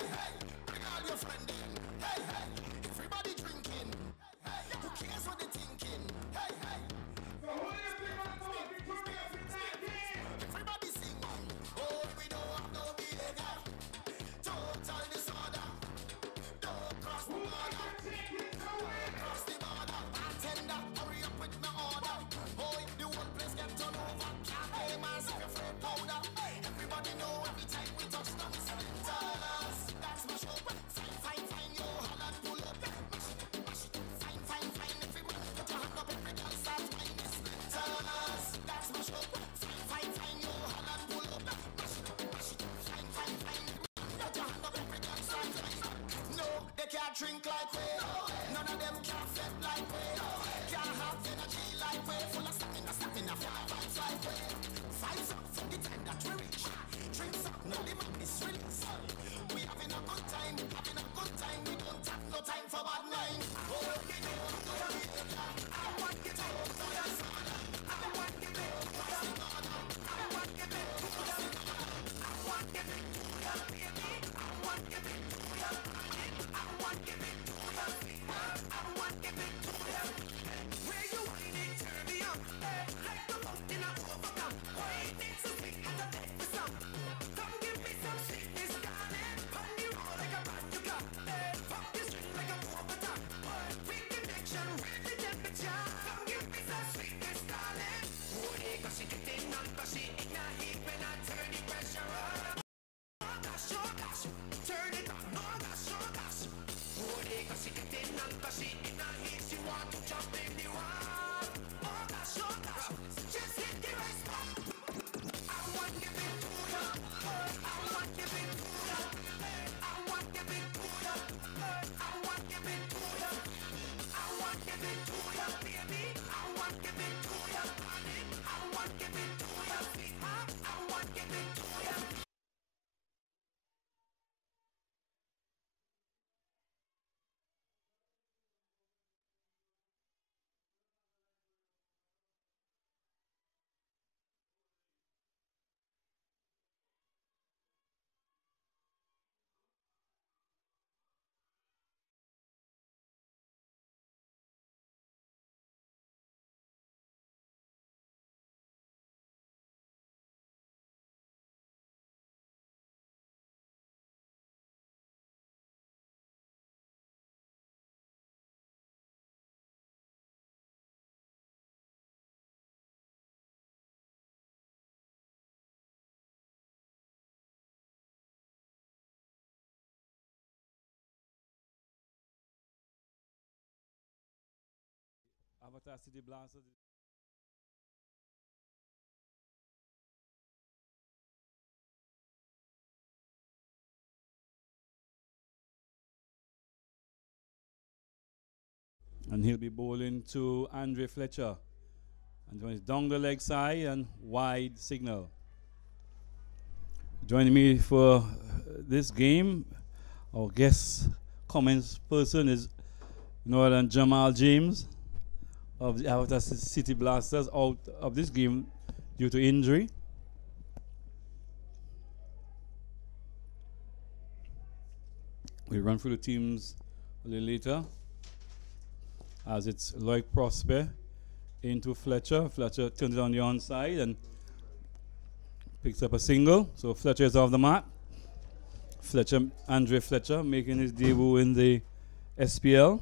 Hey, hey, bring all your friends in. Hey, hey, everybody drinking. Hey, hey, who cares what they're thinking? Hey, hey. So who do you think I'm going to everybody sing. Oh, we don't have no behavior. Total disorder. Don't cross the border. Don't cross the border. Bartender, hurry up with my order. Oh, if the whole place get turned over, can't play mass if you're afraid powder. Everybody know every time we touch down splinters. That's my show. Fine, fine, fine, yo, Holland pull up. Mash it, mash it. Fine, fine, fine. Everybody put your hand up, every girl start whining splinters. That's my show. Fine, fine, fine, yo, Holland pull up. Mash it, mash it. Fine, fine, fine. Put your hand up, every girl start whining. No, they can't drink like we. None of them can fed like we. Can't have energy like we. Full of stamina, stamina, vibes like we. Vibes up from the time that we reach. Drinks up, now the madness release. We having a good time, having a good time. We don't have no time for bad mind. Oh, we don't do it. I want you to do your son. I want you to do your son. I want you to do your son. I want you to do your baby. I want you to do your honey. I want you to do your fever. I want you to do your where you whining, turn me up. Like the mountain of overcome. Why it so sweet as a death for some. Come give me some sweetness, darling. Pump me roll like a brand new car. Pump your string like a warm-up. Quick connection, raise the temperature. Come give me some sweetness, darling. Oh, they got she getting on, but she in a heat when I turn the pressure on. Oh gosh, turn it on. Oh gosh. Oh, they got she getting on, but she in a heat. She want to jump in the wall. Oh gosh, just hit the right spot. I want you to do ya. I want you to do ya. I want you to do ya. I want you to do ya. I want you to do ya, baby. I want you to do ya, honey. I want you to do ya, sweetheart. I want you to do ya. Avatar City Blasters. And he'll be bowling to Andre Fletcher. And when it's down the leg side and wide signal. Joining me for this game, our guest comments person is no other than Jamal James of the Avatar City Blasters, out of this game due to injury. We'll run through the teams a little later, as it's Loic Prosper into Fletcher. Fletcher turns it on the onside and picks up a single. So Fletcher is off the mat. Andre Fletcher making his debut in the SPL.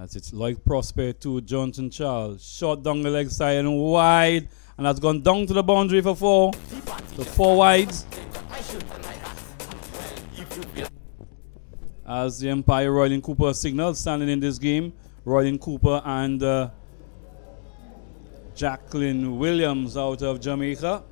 As it's Loic Prosper to Johnson Charles. Short down the leg side and wide. And that's gone down to the boundary for four. So four wides. As the Empire Royling Cooper signals standing in this game. Royling Cooper and Jacqueline Williams out of Jamaica.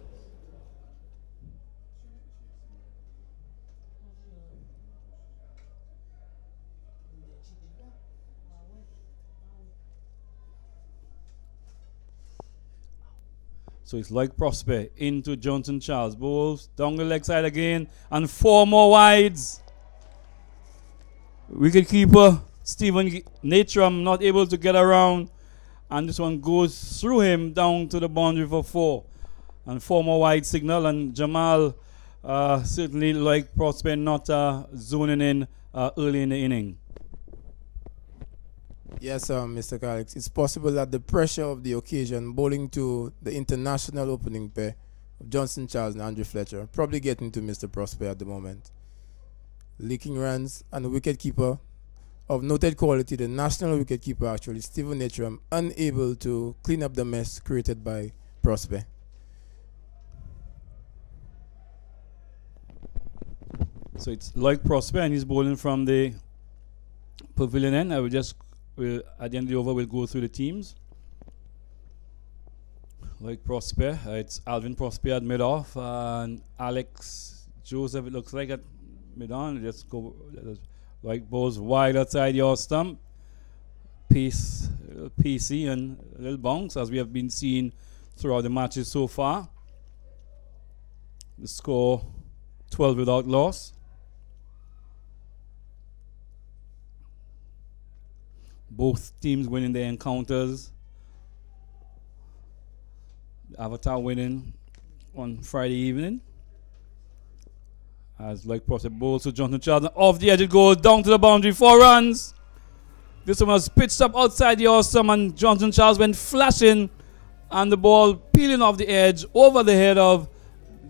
So it's Loic Prosper into Johnson Charles. Bowls down the leg side again. And 4 more wides. Wicketkeeper Stephen Natram not able to get around. And this one goes through him down to the boundary for 4. And 4 more wide signal. And Jamal certainly Loic Prosper not zoning in early in the inning. Yes, Mr. Alex. It's possible that the pressure of the occasion, bowling to the international opening pair of Johnson Charles and Andrew Fletcher, probably getting to Mr. Prosper at the moment. Leaking runs, and the wicketkeeper of noted quality, the national wicketkeeper actually, Stephen Natram, unable to clean up the mess created by Prosper. So it's Loic Prosper, and he's bowling from the pavilion end. I will just at the end of the over, we'll go through the teams. Loic Prosper, it's Alvin Prosper at mid-off, and Alex Joseph, it looks like, at mid-on. Just go, Loic bowls wide outside your stump. Pace, a little pacey and a little bounce, as we have been seeing throughout the matches so far. The score 12 without loss. Both teams winning their encounters. The Avatar winning on Friday evening. As Loic Prosper bowls to Jonathan Charles. Off the edge it goes, down to the boundary, 4 runs. This one was pitched up outside the awesome, and Jonathan Charles went flashing, and the ball peeling off the edge over the head of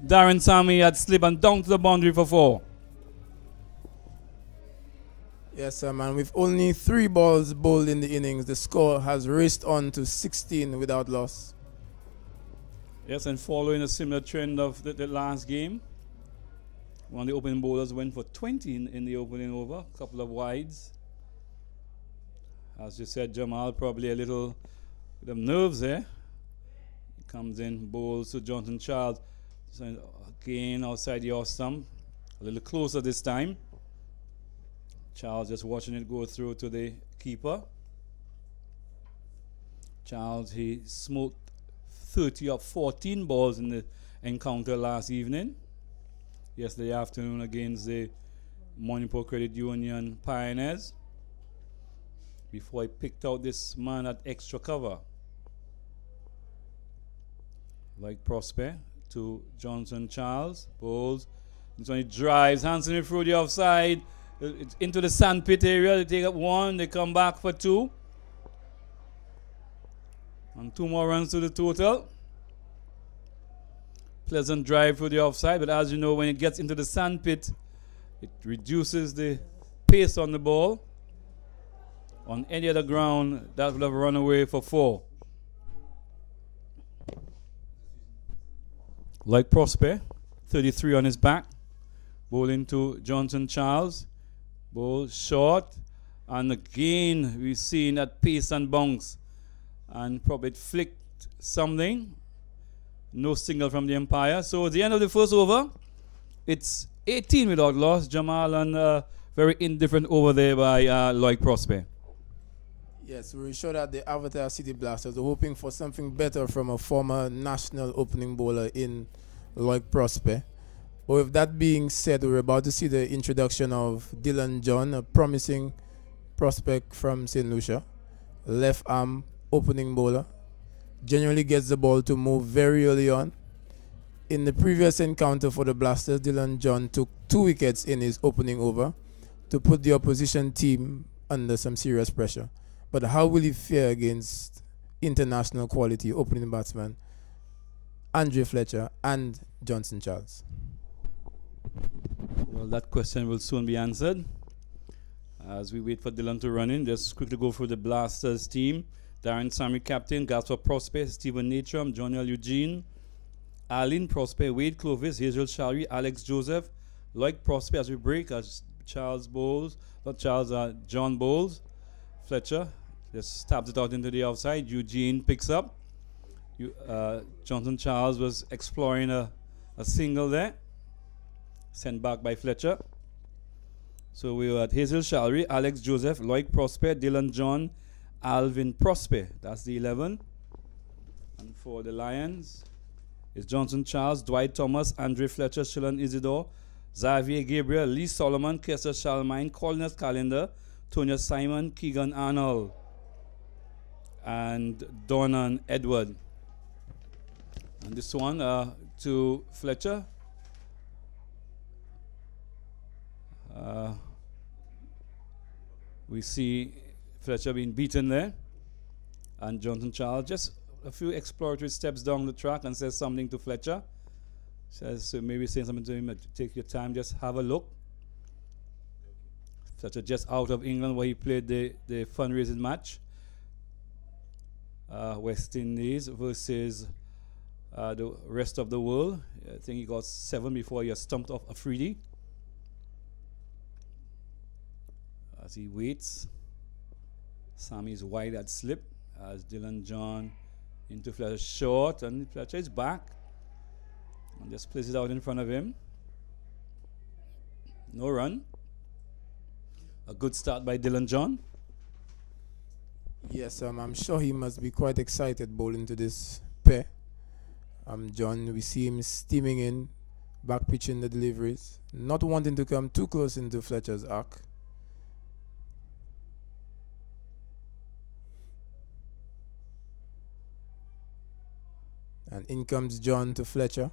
Darren Sammy at slip and down to the boundary for 4. Yes, man. With only 3 balls bowled in the innings, the score has raced on to 16 without loss. Yes, and following a similar trend of the last game, one of the opening bowlers went for 20 in the opening over, a couple of wides. As you said, Jamal probably a little with them nerves there. He comes in, bowls to Jonathan Charles. So again, outside the off stump, a little closer this time. Charles just watching it go through to the keeper. Charles, he smoked 30 of 14 balls in the encounter last evening. Yesterday afternoon against the Manipur Credit Union Pioneers. Before he picked out this man at extra cover. Loic Prosper to Johnson Charles. Bowls. This one he drives. Hanson through the offside. It's into the sandpit area. They take up 1. They come back for 2. And 2 more runs to the total. Pleasant drive through the offside. But as you know, when it gets into the sandpit, it reduces the pace on the ball. On any other ground, that would have run away for 4. Loic Prosper, 33 on his back. Bowling to Johnson Charles. Bowl short, and again we've seen that pace and bounce, and probably it flicked something. No signal from the umpire. So at the end of the first over, it's 18 without loss. Jamal, and very indifferent over there by Loic Prosper. Yes, we're sure that the Avatar City Blasters are hoping for something better from a former national opening bowler in Loic Prosper. But with that being said, we're about to see the introduction of Dylan John, a promising prospect from St. Lucia. Left arm opening bowler. Generally gets the ball to move very early on. In the previous encounter for the Blasters, Dylan John took 2 wickets in his opening over to put the opposition team under some serious pressure. But how will he fare against international quality opening batsman Andrew Fletcher and Johnson Charles? Well, that question will soon be answered. As we wait for Dylan to run in, just quickly go through the Blasters team. Darren Sammy, captain. Gaspar Prosper, Stephen Natram, John L. Eugene, Arlene Prosper, Wade Clovis, Hazel Shari, Alex Joseph, Loic Prosper as we break, as Charles Bowles, not Charles, John Bowles. Fletcher just stabs it out into the outside. Eugene picks up. Jonathan Charles was exploring a single there. Sent back by Fletcher. So we were at Hazel Shalry, Alex Joseph, Loic Prosper, Dylan John, Alvin Prosper. That's the 11. And for the Lions, It's Johnson Charles, Dwight Thomas, Andre Fletcher, Shillan Isidore, Xavier Gabriel, Lee Solomon, Kessler Shalmine, Colin Calendar, Tonya Simon, Keegan Arnold, and Donan Edward. And this one to Fletcher. We see Fletcher being beaten there. And Johnson Charles just a few exploratory steps down the track and says something to Fletcher. Says, so maybe saying something to him, take your time, just have a look. Fletcher just out of England where he played the fundraising match. West Indies versus the rest of the world. I think he got 7 before he stumped off Afridi. As he waits, Sammy's wide at slip as Dylan John into Fletcher short, and Fletcher is back and just places it out in front of him. No run. A good start by Dylan John. Yes, I'm sure he must be quite excited bowling to this pair. John, we see him steaming in, back pitching the deliveries, not wanting to come too close into Fletcher's arc. And in comes John to Fletcher.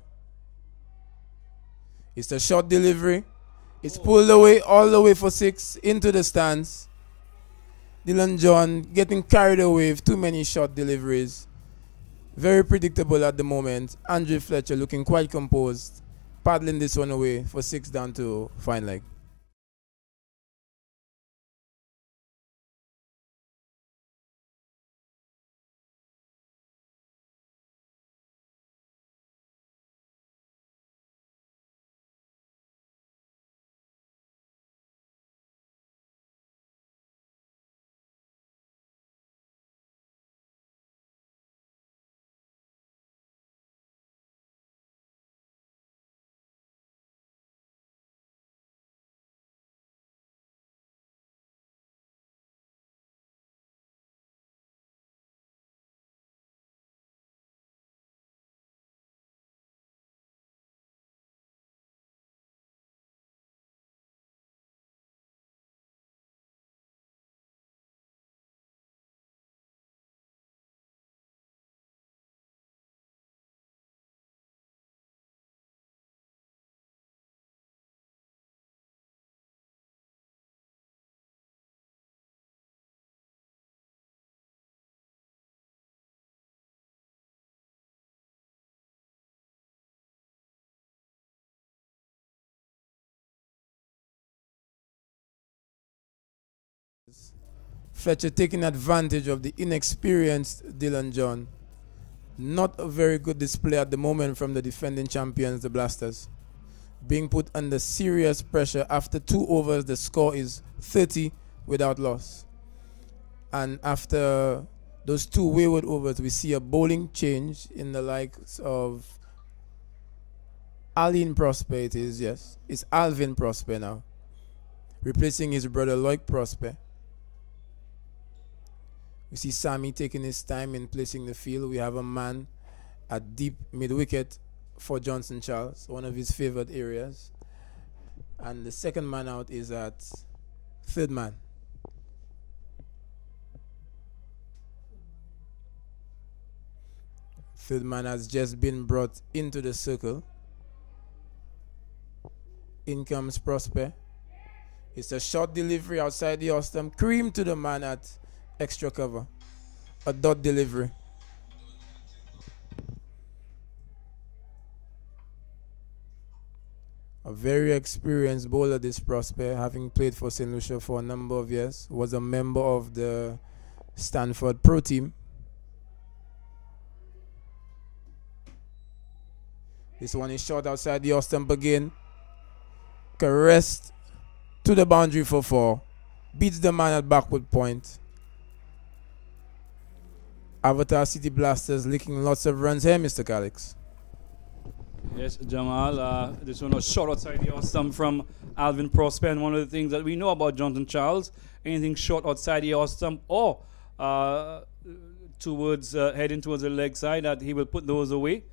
It's a short delivery. It's pulled away, all the way for 6, into the stands. Dylan John getting carried away with too many short deliveries. Very predictable at the moment. Andre Fletcher looking quite composed, paddling this one away for 6 down to fine leg. Fletcher taking advantage of the inexperienced Dylan John. Not a very good display at the moment from the defending champions, the Blasters. Being put under serious pressure after 2 overs, the score is 30 without loss. And after those 2 wayward overs, we see a bowling change in the likes of Alin Prosper. It is, yes. It's Alvin Prosper now, replacing his brother Loic Prosper. We see Sammy taking his time in placing the field. We have a man at deep mid-wicket for Johnson Charles, one of his favored areas. And the second man out is at third man. Third man has just been brought into the circle. In comes Prosper. It's a short delivery outside the off-stump. Cream to the man at extra cover. A dot delivery. A very experienced bowler, this Prosper, having played for St. Lucia for a number of years. Was a member of the Stanford Pro team. This one is short outside the off-stump again. Caressed to the boundary for 4. Beats the man at backward point. Avatar City Blasters licking lots of runs here, Mr. Calix. Yes, Jamal. This one was short outside the off-stump from Alvin Prosper. And one of the things that we know about Johnson Charles, anything short outside the off-stump or towards heading towards the leg side, that he will put those away.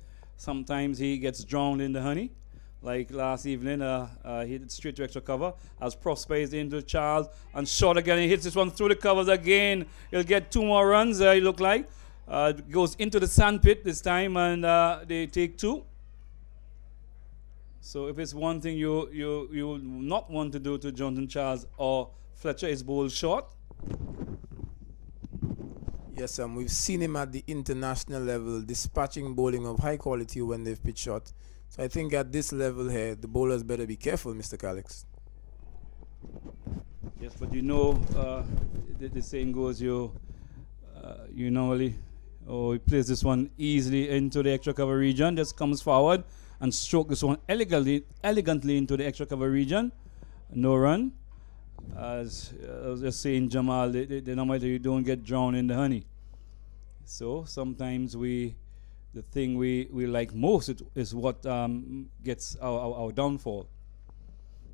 Sometimes he gets drowned in the honey. Like last evening, he hit it straight to extra cover. As Prosper is into Charles and short again, he hits this one through the covers again. He'll get 2 more runs, it look like. Goes into the sand pit this time, and they take 2. So if it's one thing you would not want to do to Jonathan Charles or Fletcher is bowl short. Yes, we've seen him at the international level dispatching bowling of high quality when they've pitched short. So I think at this level here, the bowlers better be careful, Mr. Calix. Yes, but you know, the saying goes, you normally, he plays this one easily into the extra cover region, just comes forward and stroke this one elegantly into the extra cover region. No run. As I was just saying, Jamal, they normally you don't get drowned in the honey. So sometimes the thing we like most is what gets our downfall.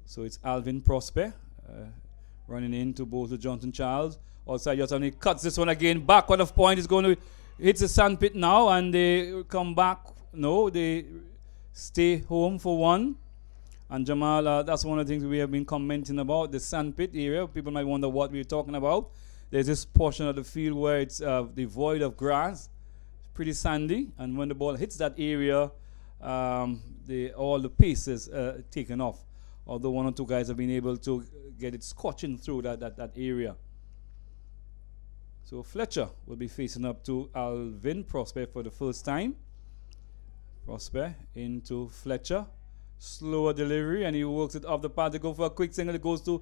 So it's Alvin Prosper running into both of Jonathan Charles. Outside just and he cuts this one again. Backward of point is going to hit the sand pit now, and they come back. No, they stay home for 1. And Jamal, that's one of the things we have been commenting about, the sandpit area. People might wonder what we're talking about. There's this portion of the field where it's devoid of grass, pretty sandy, and when the ball hits that area, all the pace is taken off. Although 1 or 2 guys have been able to get it scorching through that area. So Fletcher will be facing up to Alvin Prosper for the first time. Prosper into Fletcher. Slower delivery, and he works it off the pad to go for a quick single. It goes to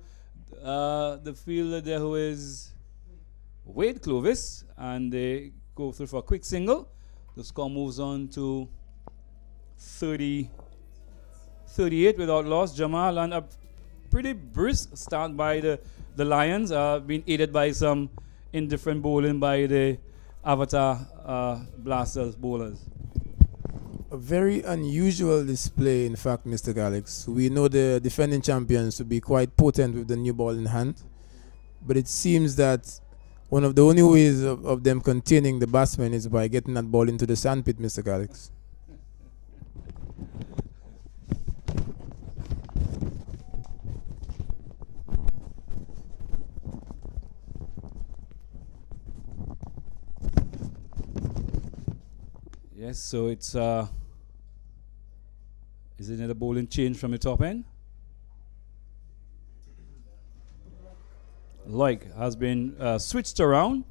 the fielder there who is Wade Clovis, and they go through for a quick single. The score moves on to 38 without loss. Jamal, and a pretty brisk start by the Lions, being aided by some indifferent bowling by the Avatar Blasters bowlers. A very unusual display, in fact, Mr. Calix. We know the defending champions to be quite potent with the new ball in hand, but it seems that one of the only ways of them containing the batsmen is by getting that ball into the sandpit, Mr. Calix. Yes, so it's is it another bowling change from the top end? Loic has been switched around.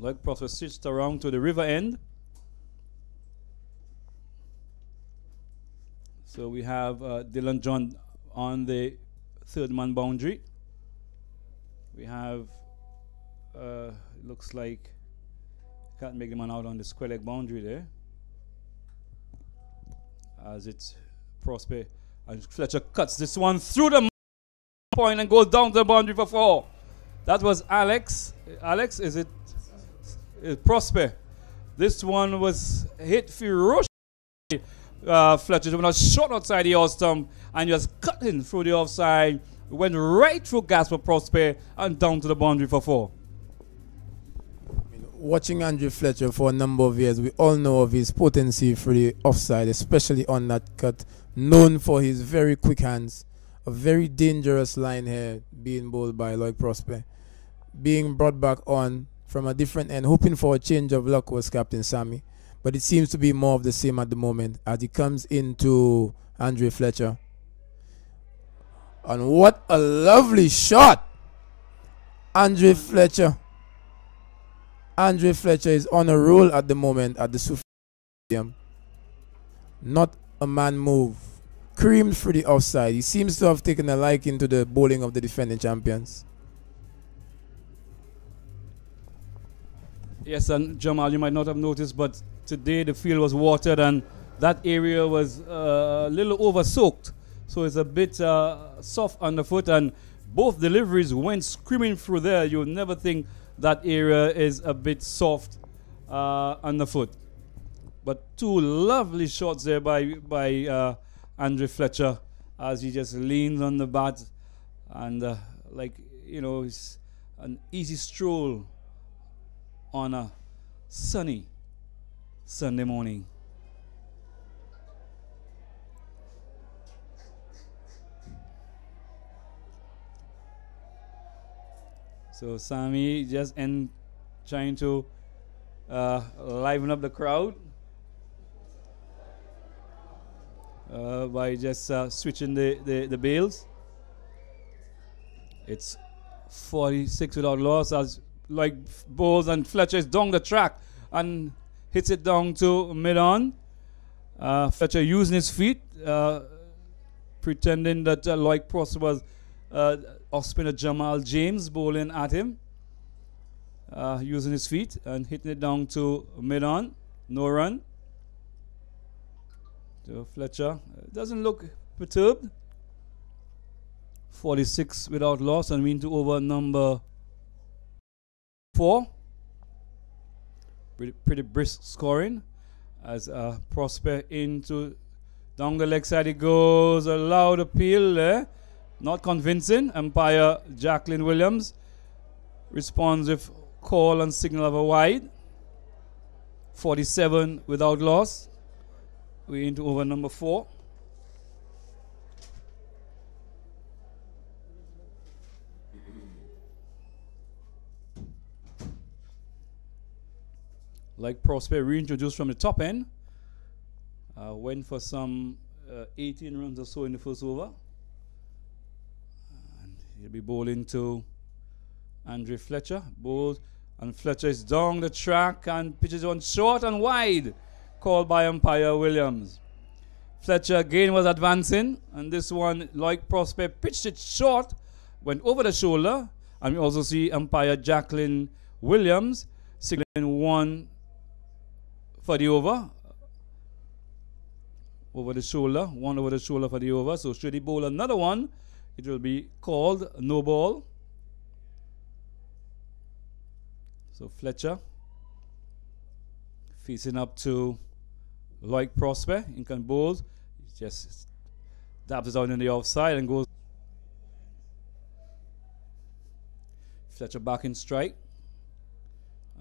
Loic Prosper switched around to the river end. So we have Dylan John on the 3rd man boundary. We have, looks like, can't make the man out on the square leg boundary there. As it's Prosper, and Fletcher cuts this one through the point and goes down to the boundary for 4. That was Alex. Alex, is it Prosper? This one was hit ferociously. Fletcher was shot outside the off stump and just cut in through the offside. Went right through Gasper Prosper and down to the boundary for 4. Watching Andrew Fletcher for a number of years, we all know of his potency for the offside, especially on that cut. Known for his very quick hands. A very dangerous line here being bowled by Loic Prosper. Being brought back on from a different end, hoping for a change of luck was Captain Sammy. But it seems to be more of the same at the moment as he comes into Andre Fletcher. And what a lovely shot! Andre Fletcher is on a roll at the moment at the Sufi Stadium. Not a man move. Creamed through the offside. He seems to have taken a liking to the bowling of the defending champions. Yes, and Jamal, you might not have noticed, but today the field was watered and that area was a little over-soaked. So it's a bit soft underfoot, and both deliveries went screaming through there. You would never think that area is a bit soft underfoot. But 2 lovely shots there by Andre Fletcher as he just leans on the bat and it's an easy stroll on a sunny Sunday morning. So Sammy just trying to liven up the crowd by just switching the bails. It's 46 without loss as like Bowles and Fletcher is down the track and hits it down to mid-on. Fletcher using his feet, pretending that Loic Prosper was off-spinner Jamal James bowling at him, using his feet and hitting it down to mid-on. No run. So Fletcher doesn't look perturbed. 46 without loss and we into over number 4. Pretty brisk scoring as Prosper into down the leg side. It goes, a loud appeal there, not convincing. Umpire Jacqueline Williams responds with call and signal of a wide. 47 without loss. We into over number 4. Like Prosper reintroduced from the top end. Went for some 18 runs or so in the first over. And he'll be bowling to Andre Fletcher. Bowls, and Fletcher is down the track and pitches on short and wide. Called by umpire Williams. Fletcher again was advancing, and this one, like Prosper, pitched it short, went over the shoulder, and we also see umpire Jacqueline Williams signaling 1 for the over the shoulder, 1 over the shoulder for the over. So should he bowl another one, it will be called no ball. So Fletcher facing up to Loic Prosper. In can bowl, he just dabs it out in the offside and goes. Fletcher back in strike.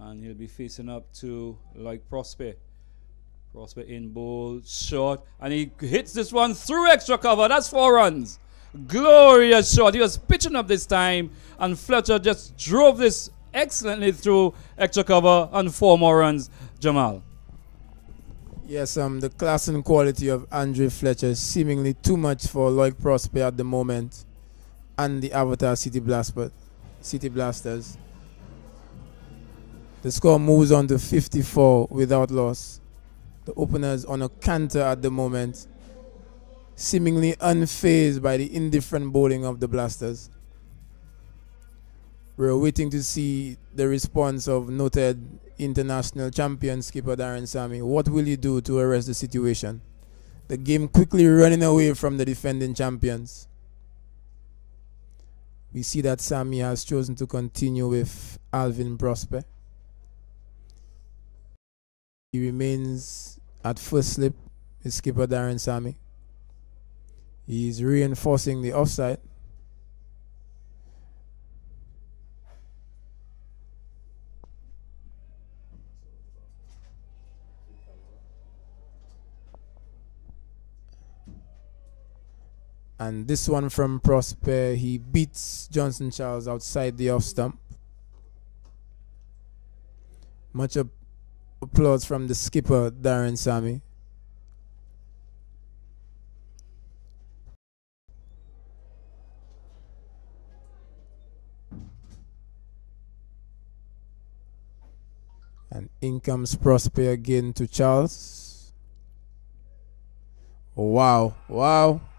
And he'll be facing up to Loic Prosper. Prosper in bowl, short, and he hits this one through extra cover. That's 4 runs. Glorious shot. He was pitching up this time, and Fletcher just drove this excellently through extra cover and 4 more runs. Jamal. Yes, the class and quality of Andre Fletcher is seemingly too much for Loic Prosper at the moment, and the Avatar City Blasters. The score moves on to 54 without loss. The openers on a canter at the moment, seemingly unfazed by the indifferent bowling of the Blasters. We're waiting to see the response of noted international champion skipper Darren Sammy. What will he do to arrest the situation? The game quickly running away from the defending champions. We see that Sammy has chosen to continue with Alvin Prosper. He remains at first slip, his skipper Darren Sammy. He is reinforcing the offside. And this one from Prosper, he beats Johnson Charles outside the off stump. Much applause from the skipper, Darren Sammy. And in comes Prosper again to Charles. Wow,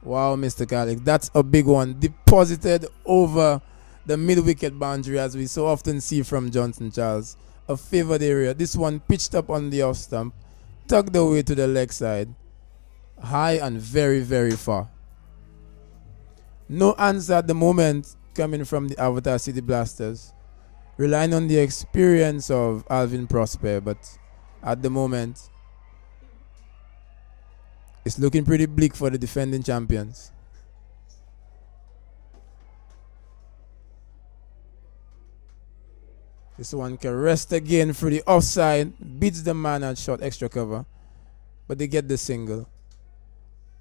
Mr. Kalik. That's a big one. Deposited over the mid-wicket boundary, as we so often see from Johnson Charles. A favored area. This one pitched up on the off stump, tugged away to the leg side. High and very, very far. No answer at the moment coming from the Avatar City Blasters. Relying on the experience of Alvin Prosper, but at the moment, it's looking pretty bleak for the defending champions. This one can rest again through the offside, beats the man at short extra cover, but they get the single.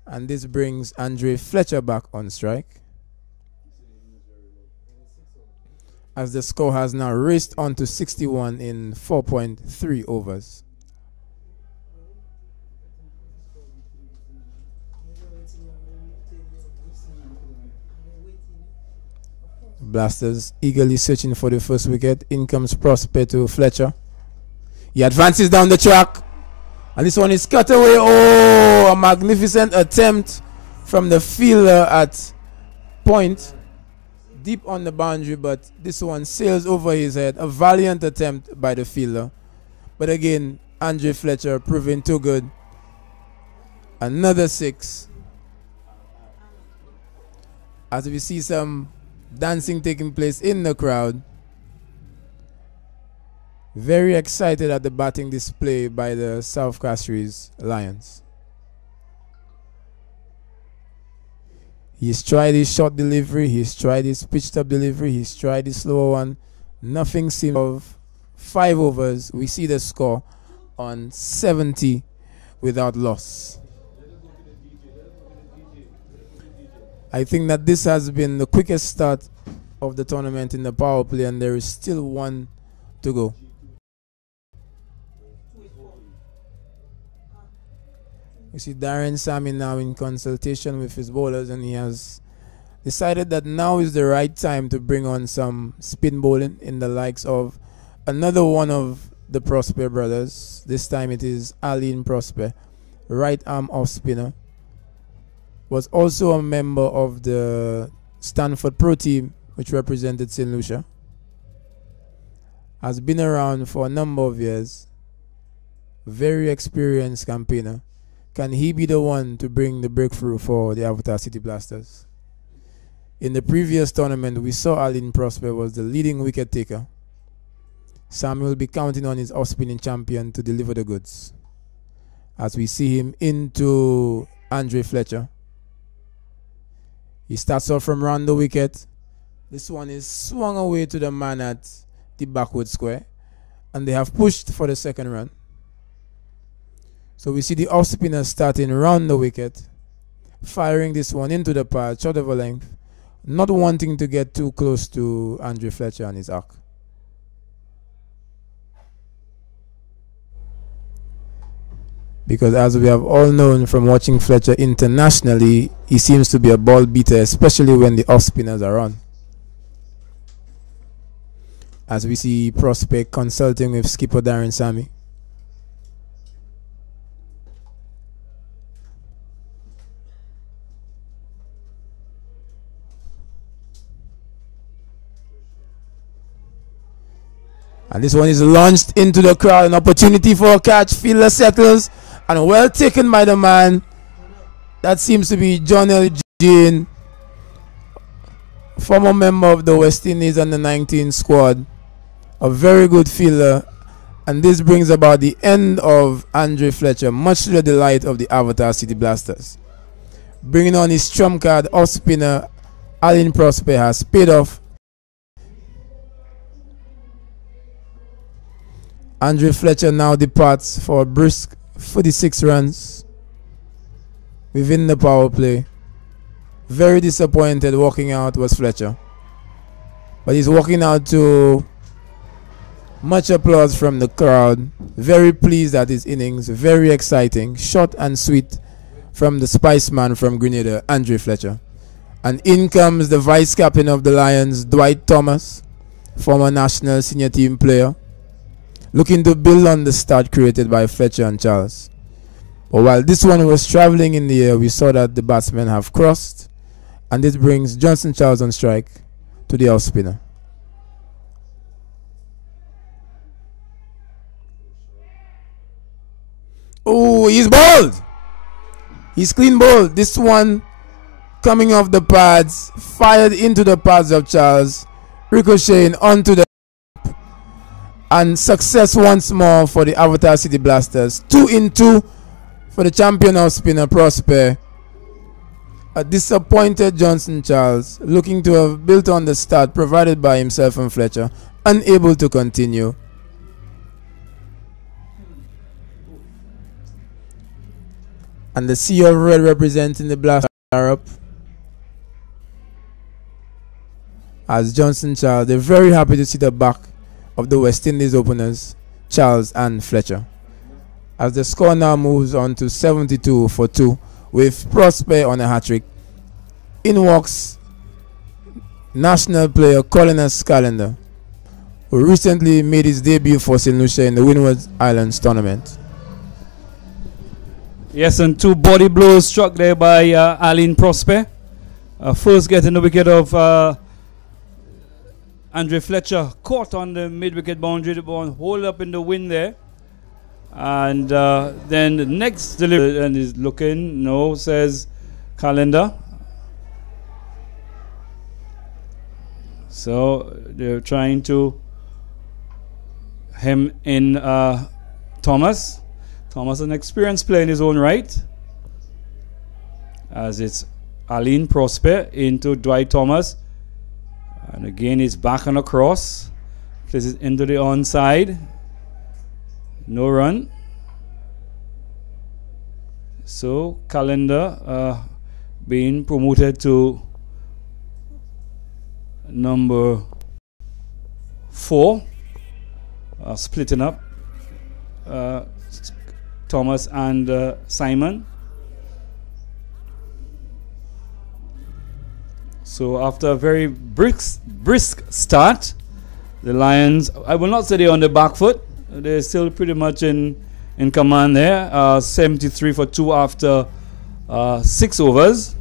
And this brings Andre Fletcher back on strike. as the score has now raced on to 61 in 4.3 overs. Blasters eagerly searching for the first wicket. In comes Prosper to Fletcher. He advances down the track. And this one is cut away. Oh, a magnificent attempt from the fielder at point. Deep on the boundary, but this one sails over his head. A valiant attempt by the fielder. But again, Andre Fletcher proving too good. Another 6. As we see some dancing taking place in the crowd. Very excited at the batting display by the South Castries Lions. He's tried his short delivery, he's tried his pitched up delivery, he's tried his slower one. Nothing seems of 5 overs. We see the score on 70 without loss. I think that this has been the quickest start of the tournament in the power play, and there is still 1 to go. You see Darren Sammy now in consultation with his bowlers, and he has decided that now is the right time to bring on some spin bowling in the likes of another one of the Prosper brothers. This time it is Aline Prosper, right arm off spinner. Was also a member of the Stanford Pro team, which represented St. Lucia. Has been around for a number of years. Very experienced campaigner. Can he be the one to bring the breakthrough for the Avatar City Blasters? In the previous tournament, we saw Aline Prosper was the leading wicket taker. Sam will be counting on his off-spinning champion to deliver the goods. As we see him into Andre Fletcher. He starts off from round the wicket. This one is swung away to the man at the backward square. And they have pushed for the second run. So we see the off spinner starting round the wicket. Firing this one into the pad, short of a length. Not wanting to get too close to Andre Fletcher and his arc. Because as we have all known from watching Fletcher internationally, he seems to be a ball beater, especially when the off spinners are on. As we see Prospect consulting with skipper Darren Sammy. And this one is launched into the crowd. An opportunity for a catch. Fielder settles. And well taken by the man. That seems to be John L. Jane, former member of the West Indies under 19 squad. A very good fielder. And this brings about the end of Andre Fletcher, much to the delight of the Avatar City Blasters. Bringing on his trump card, off spinner, Aline Prosper has paid off. Andre Fletcher now departs for a brisk 46 runs within the power play. Very disappointed walking out was Fletcher. But he's walking out to much applause from the crowd. Very pleased at his innings. Very exciting. Short and sweet from the Spice Man from Grenada, Andre Fletcher. And in comes the vice captain of the Lions, Dwight Thomas, former national senior team player. Looking to build on the start created by Fletcher and Charles. But while this one was traveling in the air, we saw that the batsmen have crossed. And this brings Johnson Charles on strike to the off spinner. Oh, he's bowled. He's clean bowled. This one coming off the pads, fired into the pads of Charles, ricocheting onto the and success once more for the Avatar City Blasters. 2 in 2 for the champion off spinner Prosper. A disappointed Johnson Charles, looking to have built on the start provided by himself and Fletcher, unable to continue. And the sea of red representing the Blasters are up. as Johnson Charles. They're very happy to see the back of the West Indies openers, Charles and Fletcher. As the score now moves on to 72 for 2 with Prosper on a hat-trick. In walks national player Colin Calendar, who recently made his debut for St. Lucia in the Windward Islands tournament. Yes, and 2 body blows struck there by Aline Prosper. First getting the wicket of Andre Fletcher, caught on the mid-wicket boundary, the ball hold up in the wind there. And then the next delivery, and he's looking, no, says Calendar. So they're trying to hem in Thomas. Thomas, an experienced player in his own right. As it's Aline Prosper into Dwight Thomas. And again, he's back on a cross. Places it into the onside. No run. So Calendar being promoted to number 4, splitting up Thomas and Simon. So after a very brisk start, the Lions, I will not say they're on the back foot. They're still pretty much in command there. 73 for 2 after 6 overs.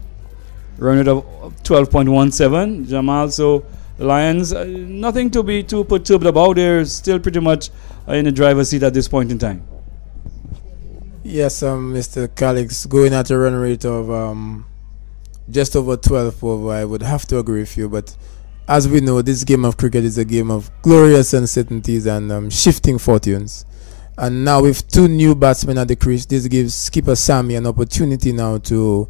Run rate of 12.17. Jamal, so the Lions, nothing to be too perturbed about. They're still pretty much in the driver's seat at this point in time. Yes, Mr. Calix, going at a run rate of just over 12 over, I would have to agree with you. But as we know, this game of cricket is a game of glorious uncertainties and shifting fortunes. And now with 2 new batsmen at the crease, this gives skipper Sammy an opportunity now to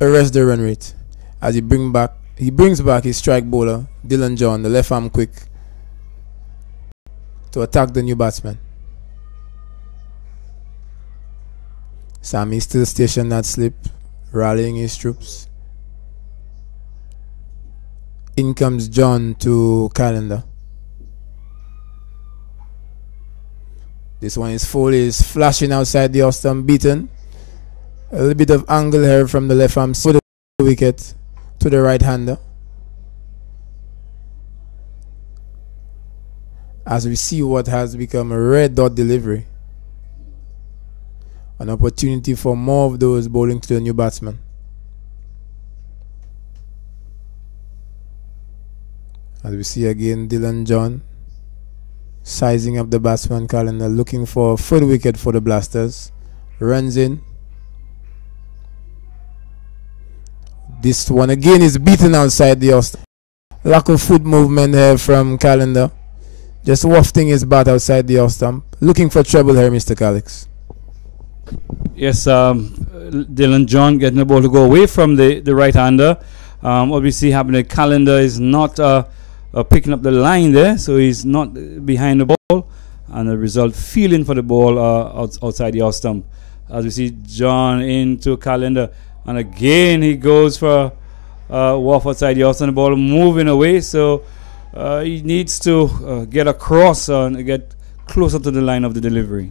arrest the run rate as he brings back his strike bowler Dylan John, the left arm quick, to attack the new batsman. Sammy still stationed at slip, rallying his troops. In comes John to Calendar. This one is full, is flashing outside the off stump, beaten. A little bit of angle here from the left arm to the wicket to the right hander. As we see what has become a red dot delivery. An opportunity for more of those bowling to the new batsman. As we see again Dylan John sizing up the batsman Calendar, looking for a full wicket for the Blasters. Runs in. This one again is beaten outside the off. Lack of foot movement here from Calendar. Just wafting his bat outside the off stump. Looking for trouble here, Mr. Calix. Yes, Dylan John getting the ball to go away from the right-hander. What we see happening, Calendar is not picking up the line there, so he's not behind the ball, and the result feeling for the ball outside the off stump. As we see John into Calendar, and again he goes for waff outside the off stump, the ball moving away, so he needs to get across and get closer to the line of the delivery.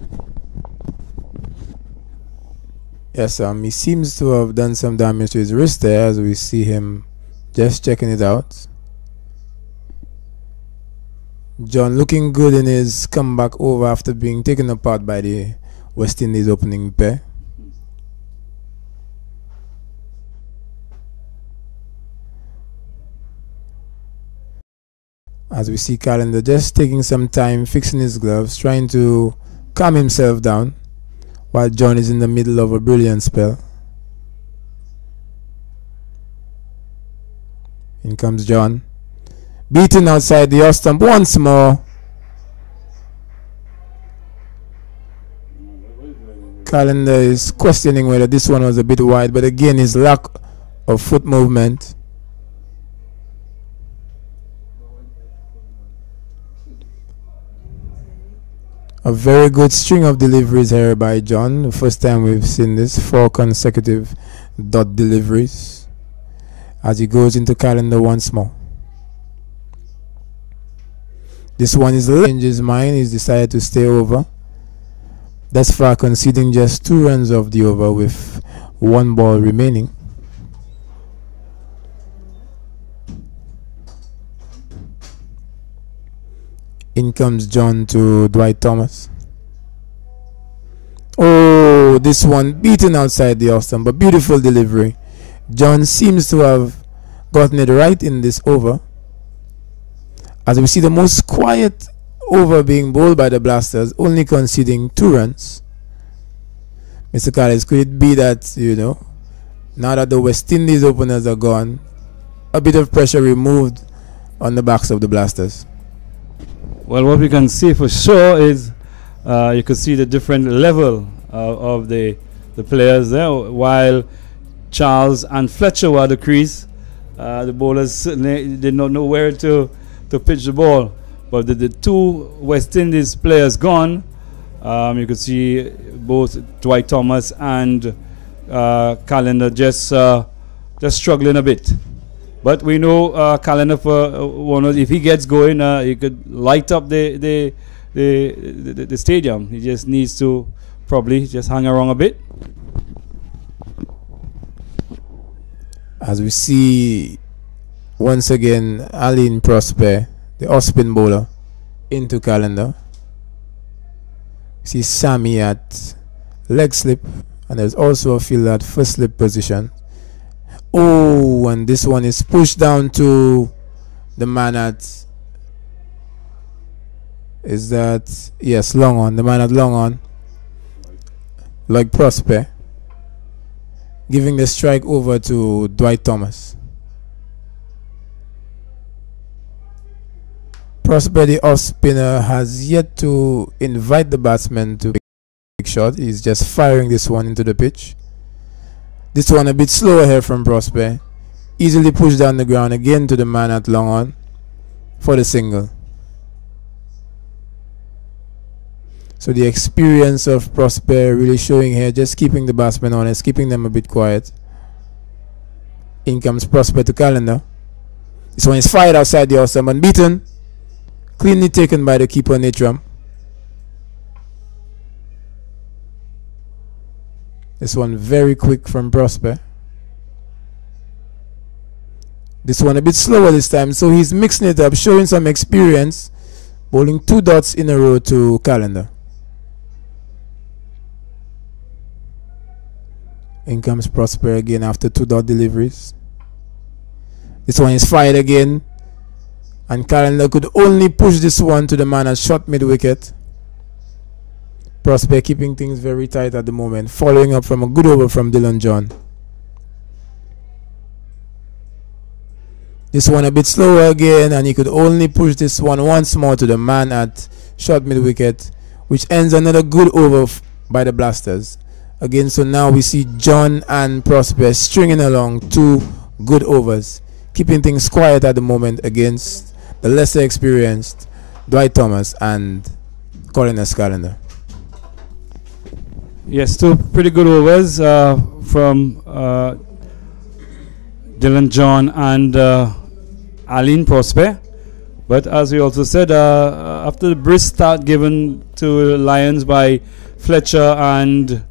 Yes, he seems to have done some damage to his wrist there, as we see him just checking it out. John looking good in his comeback over after being taken apart by the West Indies opening pair. As we see Calendar just taking some time, fixing his gloves, trying to calm himself down, while John is in the middle of a brilliant spell. In comes John. Beaten outside the off stump once more. Calendar is questioning whether this one was a bit wide, but again his lack of foot movement. A very good string of deliveries here by John. The first time we've seen this, 4 consecutive dot deliveries as he goes into Calendar once more. This one is change his mind. He's decided to stay over. Thus far conceding just 2 runs of the over with 1 ball remaining. In comes John to Dwight Thomas. Oh, this one beaten outside the off stump, but beautiful delivery. John seems to have gotten it right in this over. As we see the most quiet over being bowled by the Blasters, only conceding 2 runs. Mr. Collins, could it be that, you know, now that the West Indies openers are gone, a bit of pressure removed on the backs of the Blasters? Well, what we can see for sure is you can see the different level of the players there. While Charles and Fletcher were at the crease, the bowlers certainly did not know where to pitch the ball. But the 2 West Indies players gone, you can see both Dwight Thomas and Calendar just struggling a bit. But we know Calendar, for if he gets going, he could light up the stadium. He just needs to probably just hang around a bit. As we see once again Aline Prosper, the off-spin bowler, into Calendar. See Sammy at leg slip, and there's also a fielder at first slip position. Oh, and this one is pushed down to the man at, is that, yes, long on, the man at long on, like Prosper, giving the strike over to Dwight Thomas. Prosper, the off spinner, has yet to invite the batsman to big shot. He's just firing this one into the pitch. This one a bit slower here from Prosper. Easily pushed down the ground again to the man at long on for the single. So the experience of Prosper really showing here, just keeping the batsmen honest, keeping them a bit quiet. In comes Prosper to Calendar. This one is fired outside the off stump, unbeaten. Cleanly taken by the keeper Nitram. This one very quick from Prosper. This one a bit slower this time, so he's mixing it up, showing some experience, bowling 2 dots in a row to Calendar. In comes Prosper again after 2 dot deliveries. This one is fired again, and Calendar could only push this one to the man at short mid-wicket. Prosper keeping things very tight at the moment, following up from a good over from Dylan John. This one a bit slower again, and he could only push this one once more to the man at short mid-wicket, which ends another good over by the Blasters. Again, so now we see John and Prosper stringing along 2 good overs, keeping things quiet at the moment against the lesser experienced Dwight Thomas and Colin Calendar. Yes, 2 pretty good overs from Dylan John and Aline Prosper. But as we also said, after the brisk start given to Lions by Fletcher and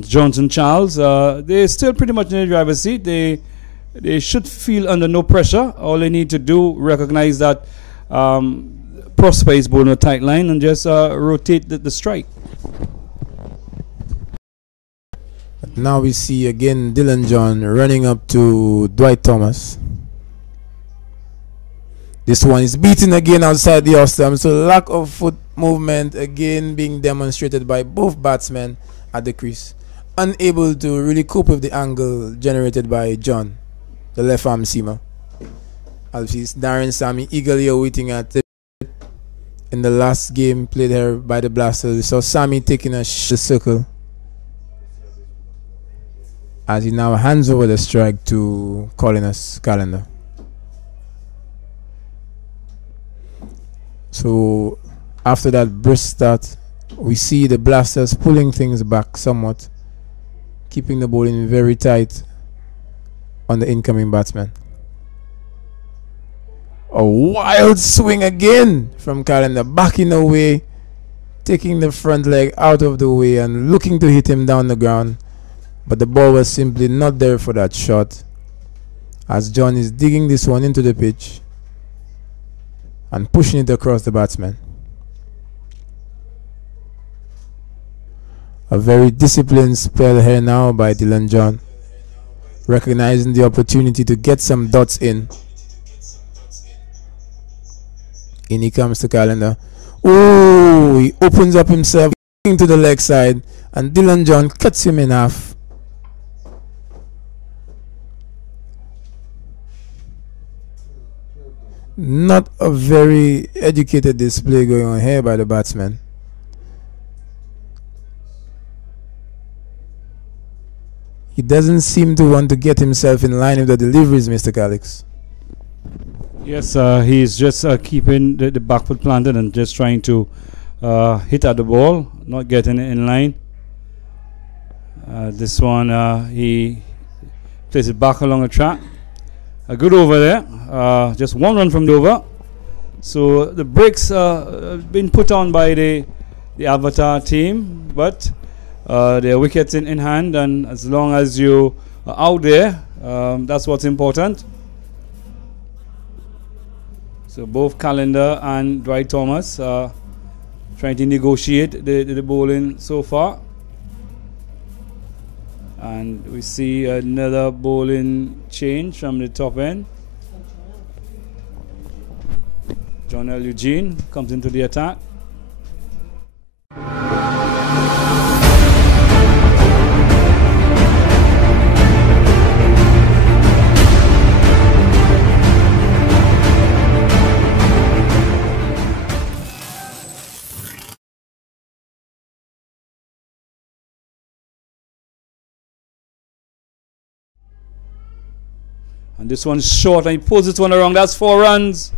Johnson Charles, they're still pretty much in the driver's seat. They should feel under no pressure. All they need to do, recognize that Prosper is bowling a tight line, and just rotate the strike. Now we see again Dylan John running up to Dwight Thomas. This one is beaten again outside the off stump, so lack of foot movement again being demonstrated by both batsmen at the crease. Unable to really cope with the angle generated by John, the left arm seamer. As we see Darren Sammy eagerly awaiting at it. In the last game played here by the Blasters, we saw Sammy taking the circle, as he now hands over the strike to Colin Calendar. So after that brisk start, we see the Blasters pulling things back somewhat, keeping the bowling very tight on the incoming batsman. Oh, A wild swing again from Calendar, backing away, taking the front leg out of the way and looking to hit him down the ground. But the ball was simply not there for that shot, as John is digging this one into the pitch and pushing it across the batsman. A very disciplined spell here now by Dylan John, recognizing the opportunity to get some dots in. In he comes to Calendar. Oh, he opens up himself into the leg side, and Dylan John cuts him in half. Not a very educated display going on here by the batsman. He doesn't seem to want to get himself in line with the deliveries, Mr. Calix. Yes, he's just keeping the back foot planted and just trying to hit at the ball, not getting it in line. This one, he plays it back along the track. A good over there, just one run from the over. So the breaks have been put on by the Avatar team, but there are wickets in hand, and as long as you are out there, that's what's important. So both Calendar and Dwight Thomas trying to negotiate the bowling so far. And we see another bowling change from the top end. John L. Eugene comes into the attack. And this one's short, and he pulls this one around. That's 4 runs.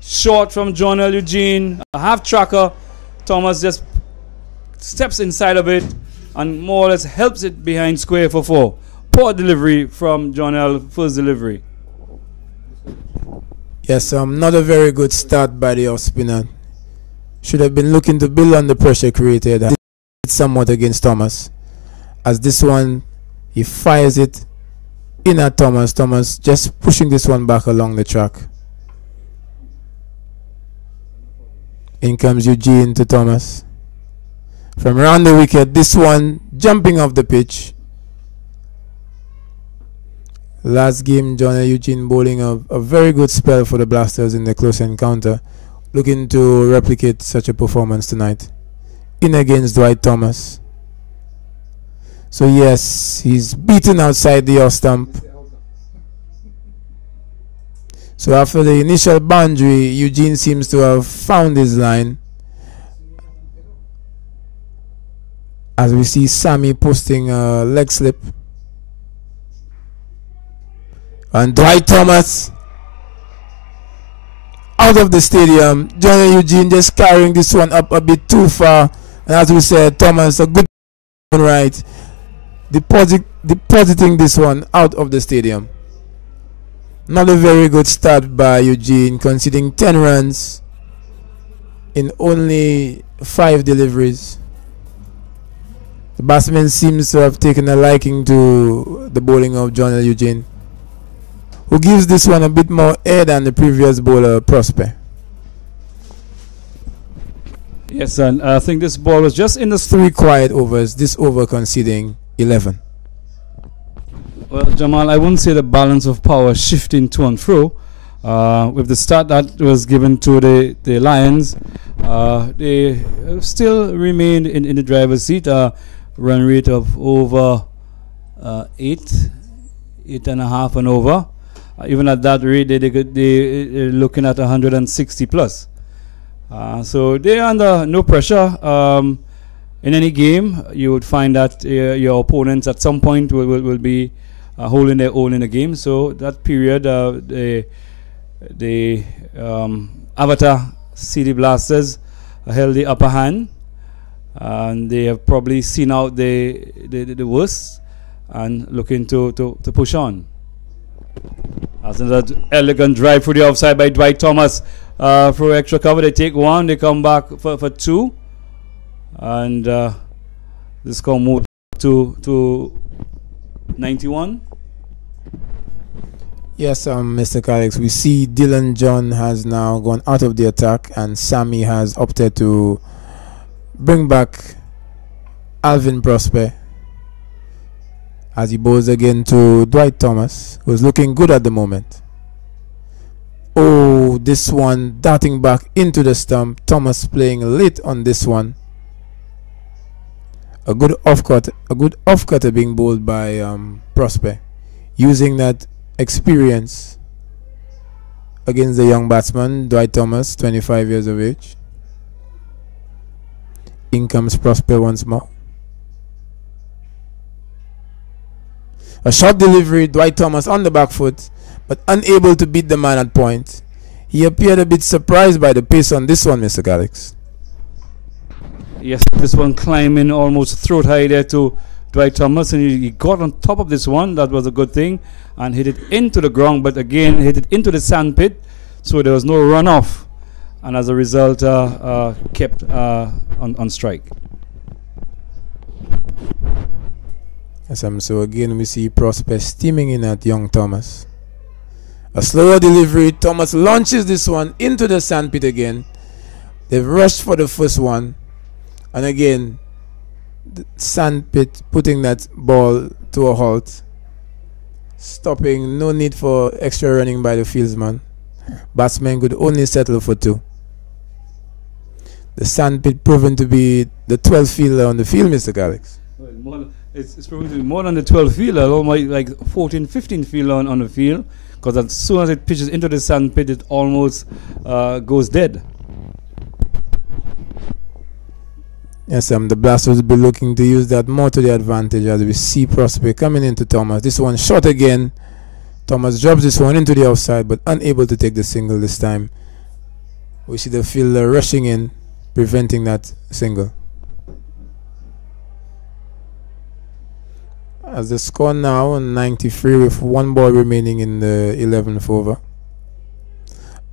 Short from John L. Eugene. A half tracker. Thomas just steps inside of it and more or less helps it behind square for 4. Poor delivery from John L. First delivery. Yes, not a very good start by the off spinner. Should have been looking to build on the pressure created somewhat against Thomas. As this one, he fires it in at Thomas. Thomas just pushing this one back along the track. In comes Eugene to Thomas. From around the wicket, this one jumping off the pitch. Last game, John and Eugene bowling a very good spell for the Blasters in the close encounter. Looking to replicate such a performance tonight. In against Dwight Thomas. So yes, he's beaten outside the off stump. So after the initial boundary, Eugene seems to have found his line. As we see Sammy posting a leg slip. And Dwight Thomas out of the stadium. John and Eugene just carrying this one up a bit too far. And as we said, Thomas a good right. Depositing this one out of the stadium. Not a very good start by Eugene, conceding 10 runs in only 5 deliveries. The batsman seems to have taken a liking to the bowling of John L. Eugene, who gives this one a bit more air than the previous bowler, Prosper. Yes, and I think this ball was just in the 3 quiet overs, this over conceding 11. Well, Jamal, I wouldn't say the balance of power shifting to and fro. With the start that was given to the Lions, they still remained in the driver's seat. Run rate of over 8.5 and over. Even at that rate, they're looking at 160 plus. So they're under no pressure. In any game, you would find that your opponents at some point will be holding their own in the game. So that period, the Avatar City Blasters held the upper hand, and they have probably seen out the worst and looking to push on. As That's another elegant drive through the offside by Dwight Thomas. For extra cover, they take one, they come back for two. And this score moved to 91. Yes, Mr. Calix, we see Dylan John has now gone out of the attack, and Sammy has opted to bring back Alvin Prosper as he bowls again to Dwight Thomas, who's looking good at the moment. Oh, this one darting back into the stump. Thomas playing late on this one. A good off-cutter being bowled by Prosper, using that experience against the young batsman Dwight Thomas, 25 years of age. In comes Prosper once more. A short delivery, Dwight Thomas on the back foot, but unable to beat the man at point. He appeared a bit surprised by the pace on this one, Mr. Calix. Yes, this one climbing almost throat high there to Dwight Thomas, and he got on top of this one. That was a good thing, and hit it into the ground, but again hit it into the sand pit, so there was no runoff, and as a result kept on strike. Yes, so again we see Prosper steaming in at young Thomas. A slower delivery, Thomas launches this one into the sandpit again. They've rushed for the first one, and again the sandpit putting that ball to a halt, stopping. No need for extra running by the fieldsman. Batsman could only settle for two. The sandpit proven to be the 12th fielder on the field, Mr. Calix. It's proven to be more than the 12th fielder, almost like 14, 15 fielder on the field, because as soon as it pitches into the sand pit, it almost goes dead. Yes, the Blasters will be looking to use that more to their advantage as we see Prosper coming into Thomas. This one shot again. Thomas drops this one into the outside, but unable to take the single this time. We see the fielder rushing in, preventing that single. As the score now 93 with one ball remaining in the 11th over.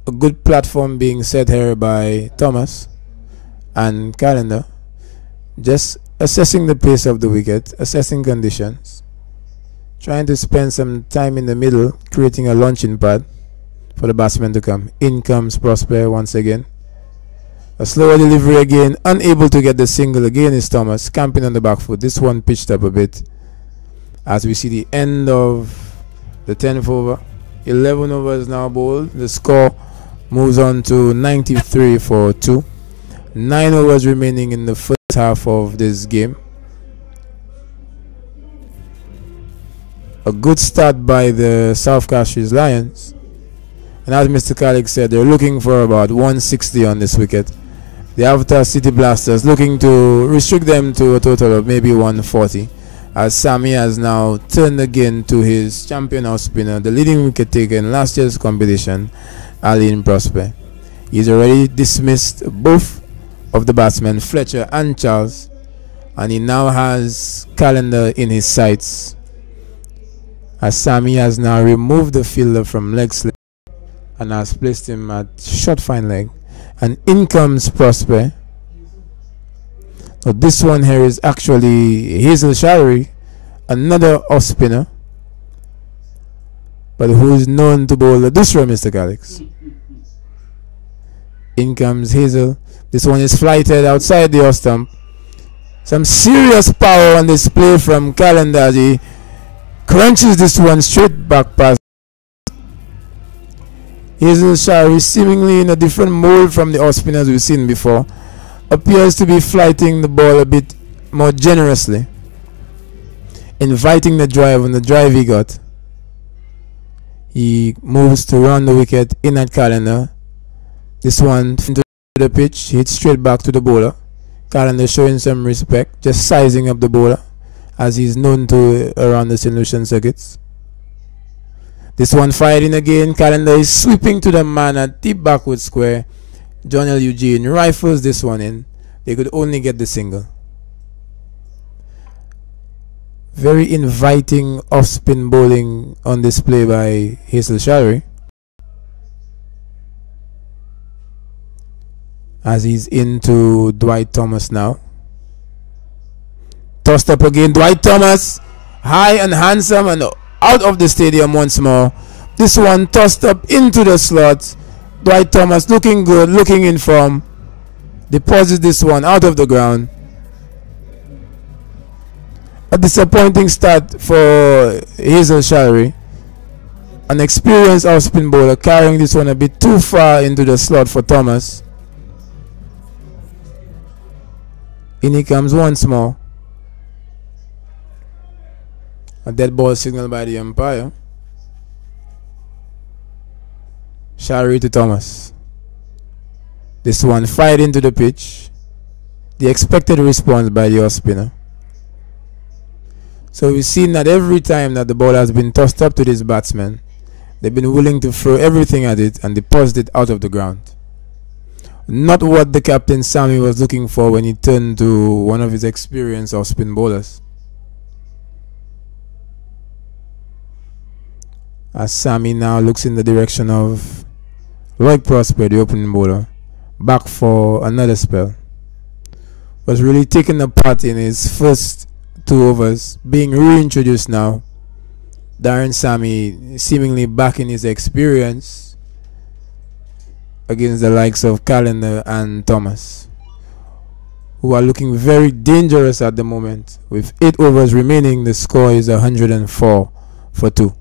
A good platform being set here by Thomas and Calendar. Just assessing the pace of the wicket, assessing conditions, trying to spend some time in the middle, creating a launching pad for the batsman to come. In comes Prosper once again. A slower delivery again, unable to get the single. Again is Thomas, camping on the back foot. This one pitched up a bit. As we see the end of the 10th over, 11 overs now bowled. The score moves on to 93 for 2. 9 overs remaining in the first half of this game. A good start by the South Castries Lions. And as Mr. Calix said, they're looking for about 160 on this wicket. The Avatar City Blasters looking to restrict them to a total of maybe 140. As Sammy has now turned again to his champion house spinner, the leading wicket taker in last year's competition, Alvin Prosper. He's already dismissed both of the batsmen, Fletcher and Charles, and he now has Calendar in his sights. As Sammy has now removed the fielder from leg slip and has placed him at short fine leg, and in comes Prosper. So this one here is actually Hazel Shari, another off spinner, but who is known to bowl the Dusra, Mr. Calix. In comes Hazel. This one is flighted outside the off stump. Some serious power on display from Calendar as he crunches this one straight back past. Hazel Shari, seemingly in a different mold from the off spinners we've seen before, appears to be flighting the ball a bit more generously, inviting the drive on the drive he got. He moves to round the wicket in at Calendar. This one into the pitch, hits straight back to the bowler. Calendar showing some respect, just sizing up the bowler as he's known to around the St. Lucian circuits. This one fired in again. Calendar is sweeping to the man at deep backward square. John L. Eugene rifles this one in. They could only get the single. Very inviting off-spin bowling on display by Hazel Shallery. As he's into Dwight Thomas now. Tossed up again, Dwight Thomas. High and handsome and out of the stadium once more. This one tossed up into the slot. Dwight Thomas looking good, looking in form. Deposits this one out of the ground. A disappointing start for Hazel Shallery. An experienced off-spin bowler carrying this one a bit too far into the slot for Thomas. In he comes once more. A dead ball signal by the umpire. Shallery to Thomas. This one fired into the pitch. The expected response by the off spinner. So we've seen that every time that the ball has been tossed up to this batsman, they've been willing to throw everything at it and deposit it out of the ground. Not what the captain Sammy was looking for when he turned to one of his experienced off-spin bowlers. As Sammy now looks in the direction of Lloyd Prosper, the opening bowler, back for another spell. Was really taking a part in his first 2 overs, being reintroduced now. Darren Sammy seemingly back in his experience against the likes of Calendar and Thomas, who are looking very dangerous at the moment. With 8 overs remaining, the score is 104 for 2.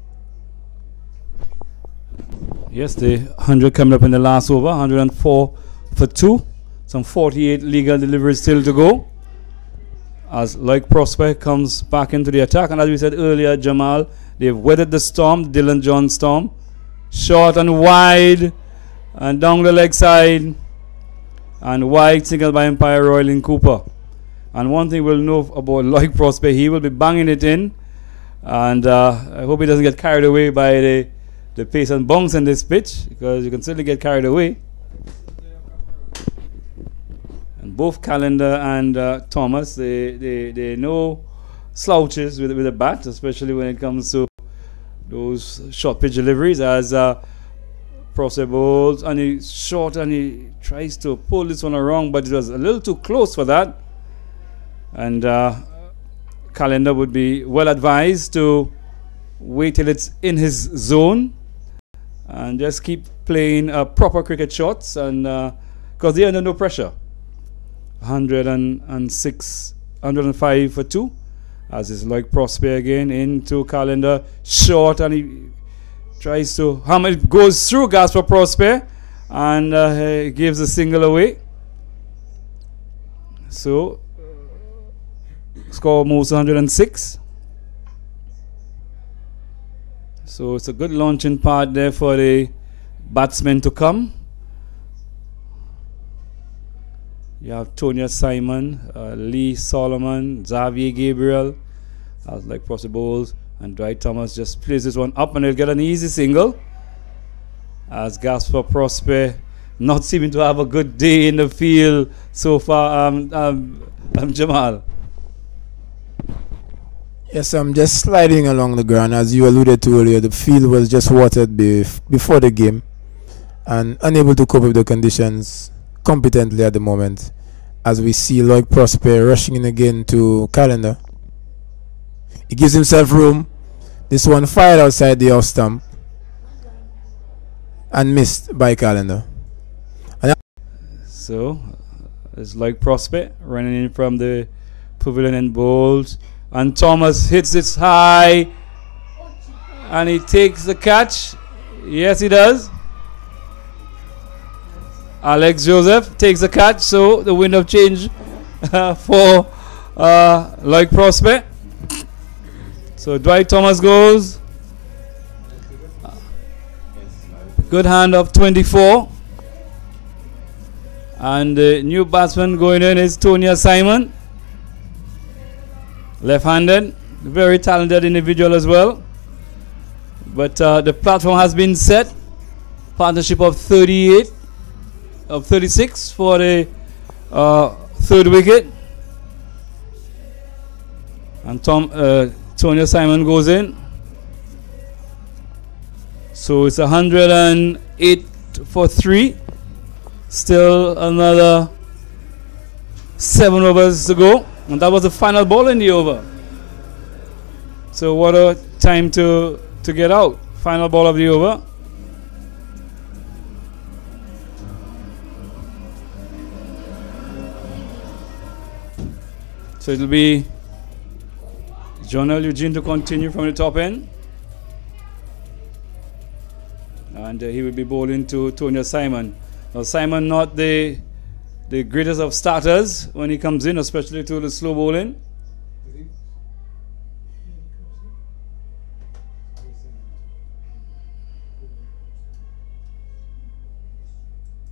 Yes, the 100 coming up in the last over, 104 for 2. Some 48 legal deliveries still to go. As Lloyd Prosper comes back into the attack. And as we said earlier, Jamal, they've weathered the storm, Dylan John storm. Short and wide and down the leg side. And wide single by umpire Roylin Cooper. And one thing we'll know about Lloyd Prosper, he will be banging it in. And I hope he doesn't get carried away by the pace and bounce in this pitch, because you can certainly get carried away. And both Calendar and Thomas, they know slouches with the bat, especially when it comes to those short pitch deliveries. As Prosper bowls and he's short and he tries to pull this one around, but it was a little too close for that. And Calendar would be well advised to wait till it's in his zone and just keep playing proper cricket shots, and because they're under no pressure. 106, 105 for 2. As is Lloyd Prosper again into Calendar, short, and he tries to hammer. It goes through Gasper Prosper, and he gives a single away. So score moves 106. So it's a good launching pad there for the batsmen to come. You have Tonya Simon, Lee Solomon, Xavier Gabriel, as like Prosper bowls, and Dwight Thomas just plays this one up and he'll get an easy single. As Gasper Prosper not seeming to have a good day in the field so far. Jamal. Yes, I'm just sliding along the ground. As you alluded to earlier, the field was just watered before the game and unable to cope with the conditions competently at the moment. As we see Lloyd Prosper rushing in again to Calendar. He gives himself room. This one fired outside the off stump and missed by Calendar. So it's Lloyd Prosper running in from the pavilion and bowls. And Thomas hits it high. And he takes the catch. Yes, he does. Alex Joseph takes the catch. So the wind of change for Lloyd Prosper. So Dwight Thomas goes. Good hand of 24. And the new batsman going in is Tonya Simon. Left-handed, very talented individual as well. But the platform has been set. Partnership of 36 for the third wicket. And Tonya Simon goes in. So it's 108 for 3. Still another 7 overs to go. And that was the final ball in the over. So what a time to get out. Final ball of the over. So it'll be Jonel Eugene to continue from the top end. And he will be bowling to Tonya Simon. Now Simon not the greatest of starters when he comes in, especially to the slow bowling.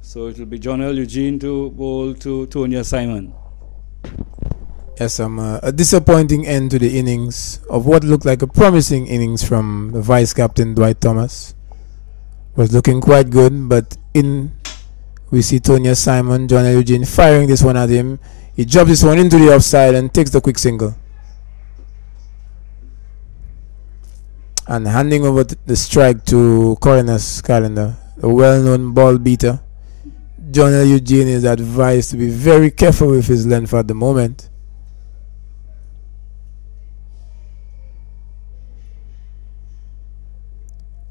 So it will be Jonel Eugene to bowl to Tonya Simon. Yes, a disappointing end to the innings of what looked like a promising innings from the vice captain Dwight Thomas. Was looking quite good, but we see Tonya Simon, Jonel Eugene firing this one at him. He drops this one into the offside and takes the quick single. And handing over the strike to Coroner's Calendar, a well-known ball beater. Jonel Eugene is advised to be very careful with his length at the moment.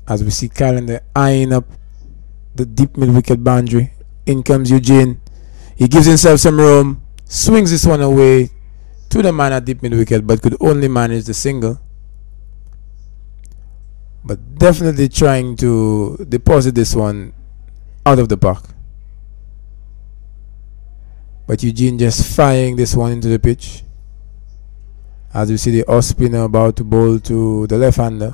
As we see Calendar eyeing up the deep mid-wicket boundary. In comes Eugene. He gives himself some room, swings this one away to the man at deep mid-wicket, but could only manage the single. But definitely trying to deposit this one out of the park. But Eugene just firing this one into the pitch. As we see the off spinner about to bowl to the left-hander.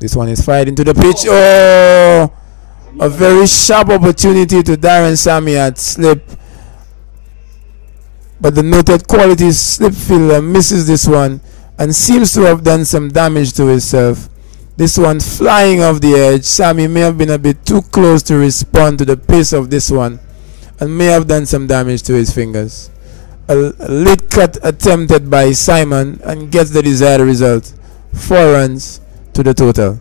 This one is fired into the pitch. Oh! A very sharp opportunity to Darren Sammy at slip. But the noted quality slip fielder misses this one and seems to have done some damage to himself. This one flying off the edge. Sammy may have been a bit too close to respond to the pace of this one and may have done some damage to his fingers. A late cut attempted by Simon and gets the desired result. 4 runs to the total.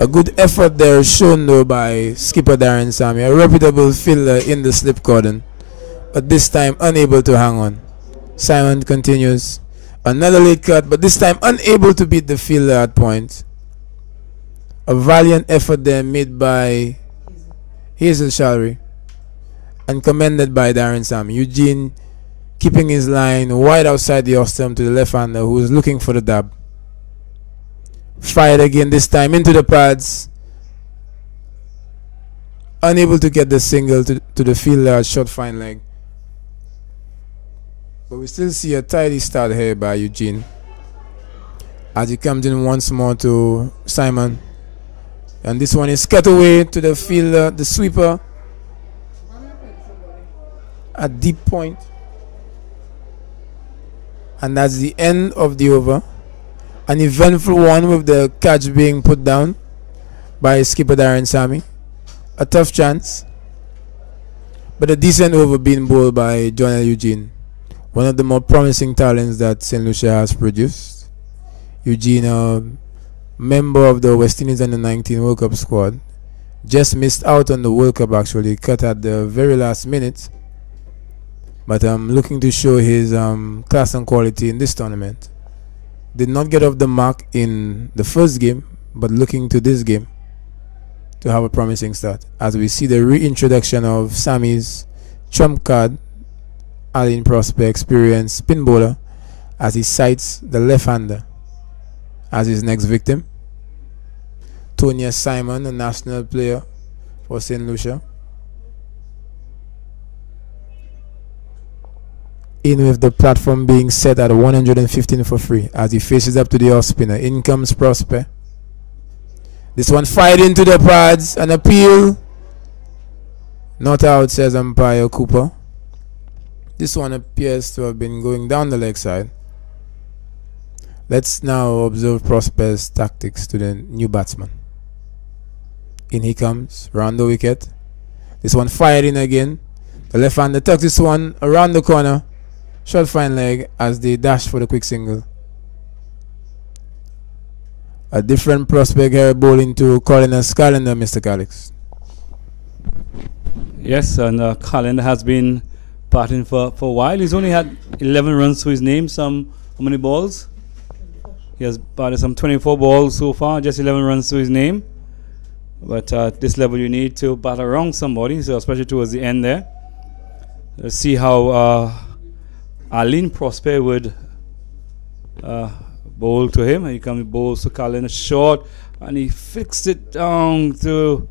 A good effort there shown though by skipper Darren Sammy, a reputable fielder in the slip cordon, but this time unable to hang on. Simon continues. Another late cut, but this time unable to beat the fielder at point. A valiant effort there made by Hazel Shalry and commended by Darren Sammy. Eugene keeping his line wide outside the off stump to the left-hander who is looking for the dab. Fired again, this time into the pads. Unable to get the single to the fielder at short fine leg. But we still see a tidy start here by Eugene. As he comes in once more to Simon. And this one is cut away to the fielder, the sweeper. At deep point. And that's the end of the over. An eventful one with the catch being put down by skipper Darren Sammy. A tough chance. But a decent over being bowled by Jonel Eugene. One of the more promising talents that St. Lucia has produced. Eugene, a member of the West Indies Under-19 World Cup squad. Just missed out on the World Cup actually. Cut at the very last minute. But looking to show his class and quality in this tournament. Did not get off the mark in the first game, but looking to this game to have a promising start. As we see the reintroduction of Sammy's trump card, Alin Prosper, experienced spin bowler, as he sights the left-hander as his next victim. Tonya Simon, a national player for St. Lucia. In with the platform being set at 115 for free as he faces up to the off spinner. In comes Prosper. This one fired into the pads. An appeal. Not out, says umpire Cooper. This one appears to have been going down the leg side. Let's now observe Prosper's tactics to the new batsman. In he comes, round the wicket. This one fired in again. The left-hander tucks this one around the corner. Short fine leg as they dash for the quick single. A different prospect here bowling to Colin's calendar, Mr. Calix. Yes, and Calendar has been batting for a while. He's only had 11 runs to his name. How many balls? He has batted some 24 balls so far, just 11 runs to his name. But at this level, you need to bat around somebody, so especially towards the end there. Let's see how Aline Prosper would bowl to him. He comes bowls to Calendar short, and he fixed it down to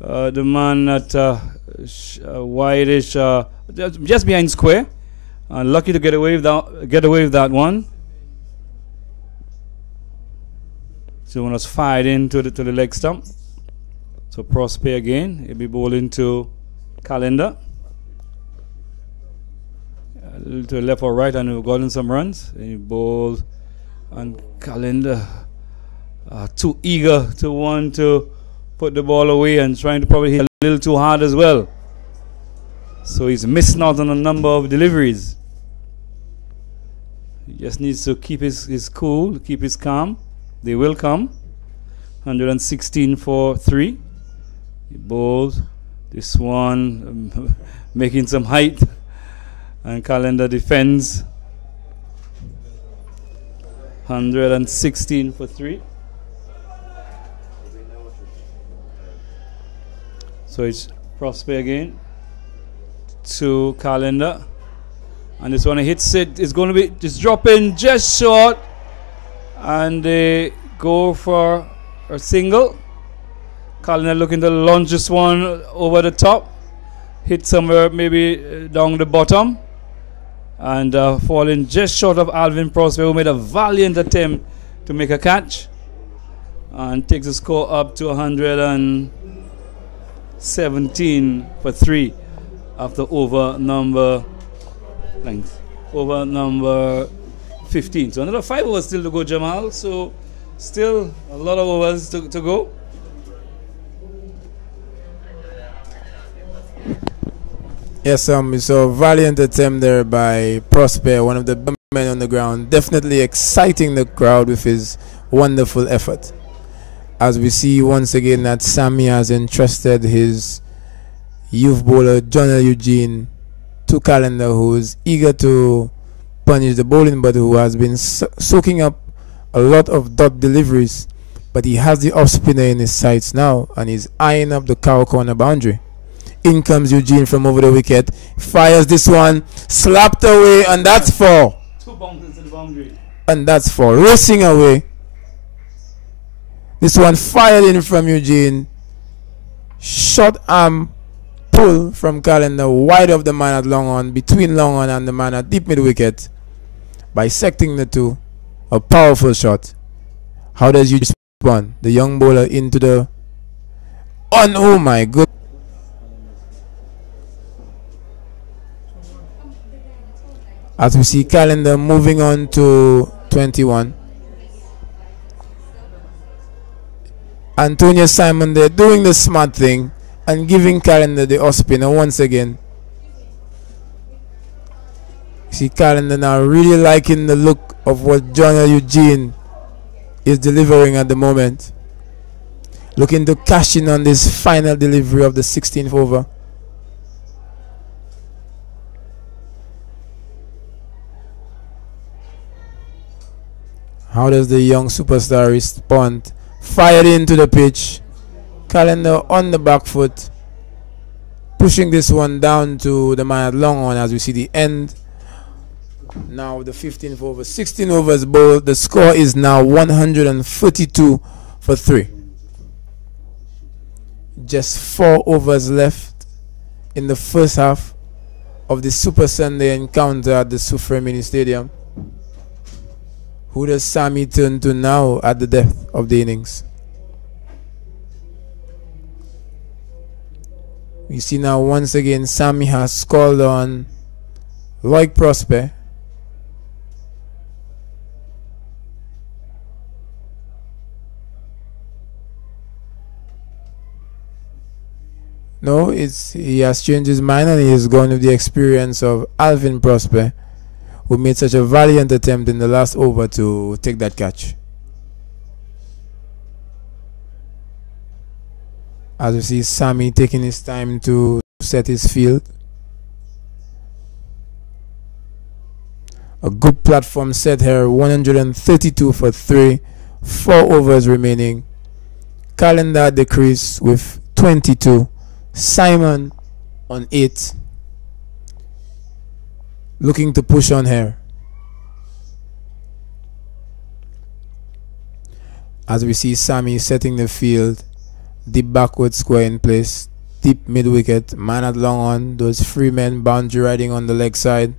the man at wideish, just behind square. Lucky to get away with that one. So one was fired into the leg stump. So Prosper again. He'll be bowling to Calendar. To the left or right, and we've gotten some runs. And he bowls, and Calendar too eager to want to put the ball away and trying to probably hit a little too hard as well. So he's missing out on a number of deliveries. He just needs to keep his cool, keep his calm. They will come. 116 for 3. He bowls. This one making some height. And Calendar defends. 116 for 3. So it's Prosper again to Calendar. And this one hits it. It's going to be just dropping just short. And they go for a single. Calendar looking to launch this one over the top. Hit somewhere maybe down the bottom. And falling just short of Alvin Prosper, who made a valiant attempt to make a catch. And takes the score up to 117 for 3 after over number 15. So another 5 overs still to go, Jamal. So still a lot of overs to go. Yes, it's a valiant attempt there by Prosper, one of the men on the ground. Definitely exciting the crowd with his wonderful effort. As we see once again that Sammy has entrusted his youth bowler, John L. Eugene, to Calendar, who is eager to punish the bowling, but who has been soaking up a lot of dot deliveries. But he has the off spinner in his sights now, and he's eyeing up the cow corner boundary. In comes Eugene from over the wicket, fires this one, slapped away, and that's 4. 2 bounces to the boundary. And that's 4, racing away. This one fired in from Eugene. Short arm pull from Calendar, wide of the man at long on, between long on and the man at deep mid wicket. Bisecting the two, a powerful shot. How does Eugene respond? The young bowler into the oh my goodness. As we see Calendar moving on to 21. Antonio Simon there doing the smart thing and giving Calendar the off spinner once again. See Calendar now really liking the look of what John L. Eugene is delivering at the moment. Looking to cash in on this final delivery of the 16th over. How does the young superstar respond? Fired into the pitch. Calendar on the back foot. Pushing this one down to the man at long on as we see the end. Now the 15th over. 16 overs bowled. The score is now 142 for 3. Just 4 overs left in the first half of the Super Sunday encounter at the Sufre Stadium. Who does Sammy turn to now at the depth of the innings? We see now once again Sammy has called on Loic Prosper. No, he has changed his mind and he has gone with the experience of Alvin Prosper, who made such a valiant attempt in the last over to take that catch. As we see Sammy taking his time to set his field. A good platform set here, 132 for 3, 4 overs remaining. Calendar at the crease with 22. Simon on 8. Looking to push on here. As we see Sammy setting the field. Deep backward square in place. Deep mid wicket. Man at long on. Those 3 men boundary riding on the leg side.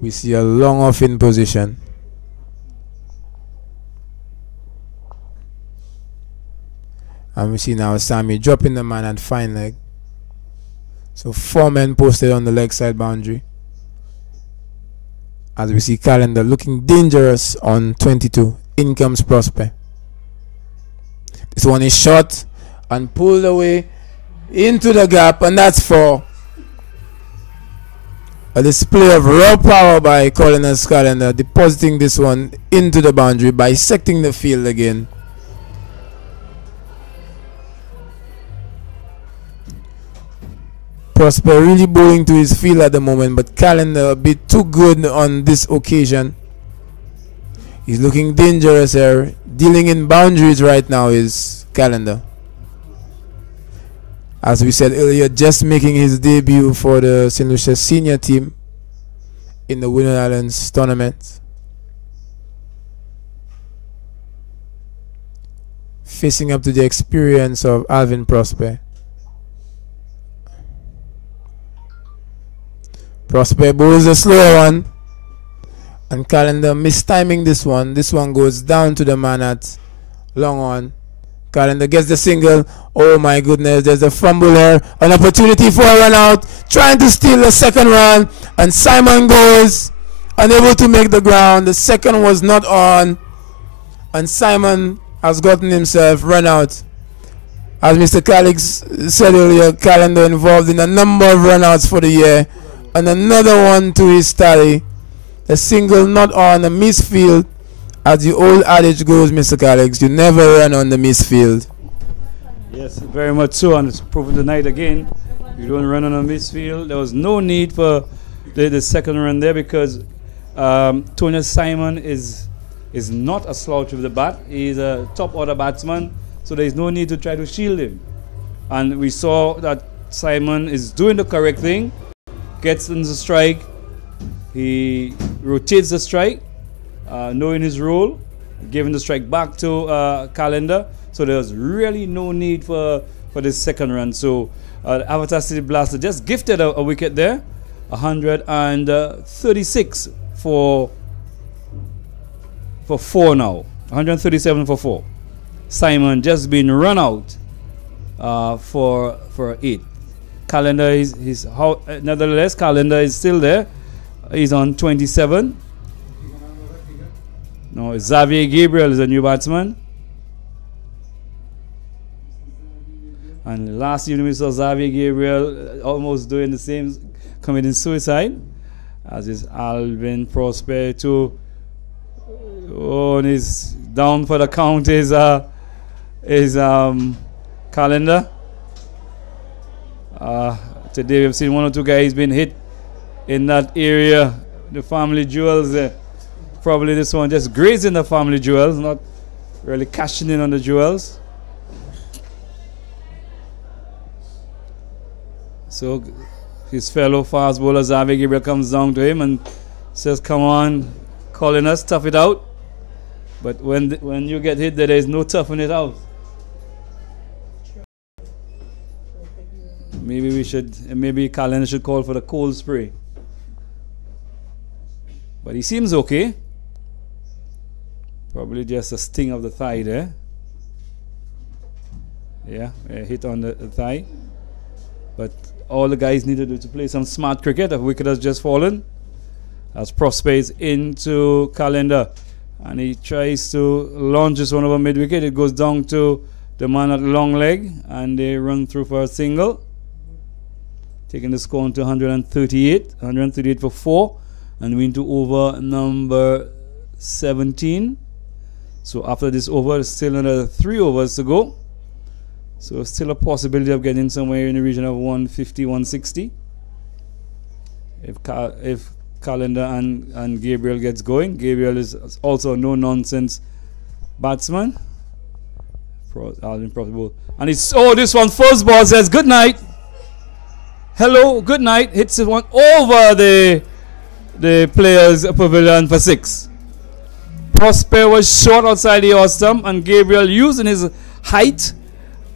We see a long off in position. And we see now Sammy dropping the man at fine leg. So 4 men posted on the leg side boundary. As we see Calendar looking dangerous on 22. In comes Prosper. This one is shot and pulled away into the gap, and that's 4. A display of raw power by Colin's Calendar, depositing this one into the boundary, bisecting the field again. Prosper really bowling to his field at the moment, but Calendar a bit too good on this occasion. He's looking dangerous here. Dealing in boundaries right now is Calendar. As we said earlier, just making his debut for the St. Lucia senior team in the Winner Islands tournament. Facing up to the experience of Alvin Prosper. Prosper bowls a slower one. And Calendar mistiming this one. This one goes down to the man at long on. Calendar gets the single. Oh my goodness, there's a fumble here. An opportunity for a run out. Trying to steal the second run. And Simon goes unable to make the ground. The second was not on. And Simon has gotten himself run out. As Mr. Calix said earlier, Calendar involved in a number of runouts for the year. And another one to his tally. A single not on, a misfield. As the old adage goes, Mr. Calix, you never run on the misfield. Yes, very much so, and it's proven tonight again. You don't run on a misfield. There was no need for the second run there because Tony Simon is not a slouch with the bat. He's a top order batsman, so there is no need to try to shield him. And we saw that Simon is doing the correct thing, gets in the strike, he rotates the strike, knowing his role, giving the strike back to Calendar. So there's really no need for this second run. So Avatar City Blaster just gifted a wicket there, 136 for 4 now, 137 for 4. Simon just been run out for 8. Calendar is nevertheless Calendar is still there. He's on 27. No, Xavier Gabriel is a new batsman. And last evening we saw Xavier Gabriel almost doing the same, committing suicide. As is Alvin Prosper too. Oh, and he's down for the count is Calendar. Today we've seen 1 or 2 guys being hit in that area, the family jewels. Probably this one just grazing the family jewels, not really cashing in on the jewels. So his fellow fast bowler Xavier Gabriel comes down to him and says, "Come on, calling us, tough it out." But when you get hit, there is no toughing it out. Maybe Calendar should call for the cold spray. But he seems okay. Probably just a sting of the thigh there. Yeah, a hit on the thigh. But all the guys need to do to play some smart cricket. A wicket has just fallen. As Prosper is into Calendar. And he tries to launch this one over mid-wicket. It goes down to the man at long leg, and they run through for a single, taking the score to 138 for 4, and we into over number 17. So after this over, there's still another 3 overs to go. So still a possibility of getting somewhere in the region of 150, 160. If Calendar and Gabriel gets going. Gabriel is also a no-nonsense batsman. Impossible. And it's, oh, this one, first ball says good night. Hello, good night. Hits it one over the player's pavilion for 6. Prosper was short outside the off stump, and Gabriel using his height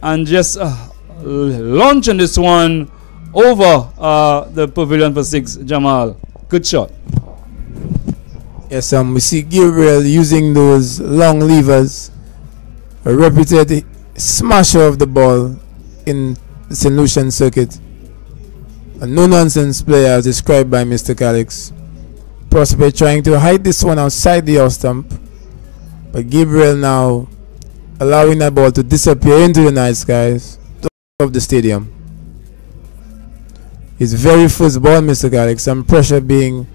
and just launching this one over the pavilion for 6. Jamal, good shot. Yes, we see Gabriel using those long levers, a reputed smasher of the ball in the St. Lucian circuit. A no-nonsense player as described by Mr. Calix. Prosper trying to hide this one outside the off stump, but Gabriel now allowing that ball to disappear into the night skies of the stadium. His very first ball, Mr. Calix, some pressure being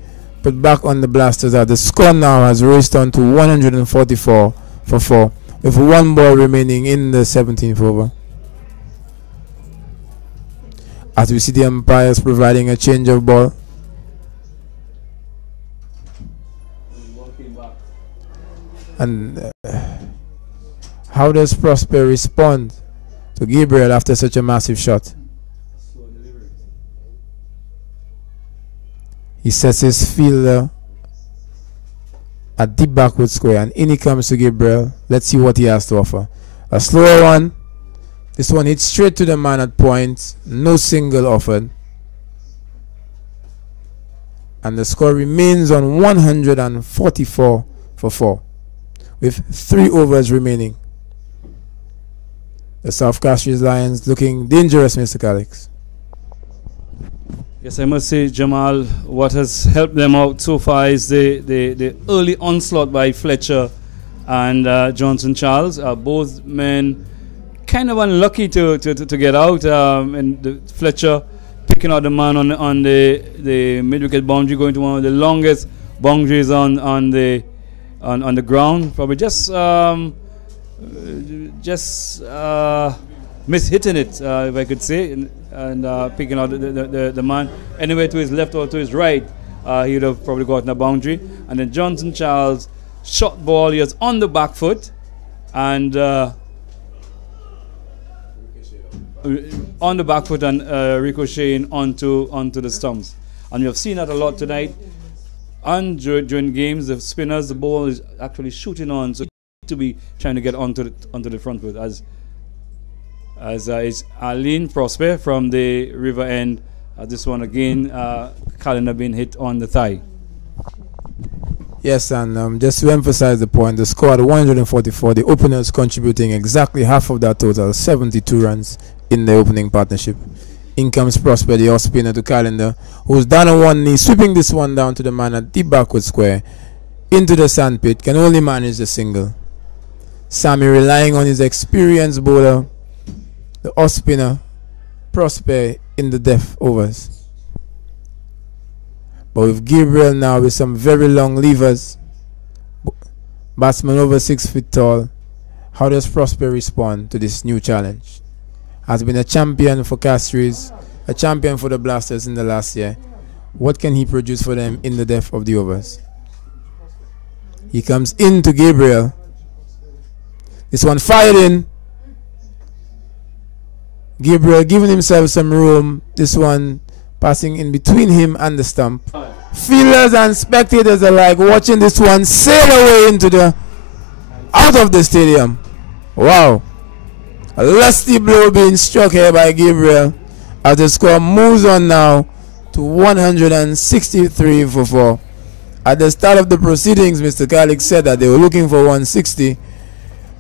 put back on the Blasters as the score now has raced on to 144 for 4, with 1 ball remaining in the 17th over. As we see the umpires providing a change of ball. And how does Prosper respond to Gabriel after such a massive shot? He sets his fielder at deep backward square, and in he comes to Gabriel. Let's see what he has to offer. A slower one. This one hits straight to the man at point. No single offered. And the score remains on 144 for 4, with 3 overs remaining. The South Castries Lions looking dangerous, Mr. Calix. Yes, I must say, Jamal, what has helped them out so far is the early onslaught by Fletcher and Johnson Charles. Both men kind of unlucky to get out. And Fletcher picking out the man on the mid-wicket boundary, going to one of the longest boundaries on the ground. Probably just mishitting it, if I could say, and picking out the man anywhere to his left or to his right. He would have probably gotten a boundary. And then Johnson Charles, shot ball, he was on the back foot and ricocheting onto the stumps. And we have seen that a lot tonight. And during games, the spinners, the ball is actually shooting on, so to be trying to get onto the front foot, as is Arlene Prosper from the river end. This one again, Calendar being hit on the thigh. Yes, and just to emphasize the point, the score at 144, the openers contributing exactly half of that total, 72 runs in the opening partnership. In comes Prosper, the off spinner to Calendar, who's down on one knee, sweeping this one down to the man at deep backward square, into the sandpit, can only manage the single. Sammy relying on his experienced bowler, the off spinner, Prosper, in the death overs. But with Gabriel now with some very long levers, batsman over 6 feet tall, how does Prosper respond to this new challenge? Has been a champion for Castries, a champion for the Blasters in the last year. What can he produce for them in the depth of the overs? He comes into Gabriel. This one fired in. Gabriel giving himself some room. This one passing in between him and the stump. Fielders and spectators alike watching this one sail away into the out of the stadium. Wow. A lusty blow being struck here by Gabriel as the score moves on now to 163 for 4. At the start of the proceedings, Mr. Calix said that they were looking for 160.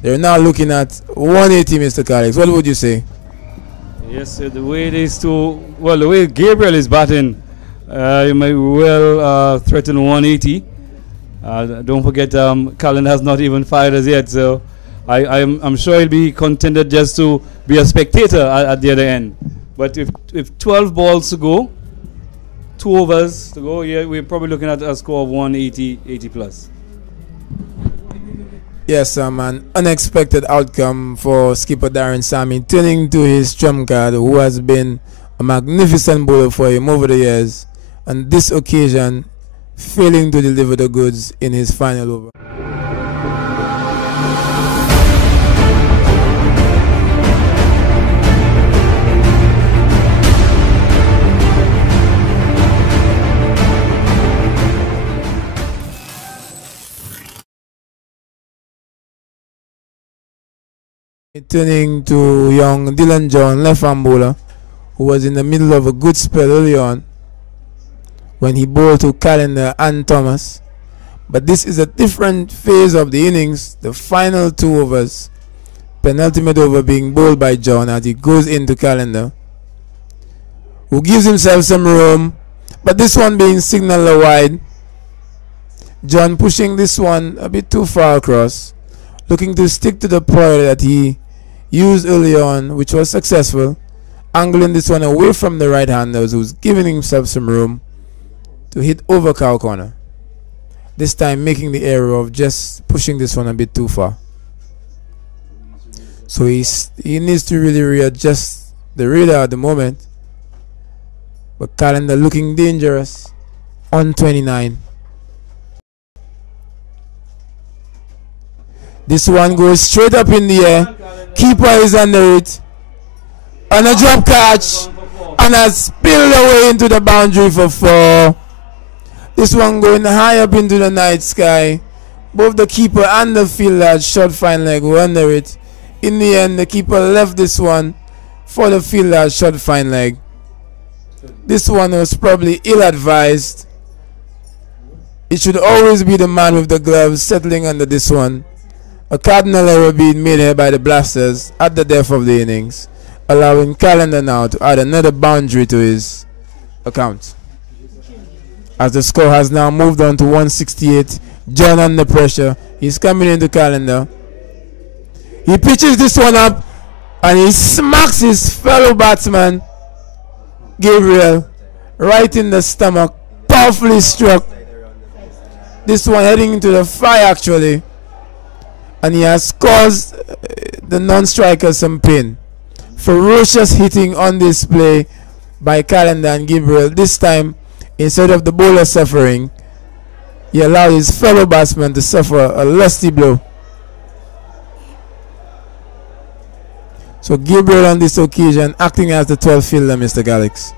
They're now looking at 180, Mr. Calix. What would you say? Yes, the way these two, well, the way Gabriel is batting, you may well threaten 180. Don't forget, Calendar has not even fired as yet, so I'm sure he'll be contented just to be a spectator at the other end. But if 12 balls to go, 2 overs to go, yeah, we're probably looking at a score of 180, 80 plus. Yes, an unexpected outcome for skipper Darren Sammy, turning to his trump card, who has been a magnificent bowler for him over the years, and this occasion failing to deliver the goods in his final over. Turning to young Dylan John, left-arm bowler, who was in the middle of a good spell early on when he bowled to Calendar and Thomas. But this is a different phase of the innings, the final 2 overs. Penultimate over being bowled by John as he goes into Calendar, who gives himself some room, but this one being signaled wide. John pushing this one a bit too far across, looking to stick to the ploy that he used early on, which was successful, angling this one away from the right-handers, who's giving himself some room to hit over cow corner. This time making the error of just pushing this one a bit too far. So he needs to really readjust the radar at the moment. But Calendar looking dangerous on 29. This one goes straight up in the air. Keeper is under it. And a drop catch. And a spilled away into the boundary for 4. This one going high up into the night sky. Both the keeper and the fielder shot fine leg were under it. In the end, the keeper left this one for the fielder shot fine leg. This one was probably ill-advised. It should always be the man with the gloves settling under this one. A cardinal error being made here by the Blasters at the death of the innings, allowing Calendar now to add another boundary to his account. As the score has now moved on to 168, John under pressure. He's coming into Calendar. He pitches this one up and he smacks his fellow batsman, Gabriel, right in the stomach. Powerfully struck. This one heading into the fly actually. And he has caused the non-striker some pain. Ferocious hitting on display by Calendar and Gabriel. This time, instead of the bowler suffering, he allowed his fellow batsman to suffer a lusty blow. So Gabriel on this occasion acting as the 12th fielder, Mr. Gallix.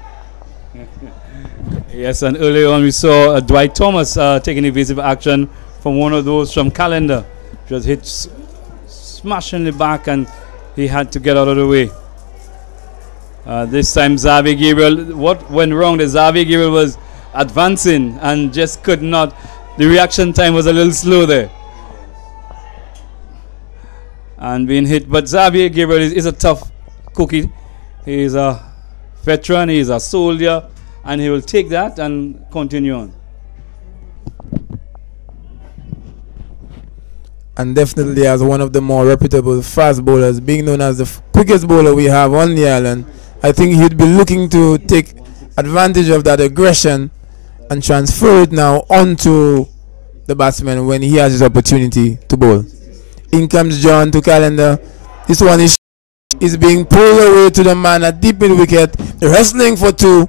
Yes, and earlier on we saw Dwight Thomas taking evasive action from one of those from Calendar. Just hit smash in the back and he had to get out of the way. This time Xavier Gabriel, what went wrong? The Xavier Gabriel was advancing and just could not. The reaction time was a little slow there. And being hit. But Xavier Gabriel is a tough cookie. He is a veteran, he is a soldier, and he will take that and continue on. And definitely as one of the more reputable fast bowlers, being known as the quickest bowler we have on the island, I think he'd be looking to take advantage of that aggression and transfer it now onto the batsman when he has his opportunity to bowl. In comes John to Calendar. This one is being pulled away to the man at deep mid wicket. They're wrestling for 2.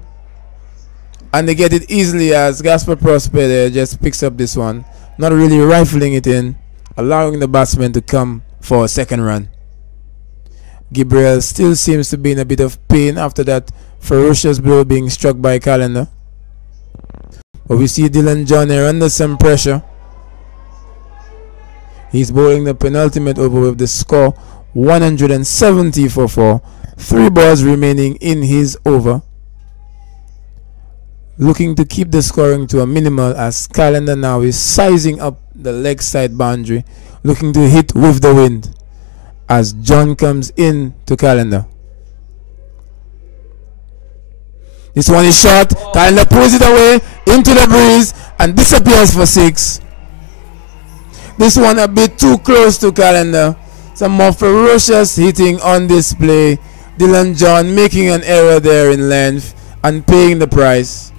And they get it easily as Gasper Prosper there just picks up this one. Not really rifling it in, allowing the batsman to come for a second run. Gabriel still seems to be in a bit of pain after that ferocious blow being struck by Calendar. But we see Dylan John here under some pressure. He's bowling the penultimate over with the score 170 for 4. 3 balls remaining in his over. Looking to keep the scoring to a minimal as Calendar now is sizing up the leg side boundary, looking to hit with the wind as John comes in to Calendar. This one is short. Calendar pulls it away into the breeze and disappears for 6. This one a bit too close to Calendar. Some more ferocious hitting on display. Dylan John making an error there in length and paying the price.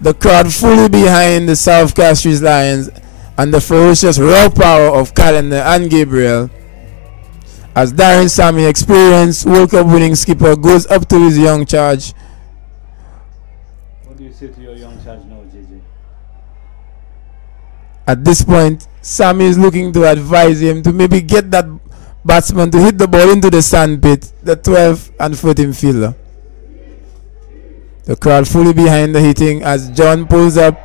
The crowd fully behind the South Castries Lions and the ferocious raw power of Calendar and Gabriel. As Darren Sammy, experienced World Cup winning skipper, goes up to his young charge. What do you say to your young charge now, JJ? At this point, Sammy is looking to advise him to maybe get that batsman to hit the ball into the sandpit, the 12th and 14th fielder. The crowd fully behind the hitting as John pulls up,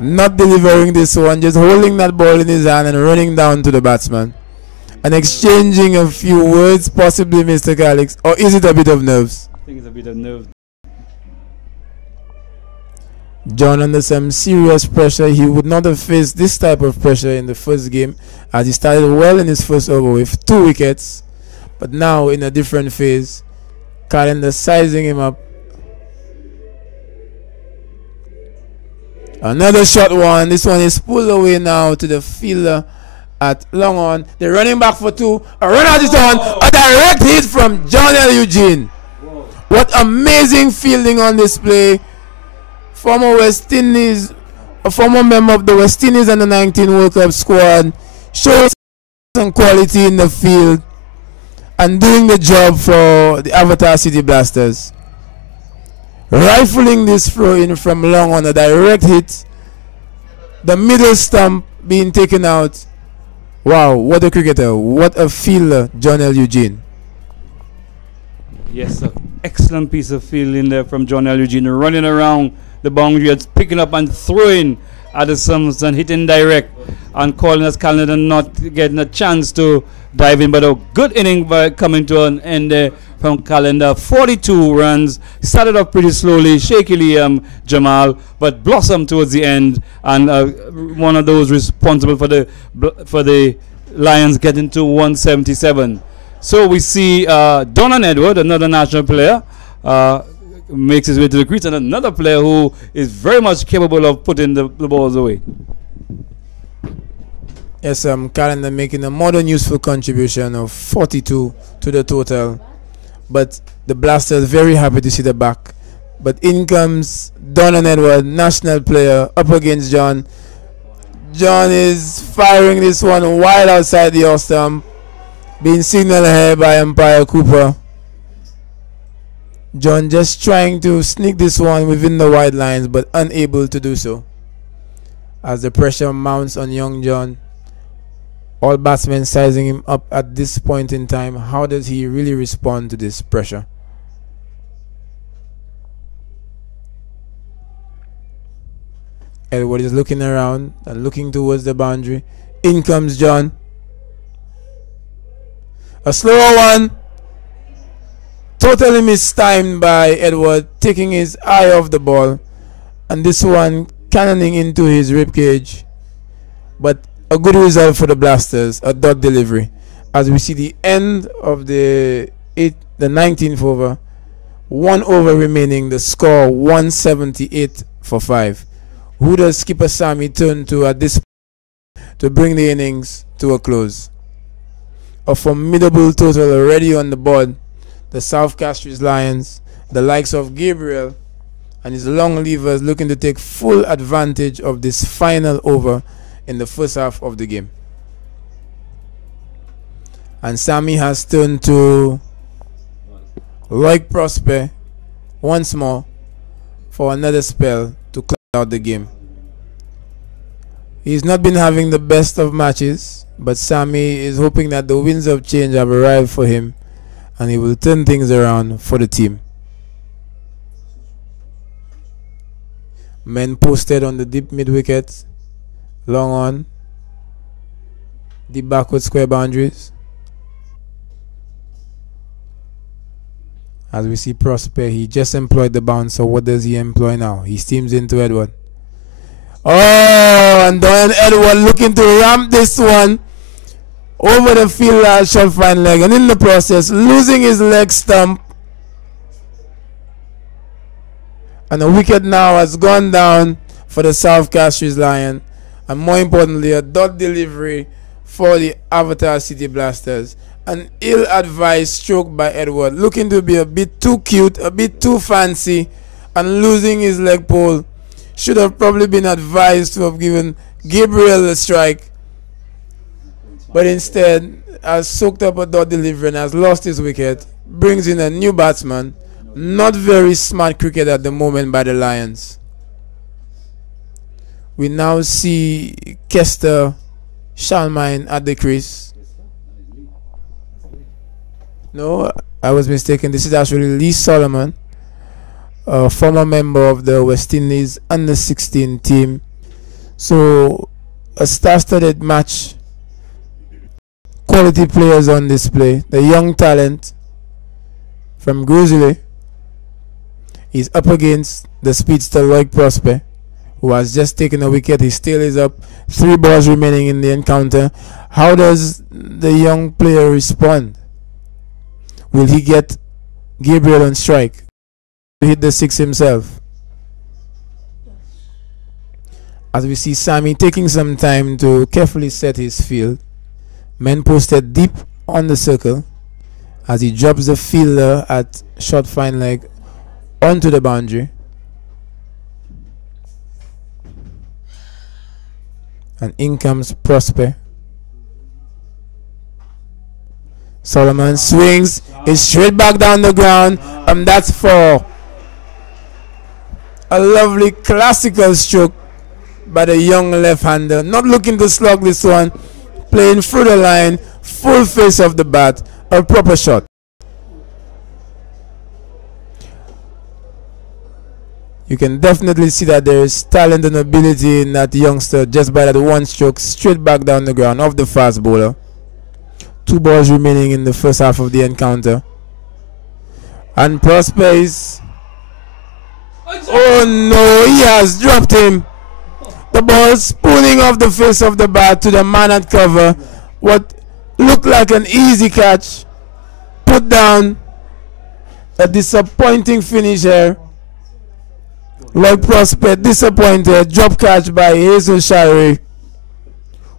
not delivering this one, just holding that ball in his hand and running down to the batsman and exchanging a few words, possibly, Mr. Calix, or is it a bit of nerves? I think it's a bit of nerves. John under some serious pressure. He would not have faced this type of pressure in the first game, as he started well in his first over with 2 wickets, but now in a different phase. Calendar sizing him up. Another short one. This one is pulled away now to the fielder at long on. They're running back for 2. A run out is on. A direct hit from John L. Eugene. What amazing fielding on display. Former West Indies, a former member of the West Indies under 19 World Cup squad, showing some quality in the field and doing the job for the Avatar City Blasters. Rifling this throw in from long on, a direct hit. The middle stump being taken out. Wow, what a cricketer, what a fielder, John L. Eugene. Yes, sir. Excellent piece of fielding there from John L. Eugene, running around the boundary, picking up and throwing at the sums and hitting direct, and calling us Calendar not getting a chance to dive in, but a good inning by coming to an end there from Calendar. 42 runs, started off pretty slowly, shakily, Jamal, but blossomed towards the end, and one of those responsible for the Lions getting to 177. So we see Donan Edward, another national player, makes his way to the crease, and another player who is very much capable of putting the balls away. Yes, Calendar making a more than useful contribution of 42 to the total, but the Blasters very happy to see the back. But in comes Donan Edward, national player, up against John. John is firing this one wide outside the off stump, being signaled ahead by umpire Cooper. John just trying to sneak this one within the wide lines, but unable to do so. As the pressure mounts on young John, all batsmen sizing him up at this point in time. How does he really respond to this pressure? Edward is looking around and looking towards the boundary. In comes John. A slower one. Totally mistimed by Edward, taking his eye off the ball, and this one cannoning into his ribcage. But a good result for the Blasters, a dot delivery, as we see the end of the 19th over. 1 over remaining, the score 178 for 5. Who does skipper Sammy turn to at this point to bring the innings to a close? A formidable total already on the board. The South Castries Lions, the likes of Gabriel and his long levers, looking to take full advantage of this final over in the first half of the game. And Sammy has turned to Loic Prosper once more for another spell to close out the game. He's not been having the best of matches, but Sammy is hoping that the winds of change have arrived for him, and he will turn things around for the team. Men posted on the deep mid wicket, long on, deep backward square boundaries. As we see Prosper, he just employed the bounce, so what does he employ now? He steams into Edward. Oh, and then Edward looking to ramp this one over the field, short fine leg, and in the process losing his leg stump, and a wicket now has gone down for the South Castries Lion, and more importantly a dot delivery for the Avatar City Blasters. An ill-advised stroke by Edward, looking to be a bit too cute, a bit too fancy, and losing his leg pole. Should have probably been advised to have given Gabriel a strike, but instead has soaked up a dot delivery and has lost his wicket. Brings in a new batsman. Not very smart cricket at the moment by the Lions. We now see Kester Shalmine at the crease. No, I was mistaken. This is actually Lee Solomon, a former member of the West Indies under-16 team. So, a star-studded match. Quality players on display. The young talent from Grizzly is up against the speedster Loic Prosper, who has just taken a wicket. He still is up. 3 balls remaining in the encounter. How does the young player respond? Will he get Gabriel on strike to hit the 6 himself? As we see Sammy taking some time to carefully set his field. Men posted deep on the circle as he drops the fielder at short fine leg onto the boundary. And in comes Prosper. Solomon swings, is straight back down the ground, and that's 4. A lovely classical stroke by the young left-hander. Not looking to slug this one, playing through the line, full face of the bat, a proper shot. You can definitely see that there is talent and ability in that youngster just by that one stroke, straight back down the ground off the fast bowler. 2 balls remaining in the first half of the encounter. And Prosper is... Oh no, he has dropped him. The ball spooning off the face of the bat to the man at cover. What looked like an easy catch. Put down. A disappointing finish here. Loic Prosper disappointed. Drop catch by Hazel Shari.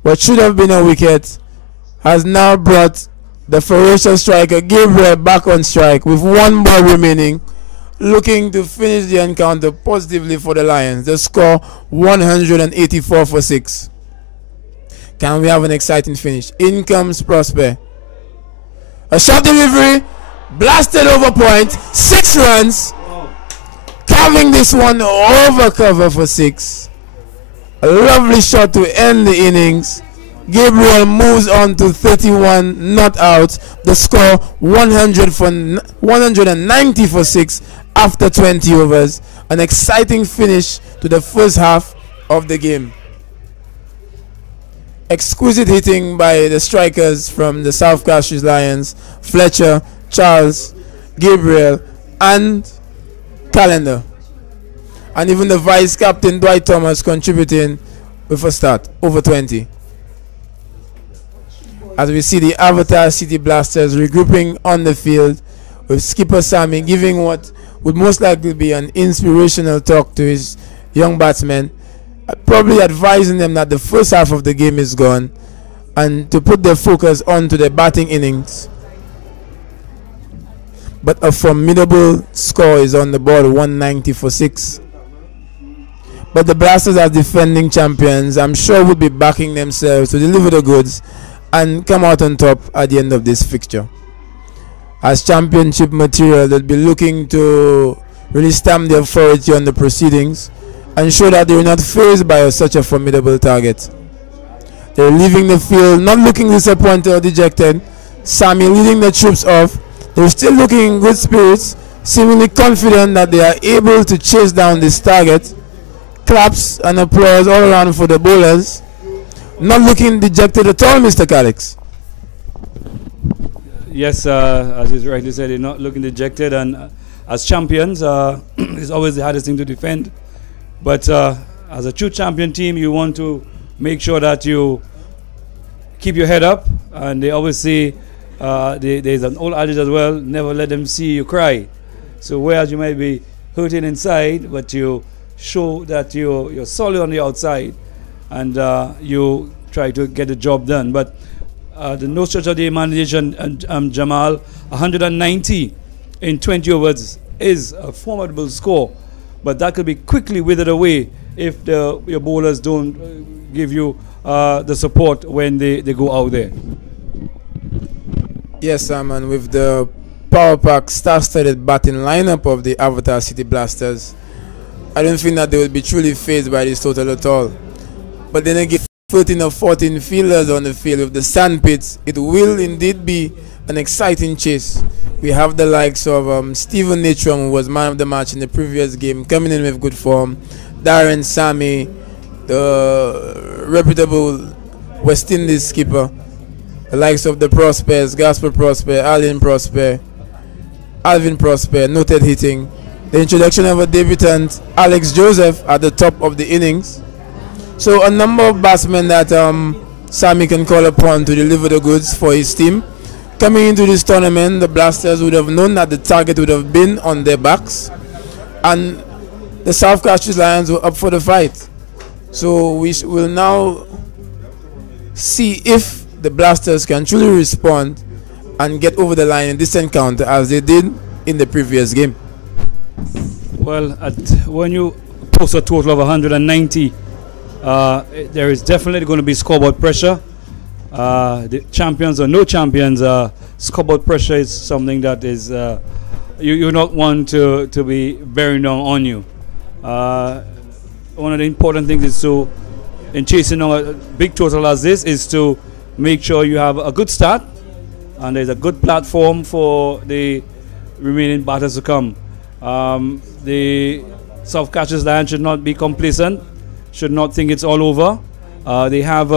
What should have been a wicket has now brought the ferocious striker Gabriel back on strike with 1 ball remaining, looking to finish the encounter positively for the Lions. The score 184 for 6. Can we have an exciting finish? In comes Prosper. A shot delivery, blasted over point, 6 runs. Carving this one over cover for 6. A lovely shot to end the innings. Gabriel moves on to 31 not out. The score 190 for 6 after 20 overs. An exciting finish to the first half of the game. Exquisite hitting by the strikers from the South Castries Lions, Fletcher, Charles, Gabriel and Calendar. And even the vice captain Dwight Thomas contributing with a start over 20. As we see the Avatar City Blasters regrouping on the field with skipper Sammy giving what would most likely be an inspirational talk to his young batsmen, probably advising them that the first half of the game is gone and to put their focus onto the batting innings. But a formidable score is on the board, 190 for 6. But the Blasters, as defending champions, I'm sure would be backing themselves to deliver the goods and come out on top at the end of this fixture. As championship material, they'll be looking to really stamp their authority on the proceedings and show that they're not fazed by such a formidable target. They're leaving the field, not looking disappointed or dejected. Sammy leading the troops off. They're still looking in good spirits, seemingly confident that they are able to chase down this target. Claps and applause all around for the bowlers. Not looking dejected at all, Mr. Calix. Yes, as you rightly said, they're not looking dejected, and as champions, it's always the hardest thing to defend. But as a true champion team, you want to make sure that you keep your head up, and they always say, there's an old adage as well, never let them see you cry. So whereas you might be hurting inside, but you show that you're solid on the outside, and you try to get the job done. But the no stretch of the imagination, Jamal, 190 in 20 overs is a formidable score, but that could be quickly withered away if your bowlers don't give you the support when they go out there. Yes, and with the power pack star-studded batting lineup of the Avatar City Blasters, I don't think that they will be truly phased by this total at all. But then again, 13 or 14 fielders on the field with the sandpits, it will indeed be an exciting chase. We have the likes of Stephen Natrum, who was man of the match in the previous game, coming in with good form. Darren Sammy, the reputable West Indies skipper. The likes of the Prospers, Gaspar Prosper, Alvin Prosper, noted hitting. The introduction of a debutant, Alex Joseph, at the top of the innings. So a number of batsmen that Sammy can call upon to deliver the goods for his team. Coming into this tournament, the Blasters would have known that the target would have been on their backs, and the South Castries Lions were up for the fight. So we will now see if the Blasters can truly respond and get over the line in this encounter as they did in the previous game. Well, when you post a total of 190, there is definitely going to be scoreboard pressure. The champions or no champions, scoreboard pressure is something that is you not want to be bearing down on you. One of the important things is to, in chasing a big total as this, is to make sure you have a good start and there's a good platform for the remaining batters to come. The South Castries Lions should not be complacent, should not think it's all over. They have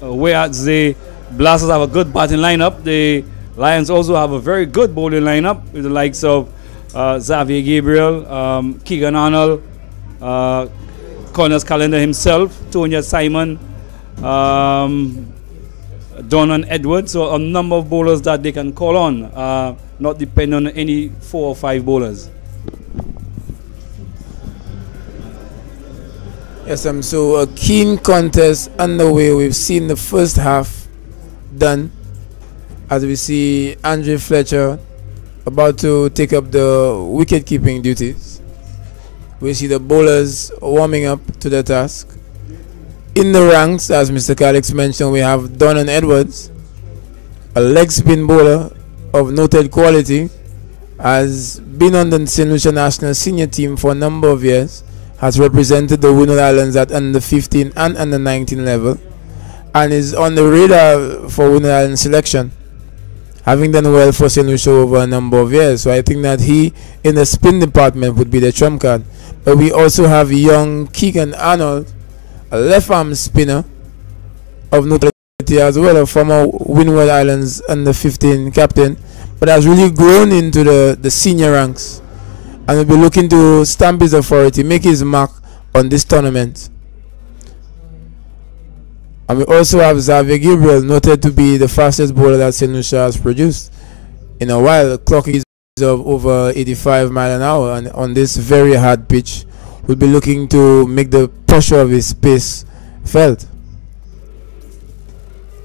whereas the Blasters have a good batting lineup, the Lions also have a very good bowling lineup with the likes of Xavier Gabriel, Keegan Arnold, Connors Calendar himself, Tonya Simon, Donan Edwards. So a number of bowlers that they can call on, not depend on any 4 or 5 bowlers. Yes, so a keen contest underway. We've seen the first half done as we see Andre Fletcher about to take up the wicket-keeping duties. We see the bowlers warming up to the task. In the ranks, as Mr. Calix mentioned, we have Donan Edwards, a leg spin bowler of noted quality, has been on the St. Lucia national senior team for a number of years, has represented the Windward Islands at under 15 and under 19 level, and is on the radar for Windward Island selection, having done well for St. Lucia over a number of years. So I think that he, in the spin department, would be the trump card. But we also have young Keegan Arnold, a left-arm spinner of notoriety as well, a former Windward Islands under 15 captain, but has really grown into the senior ranks, and will be looking to stamp his authority, make his mark on this tournament. And we also have Xavier Gabriel, noted to be the fastest bowler that St. Lucia has produced in a while. The clock is of over 85 miles an hour, and on this very hard pitch, will be looking to make the pressure of his pace felt.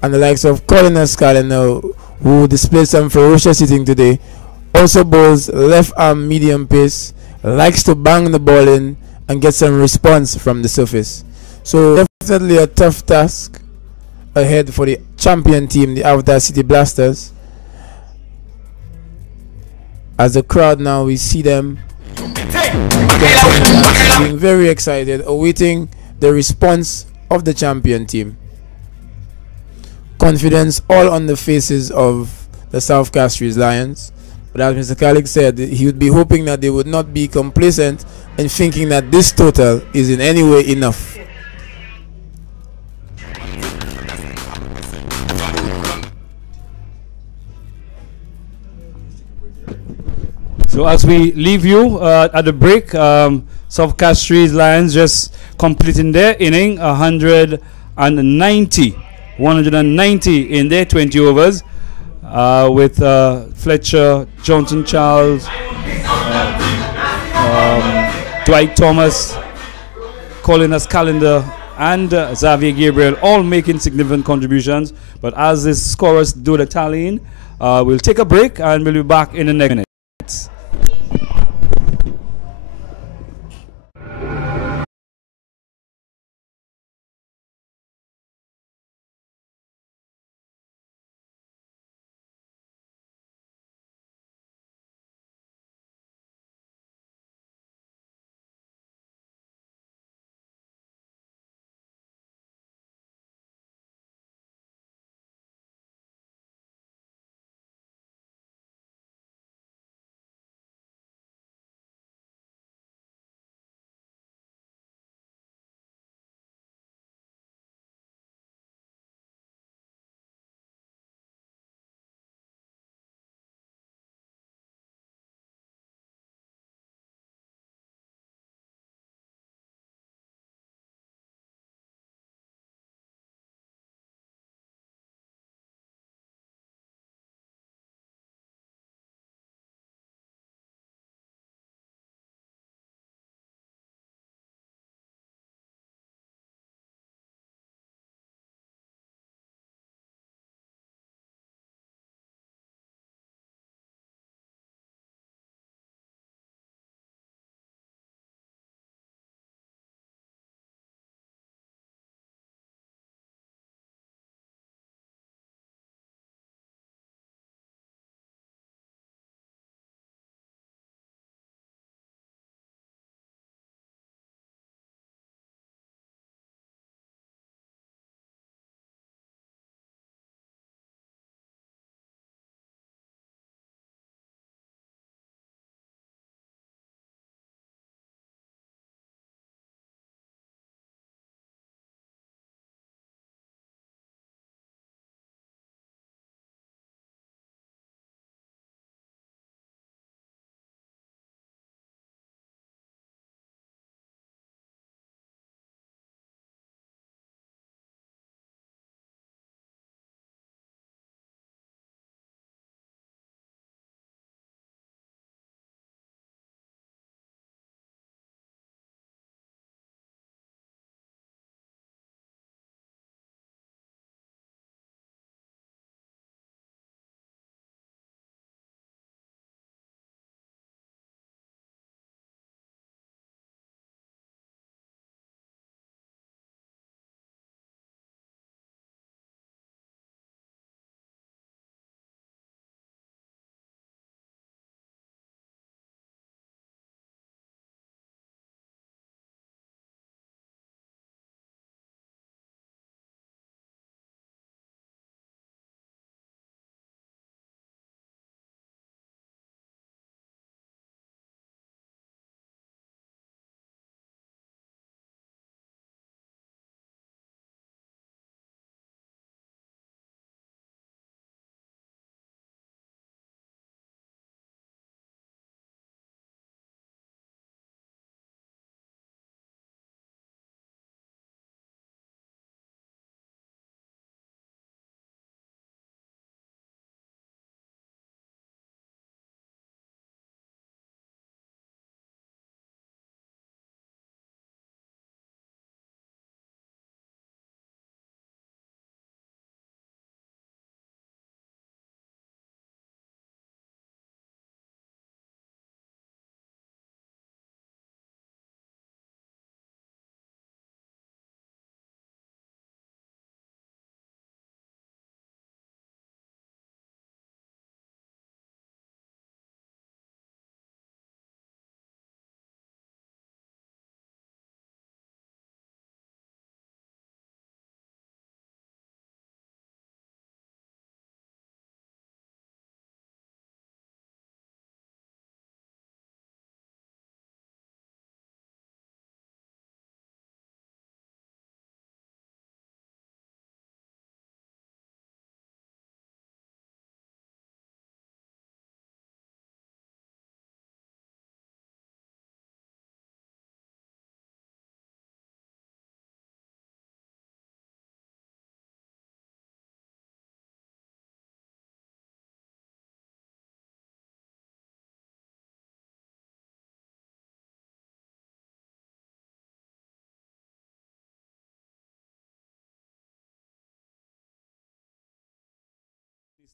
And the likes of Colin Escalena, who displayed some ferocious hitting today, also bowls left arm medium pace, likes to bang the ball in and get some response from the surface. So definitely a tough task ahead for the champion team, the Avatar City Blasters. As the crowd now, we see them being very excited, awaiting the response of the champion team. Confidence all on the faces of the South Castries Lions. But as Mr. Calix said, he would be hoping that they would not be complacent in thinking that this total is in any way enough. So as we leave you at the break, South Castries Lions just completing their inning, 190 in their 20 overs, with Fletcher, Johnson Charles, Dwight Thomas, Colin Calendar, and Xavier Gabriel, all making significant contributions. But as the scorers do the tallying, we'll take a break and we'll be back in the next minute.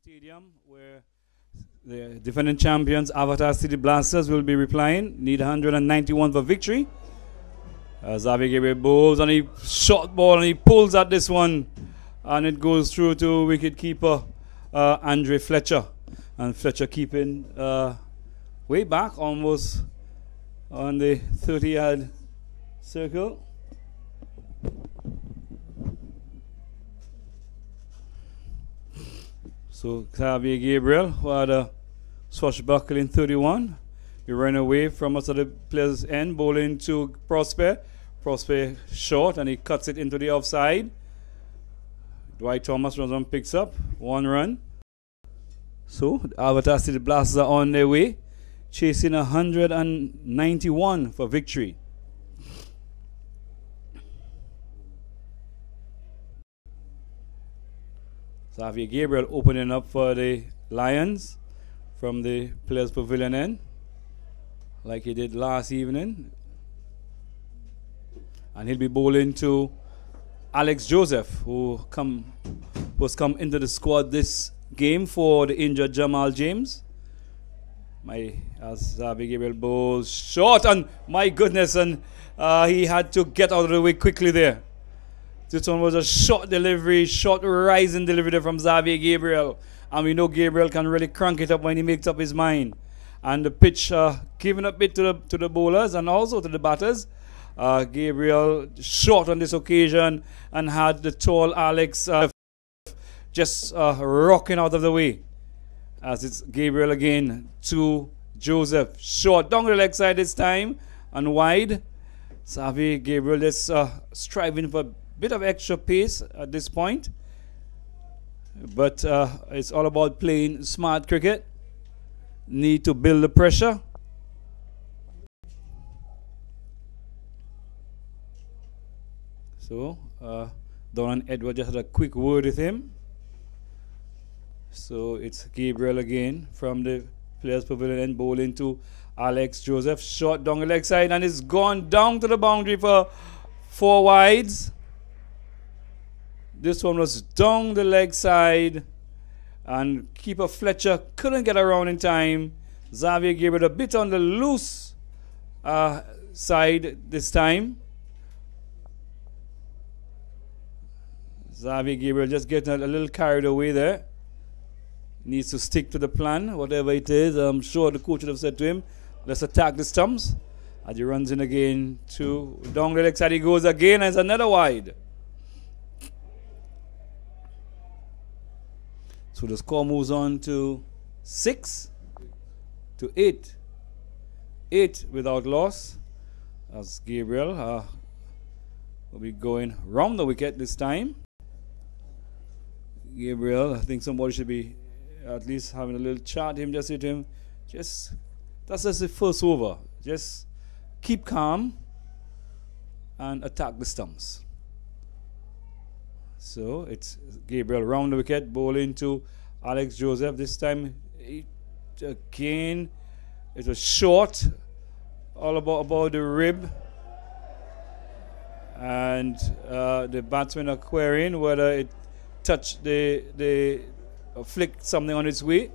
Stadium, where the defending champions Avatar City Blasters will be replying. Need 191 for victory. Xavier Gabriel bowls and he shot ball and he pulls at this one, and it goes through to wicket keeper Andre Fletcher, and Fletcher keeping way back almost on the 30-yard circle. So Xavier Gabriel, who had a swashbuckling 31, he ran away from us at the player's end, bowling to Prosper. Prosper short, and he cuts it into the offside. Dwight Thomas runs and picks up 1 run. So the Avatar City Blasters are on their way, chasing 191 for victory. Xavier Gabriel opening up for the Lions from the Players Pavilion end, like he did last evening. And he'll be bowling to Alex Joseph, who was come into the squad this game for the injured Jamal James. As Xavier Gabriel bowls short, and my goodness, and he had to get out of the way quickly there. This one was a short delivery, short rising delivery there from Xavier Gabriel. And we know Gabriel can really crank it up when he makes up his mind. And the pitch giving a bit to the bowlers and also to the batters. Gabriel short on this occasion and had the tall Alex just rocking out of the way. As it's Gabriel again to Joseph. Short down the leg side this time and wide. Xavier Gabriel is striving for bit of extra pace at this point, but it's all about playing smart cricket. Need to build the pressure. So Don Edward just had a quick word with him. So it's Gabriel again from the Players Pavilion and bowling to Alex Joseph. Short down the leg side, and it's gone down to the boundary for 4 wides. This one was down the leg side, and keeper Fletcher couldn't get around in time. Xavier gave it a bit on the loose side this time. Xavier Gabriel just getting a little carried away there. Needs to stick to the plan, whatever it is. I'm sure the coach would have said to him, let's attack the stumps. And he runs in again to down the leg side. He goes again, and it's another wide. So the score moves on to 6 to 8. 8 without loss. As Gabriel will be going round the wicket this time. Gabriel, I think somebody should be at least having a little chat to him, just say to him, that's just the first over. Just keep calm and attack the stumps. So it's Gabriel round the wicket, bowling to Alex Joseph. This time, again, it was short, all about the rib. And the batsmen are querying whether it touched the flicked something on its way.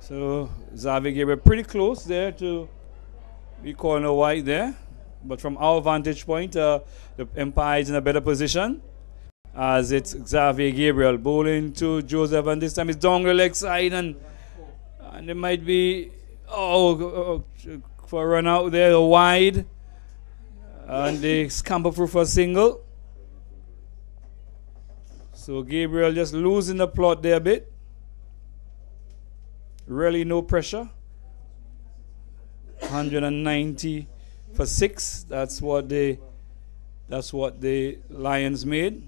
So Xavier Gabriel pretty close there to be calling a wide there. But from our vantage point, the umpire is in a better position, as it's Xavier Gabriel bowling to Joseph, and this time it's down the leg side, and it might be for a run out there, wide, and they scamper through for a single. So Gabriel just losing the plot there a bit. Really no pressure. 190 for 6. That's what the Lions made.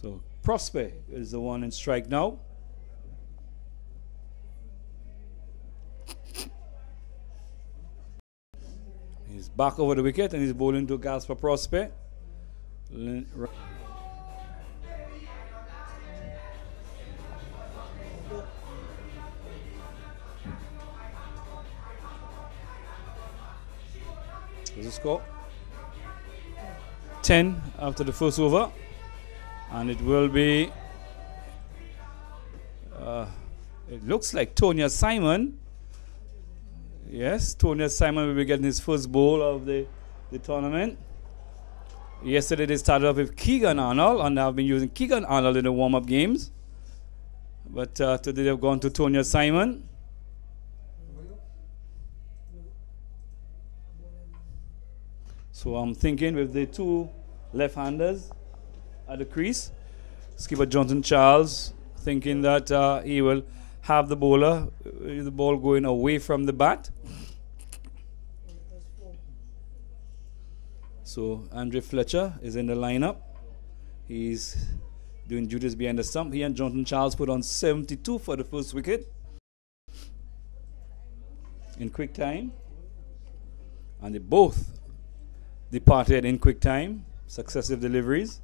So Prosper is the one in strike now. He's back over the wicket and he's bowling to Gasper Prosper. So the score 10 after the first over, and it will be it looks like Tonya Simon. Yes, Tonya Simon will be getting his first bowl of the tournament. Yesterday they started off with Keegan Arnold, and I've been using Keegan Arnold in the warm-up games. But today they've gone to Tonya Simon. So I'm thinking with the two left-handers at the crease, skipper Johnson Charles thinking that he will have the bowler, the ball going away from the bat. So Andre Fletcher is in the lineup. He's doing duties behind the stump. He and Johnson Charles put on 72 for the first wicket in quick time. And they both departed in quick time, successive deliveries.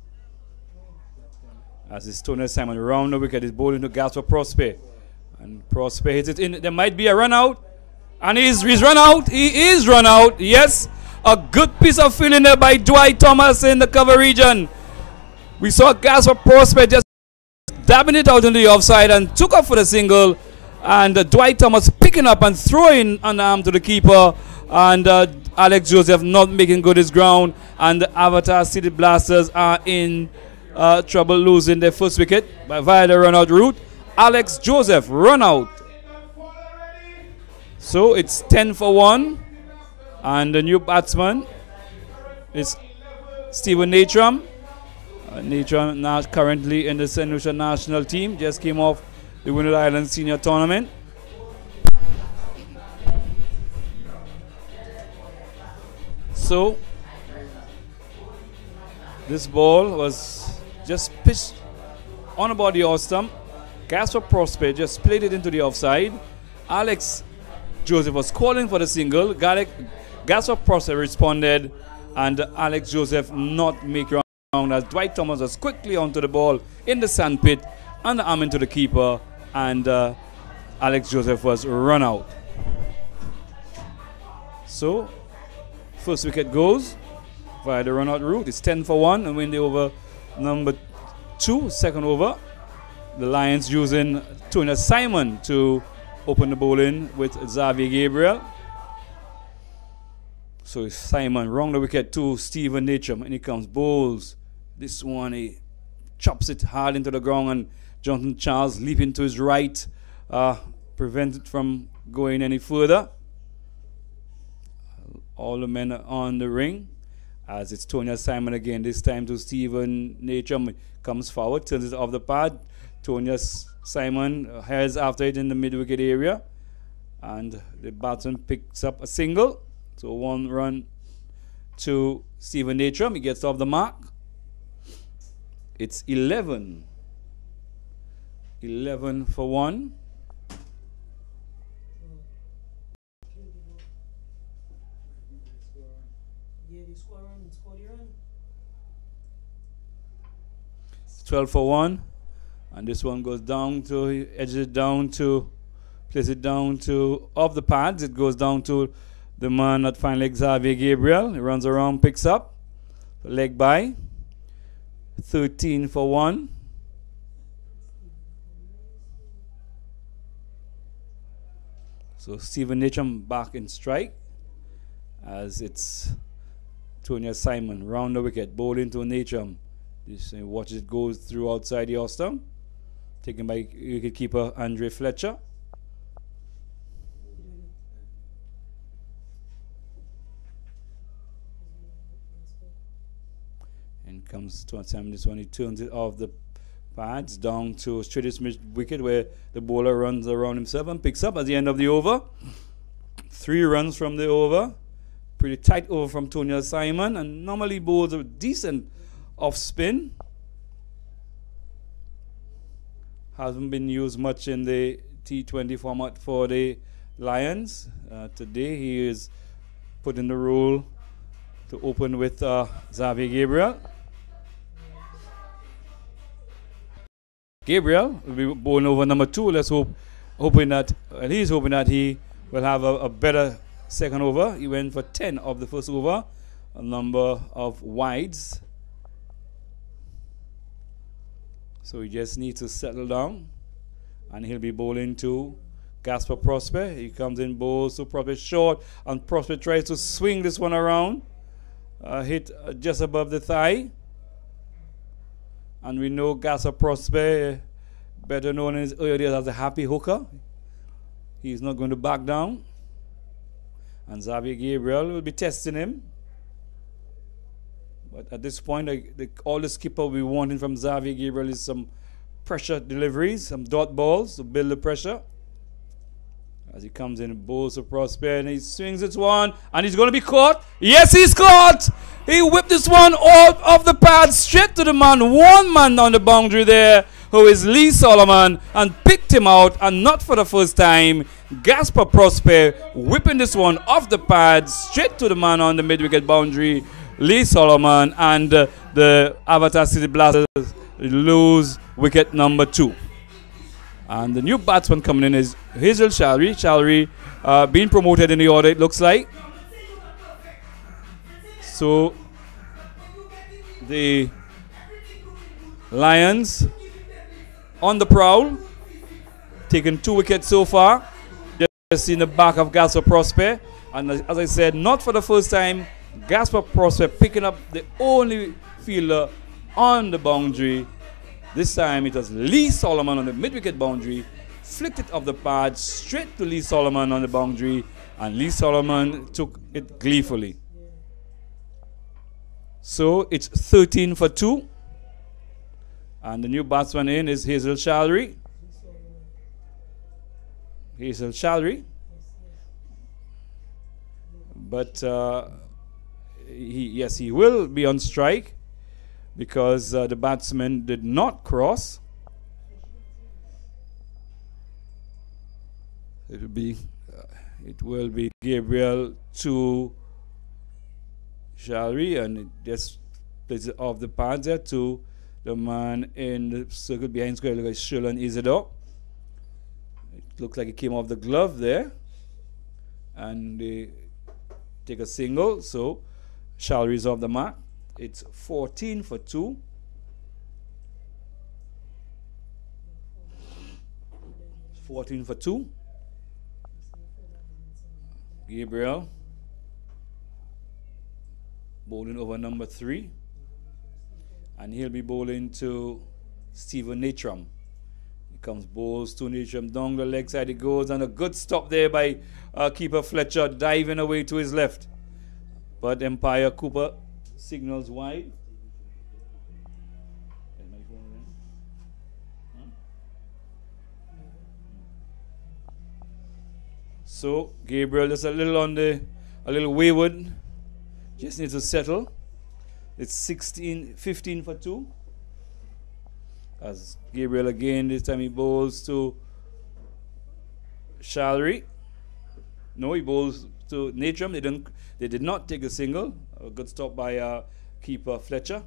As is Tony Simon round the wicket, is bowling to Gaspar Prosper. And Prosper hits it in. There might be a run out. And he's run out. He is run out. Yes. A good piece of fielding there by Dwight Thomas in the cover region. We saw Gaspar Prosper just dabbing it out into the offside and took off for the single. And Dwight Thomas picking up and throwing an arm to the keeper. And Alex Joseph not making good his ground. And the Avatar City Blasters are in trouble losing their first wicket via the run out route. Alex Joseph run out. So it's 10 for 1. And the new batsman is Stephen Natram. Natram now currently in the St. Lucia national team. Just came off the Winter Islands Senior Tournament. So this ball was just pitched on about the off stump. Gaspar Prosper just played it into the offside. Alex Joseph was calling for the single. Gaspar Prosper responded, and Alex Joseph not make round as Dwight Thomas was quickly onto the ball in the sandpit, and the arm into the keeper, and Alex Joseph was run out. So first wicket goes via the run out route. It's 10 for 1 and win the over number 2, second over. The Lions using Tonya Simon to open the bowling with Xavier Gabriel. So Simon wrong the wicket to Stephen Natram, and he comes, bowls. This one, he chops it hard into the ground, and Johnson Charles leaping to his right, prevent it from going any further. All the men are on the ring, as it's Tonya Simon again, this time to Stephen Natram, comes forward, turns it off the pad. Tonya Simon heads after it in the mid-wicket area, and the batsman picks up a single. So 1 run to Stephen Natram. He gets off the mark. It's 11. 11 for 1. It's 12 for 1. And this one goes down to, he edges it down to, place it down to, off the pads. It goes down to the man at fine leg, Xavier Gabriel. He runs around, picks up, leg by. 13 for 1. So Stephen Natram back in strike, as it's Tonya Simon round the wicket, bowling to Natram. Just watch it go through outside the off stump, taken by wicketkeeper Andre Fletcher. And comes to this one, he turns it off the pads down to straight mid wicket, where the bowler runs around himself and picks up at the end of the over. 3 runs from the over. Pretty tight over from Tonya Simon, and normally bowls a decent off spin. Hasn't been used much in the T20 format for the Lions. Today he is put in the role to open with Xavier Gabriel. Gabriel will be bowling over number 2. Let's hope, he's hoping that he will have a better second over. He went for 10 of the first over. A number of wides. So he just needs to settle down. And he'll be bowling to Gasper Prosper. He comes in, bowls to Prosper short. And Prosper tries to swing this one around. Hit just above the thigh. And we know Gasper Prosper, better known in his earlier days as a happy hooker. He's not going to back down. And Xavier Gabriel will be testing him. But at this point, all the skipper will be wanting from Xavier Gabriel is some pressure deliveries, some dot balls to build the pressure. As he comes in, bowls to Prosper, and he swings this one, and he's going to be caught. Yes, he's caught! He whipped this one off the pad, straight to the man. One man on the boundary there, who is Lee Solomon, and picked him out, and not for the first time. Gasper Prosper whipping this one off the pad, straight to the man on the mid-wicket boundary. Lee Solomon, and the Avatar City Blasters lose wicket number 2. And the new batsman coming in is Hazel Shalry. Shalry being promoted in the order, it looks like. So the Lions on the prowl, taken 2 wickets so far. Just in the back of Gasper Prosper. And as I said, not for the first time, Gasper Prosper picking up the only fielder on the boundary. This time it was Lee Solomon on the mid-wicket boundary. Flicked it off the pad straight to Lee Solomon on the boundary. And Lee Solomon took it gleefully. So it's 13 for 2. And the new batsman in is Hazel Shalry. Hazel Shalry. But he will be on strike because the batsman did not cross. It will be Gabriel to Shalry, and it just plays it off the pad there to the man in the circle behind square, like Sherlin Isidore. It looks like it came off the glove there, and they take a single. So Shalry is off the mark. It's 14 for 2. Gabriel bowling over number 3. And he'll be bowling to Stephen Natram. He comes, bowls to Natram, down the leg side he goes, and a good stop there by keeper Fletcher, diving away to his left. But Empire Cooper signals wide. So Gabriel is a little wayward. Just needs to settle. It's 15 for 2. As Gabriel again, this time he bowls to Shalry. No, he bowls to Natram. They did not take a single. A good stop by keeper Fletcher.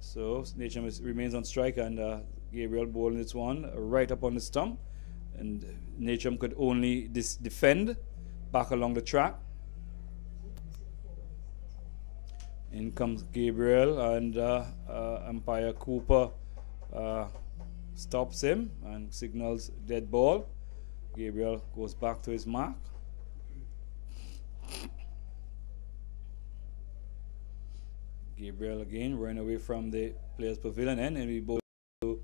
So Natram remains on strike, and Gabriel bowling this one right up on the stump. And Natram could only defend back along the track. In comes Gabriel, and umpire Cooper stops him and signals dead ball. Gabriel goes back to his mark. Gabriel again running away from the players' pavilion, and we bowl to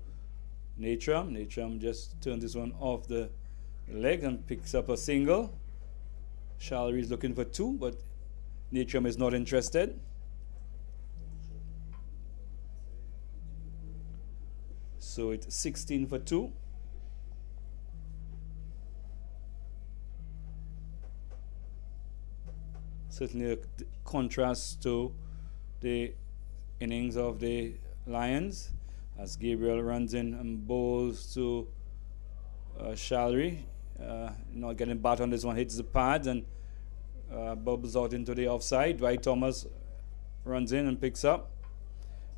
Natram. Natram just turns this one off the leg and picks up a single. Shalry is looking for 2, but Natram is not interested. So it's 16 for 2. Certainly a contrast to the innings of the Lions, as Gabriel runs in and bowls to Shalry. Not getting bat on this one, hits the pads and bubbles out into the offside. Dwight Thomas runs in and picks up.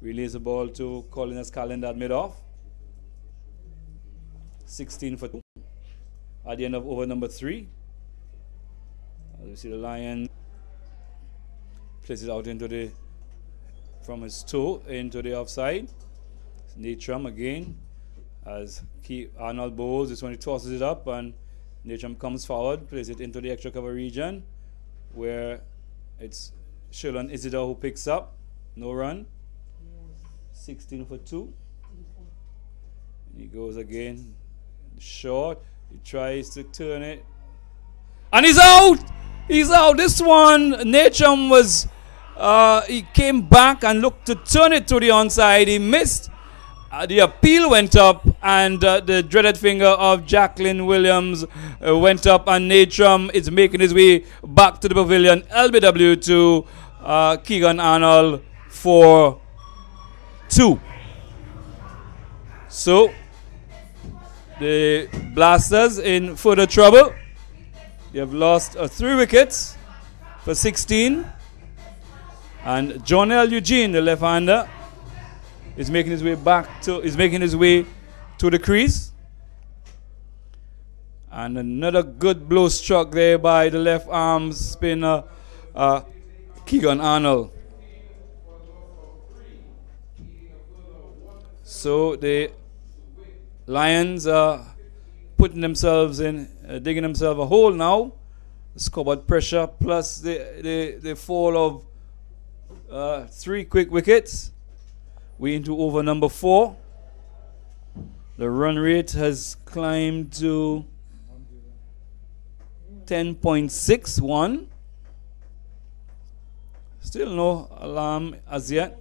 Relays the ball to Colin Escalent at mid-off. 16 for 2. At the end of over number 3. you see the Lion places it out into the from his toe into the offside. Natram again as Arnold bowls. This one he tosses it up and Natram comes forward, plays it into the extra cover region where it's Sherlon Isidore who picks up. No run. 16 for 2. He goes again short. He tries to turn it. And he's out! He's out. This one, Natram was, he came back and looked to turn it to the onside. He missed. The appeal went up, and the dreaded finger of Jacqueline Williams went up, and Natram is making his way back to the pavilion. LBW to Keegan Arnold for 2. So, the Blasters in further trouble. They have lost 3 wickets for 16. And Jonel Eugene, the left-hander, is making his way to the crease. And another good blow struck there by the left arm spinner Keegan Arnold. So the Lions are putting themselves in, digging themselves a hole now. Scoreboard pressure plus the fall of 3 quick wickets. We're into over number 4. The run rate has climbed to 10.61. Still no alarm as yet,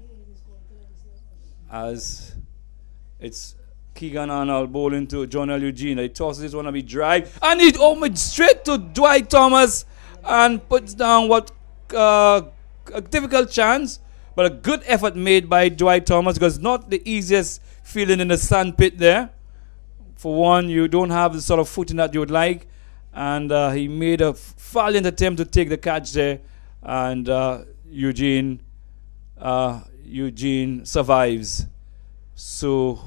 as it's Keegan Arnold bowling to Jonel Eugene. He tosses this one a bit drive, and he straight to Dwight Thomas and puts down what a difficult chance, but a good effort made by Dwight Thomas, because not the easiest feeling in the sandpit there. For one, you don't have the sort of footing that you would like, and he made a valiant attempt to take the catch there, and Eugene survives. So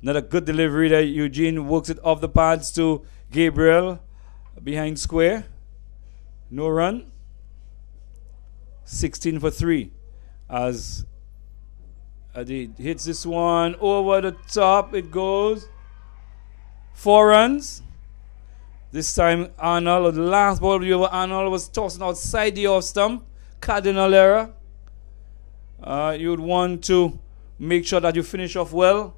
another good delivery there. Eugene works it off the pads to Gabriel behind square. No run. 16 for 3 as he hits this one over the top. It goes 4 runs. This time Arnold, or the last ball over, Arnold was tossing outside the off stump. Cardinal error. You would want to make sure that you finish off well,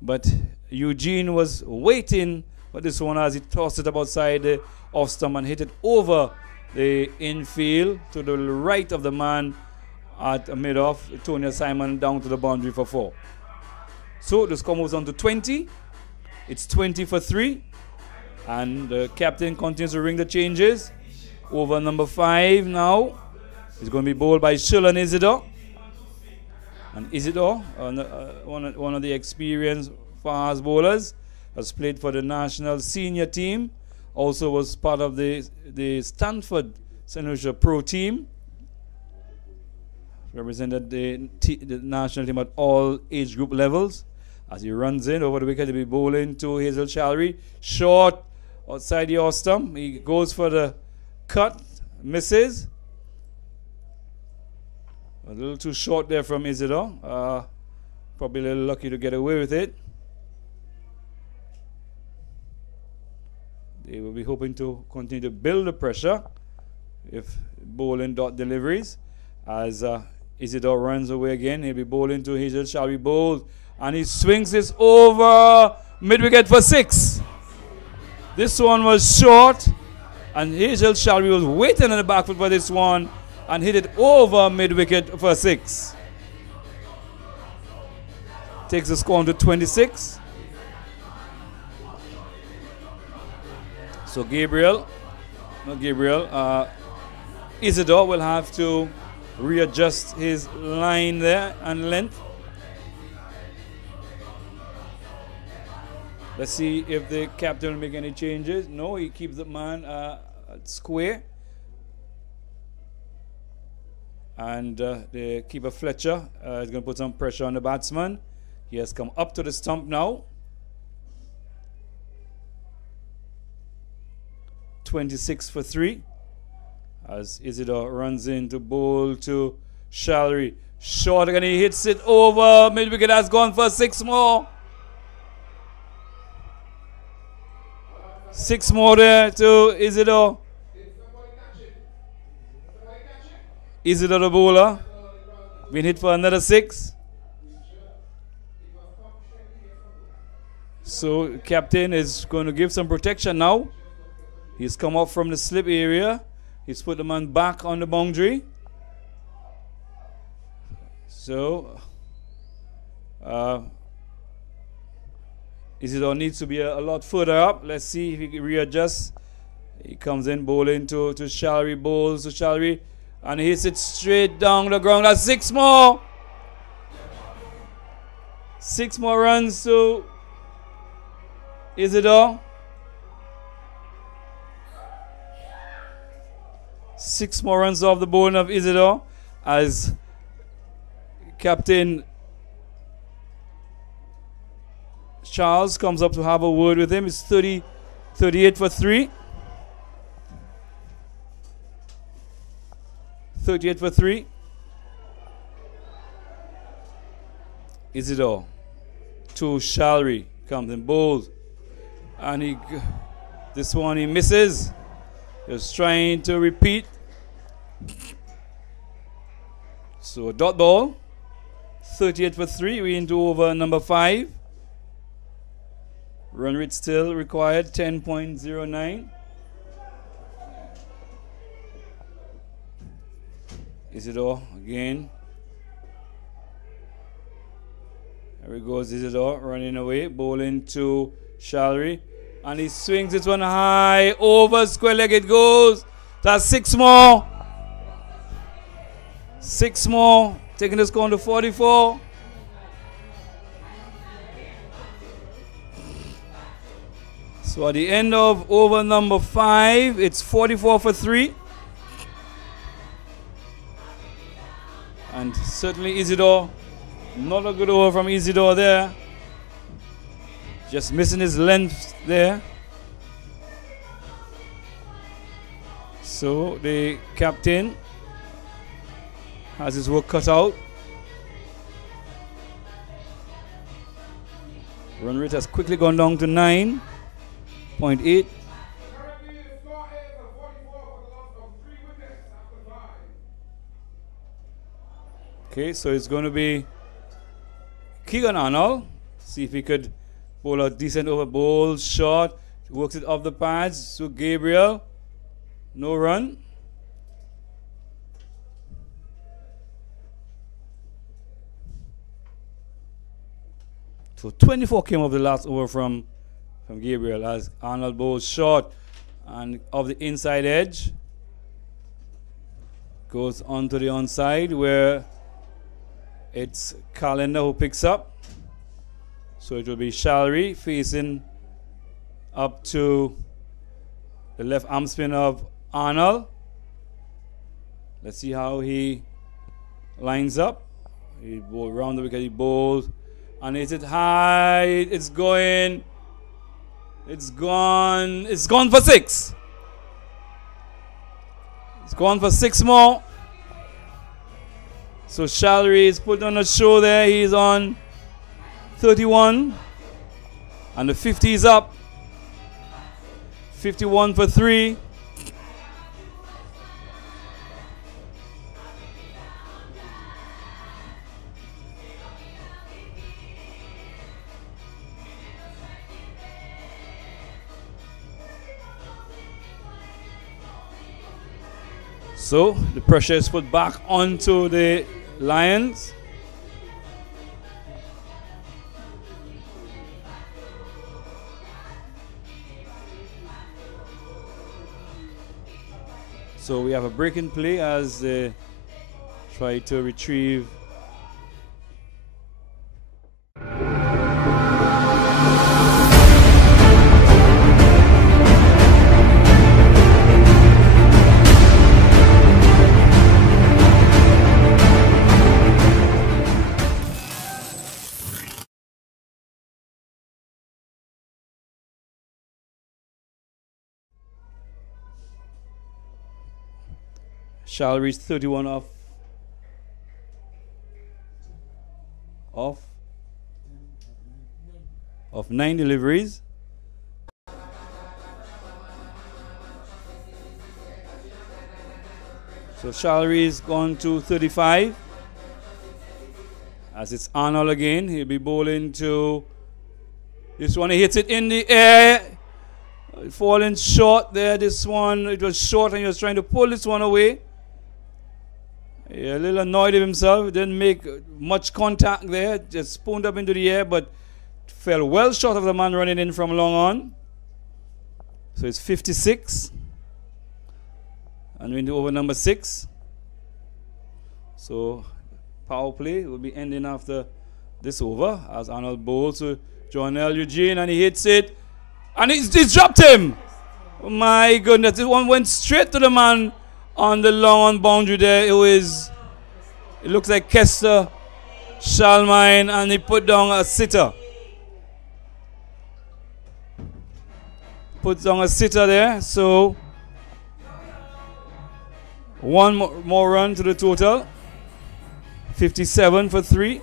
but Eugene was waiting for this one as he tossed it up outside the off stump and hit it over the infield to the right of the man at mid-off. Tonya Simon down to the boundary for 4. So the score moves on to 20. It's 20 for 3, and the captain continues to ring the changes. Over number 5 now is going to be bowled by Sherlon Isidore. And Isidore, one of the experienced fast bowlers, has played for the national senior team. Also was part of the Stanford St. Lucia Pro team. Represented the national team at all age group levels. As he runs in over the wicket, he'll be bowling to Hazel Shalry. Short outside the off stump. He goes for the cut, misses. A little too short there from Isidore. Probably a little lucky to get away with it. They will be hoping to continue to build the pressure if bowling dot deliveries. As Isidore runs away again, he'll be bowling to Hazel Shalby bowled, and he swings this over mid-wicket for 6. This one was short, and Hazel Shalby was waiting on the back foot for this one and hit it over mid-wicket for 6. Takes the score on to 26. So Isidore will have to readjust his line there and length. Let's see if the captain will make any changes. No, he keeps the man square. And the keeper Fletcher is going to put some pressure on the batsman. He has come up to the stump now. 26 for 3. As Isidore runs into bowl to Shalry. Short and he hits it over. Mid wicket has gone for 6 more. 6 more there to Isidore. Isidore the bowler. Been hit for another 6. So captain is going to give some protection now. He's come up from the slip area. He's put the man back on the boundary. So Isidore needs to be a lot further up. Let's see if he can readjust. He comes in bowling to Shalry, bowls to Shalry, and he hits it straight down the ground. That's 6 more. 6 more runs to Isidore. 6 more runs off the bowling of Isidore as Captain Charles comes up to have a word with him. It's 38 for 3. 38 for 3. Isidore to Shalry. Comes in bowls. And this one he misses. Just trying to repeat. So dot ball. 38 for 3. We into over number 5. Run rate still required 10.09. Isidore again. There he goes, Isidore running away, bowling to Shalry. And he swings this one high, over square leg it goes. That's 6 more. 6 more, taking the score to 44. So at the end of over number 5, it's 44 for 3. And certainly Isidore, not a good over from Isidore there. Just missing his length there. So the captain has his work cut out. Run rate has quickly gone down to 9.8. Okay, so it's going to be Keegan Arnold. See if he could bowl a decent over, bowl short, works it off the pads to Gabriel. No run. So 24 came off the last over from Gabriel as Arnold bowls short and off the inside edge. Goes onto the onside where it's Calendar who picks up. So it will be Shalry facing up to the left arm spin of Arnold. Let's see how he lines up. He bowls round the wicket, he bowls. And is it high? It's going. It's gone. It's gone for 6. It's gone for 6 more. So Shalry is put on a show there. He's on 31. And the 50 is up. 51 for 3. So the pressure is put back onto the Lions. So we have a break in play as they try to retrieve. Shall reach 31 of 9 deliveries. So Shalry's gone to 35. As it's Arnold again, he'll be bowling to this one. He hits it in the air. Falling short there. This one, it was short and he was trying to pull this one away. Yeah, a little annoyed with himself. Didn't make much contact there. Just spooned up into the air, but fell well short of the man running in from long on. So it's 56. And we're into over number 6. So power play will be ending after this over as Arnold bowls to Jonel Eugene and he hits it. And he's dropped him. Oh my goodness. This one went straight to the man on the long boundary there. It looks like Kester Shalmine and he put down a sitter. Puts down a sitter there. So one more run to the total. 57 for 3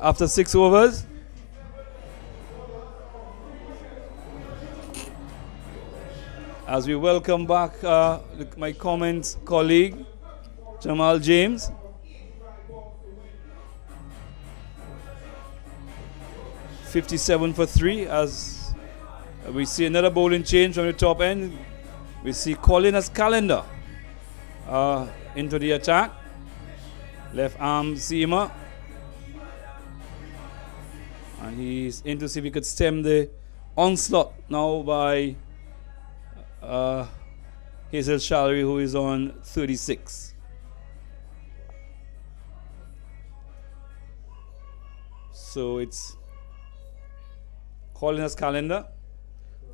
after 6 overs. As we welcome back my comments colleague, Jamal James. $57 for 3 as we see another bowling change from the top end. We see Colin as calendar into the attack. Left arm seamer. And he's in to see if he could stem the onslaught now by Hazel Shalry, who is on 36. So it's Colin as calendar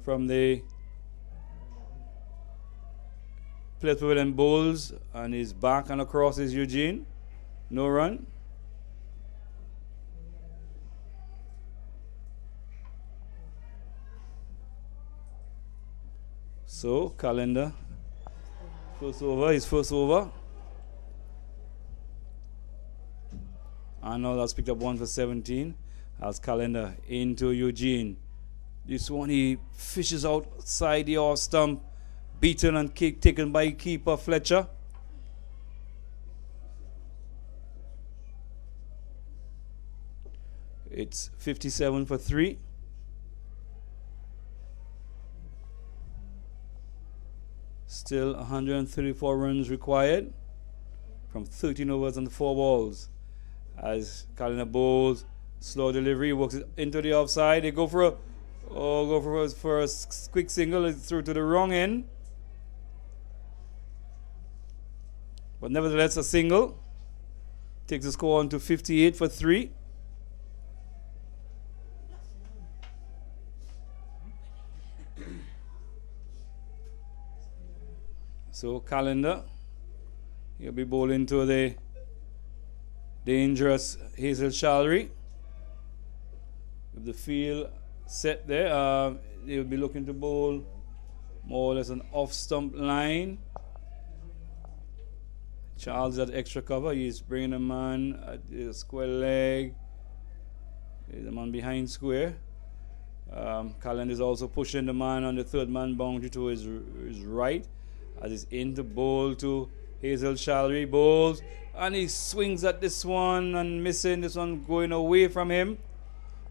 from the Plate Pavilion bowls and his back and across is Eugene. No run. So calendar first over, his first over. Arnold has picked up 1 for 17 as calendar into Eugene. This one he fishes outside the off stump, beaten and kick taken by keeper Fletcher. It's 57 for 3. Still 134 runs required from 13 overs and 4 balls. As Kalina bowls, slow delivery, works it into the offside. They go for a quick single. It's through to the wrong end. But nevertheless, a single. Takes the score on to 58 for 3. So calendar, he'll be bowling to the dangerous Hazel Shalry. With the field set there, he'll be looking to bowl more or less an off-stump line. Charles had extra cover. He's bringing a man at the square leg. There's a man behind square. Calendar is also pushing the man on the third man boundary to his right. As he's in the bowl to Hazel Shalry, bowls, and he swings at this one and missing this one, going away from him.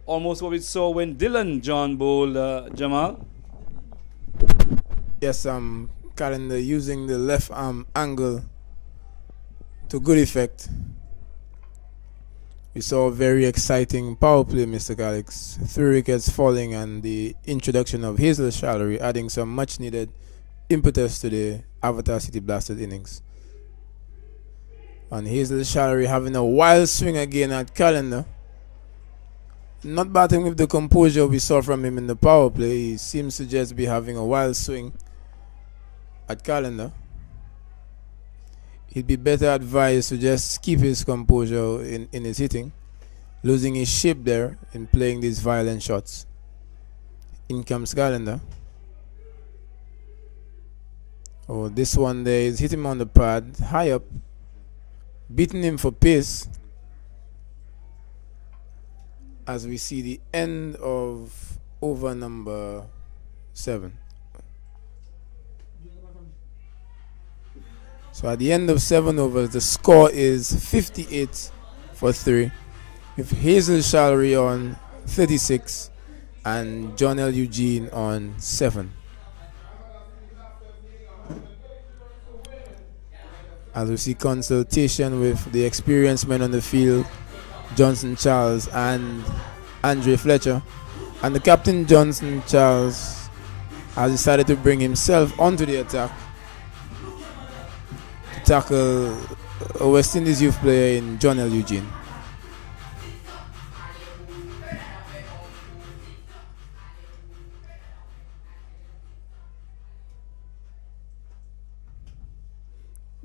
Almost what we saw when Dylan John bowled Jamal. Yes, Calendar using the left arm angle to good effect. We saw a very exciting power play, Mr. Alex. 3 wickets falling and the introduction of Hazel Shalry adding some much needed impetus to the Avatar City Blasters innings. And Hazel Shalry having a wild swing again at Calendar. Not batting with the composure we saw from him in the power play. He seems to just be having a wild swing at Calendar. He'd be better advised to just keep his composure in his hitting, losing his shape there in playing these violent shots. In comes Calendar. Oh, this one there is hitting him on the pad, high up, beating him for pace. As we see the end of over number 7. So at the end of 7 overs, the score is 58 for 3, with Hazel Shalry on 36 and John L. Eugene on 7. As we see consultation with the experienced men on the field, Johnson Charles and Andre Fletcher, and the captain Johnson Charles has decided to bring himself onto the attack to tackle a West Indies youth player in John L. Eugene.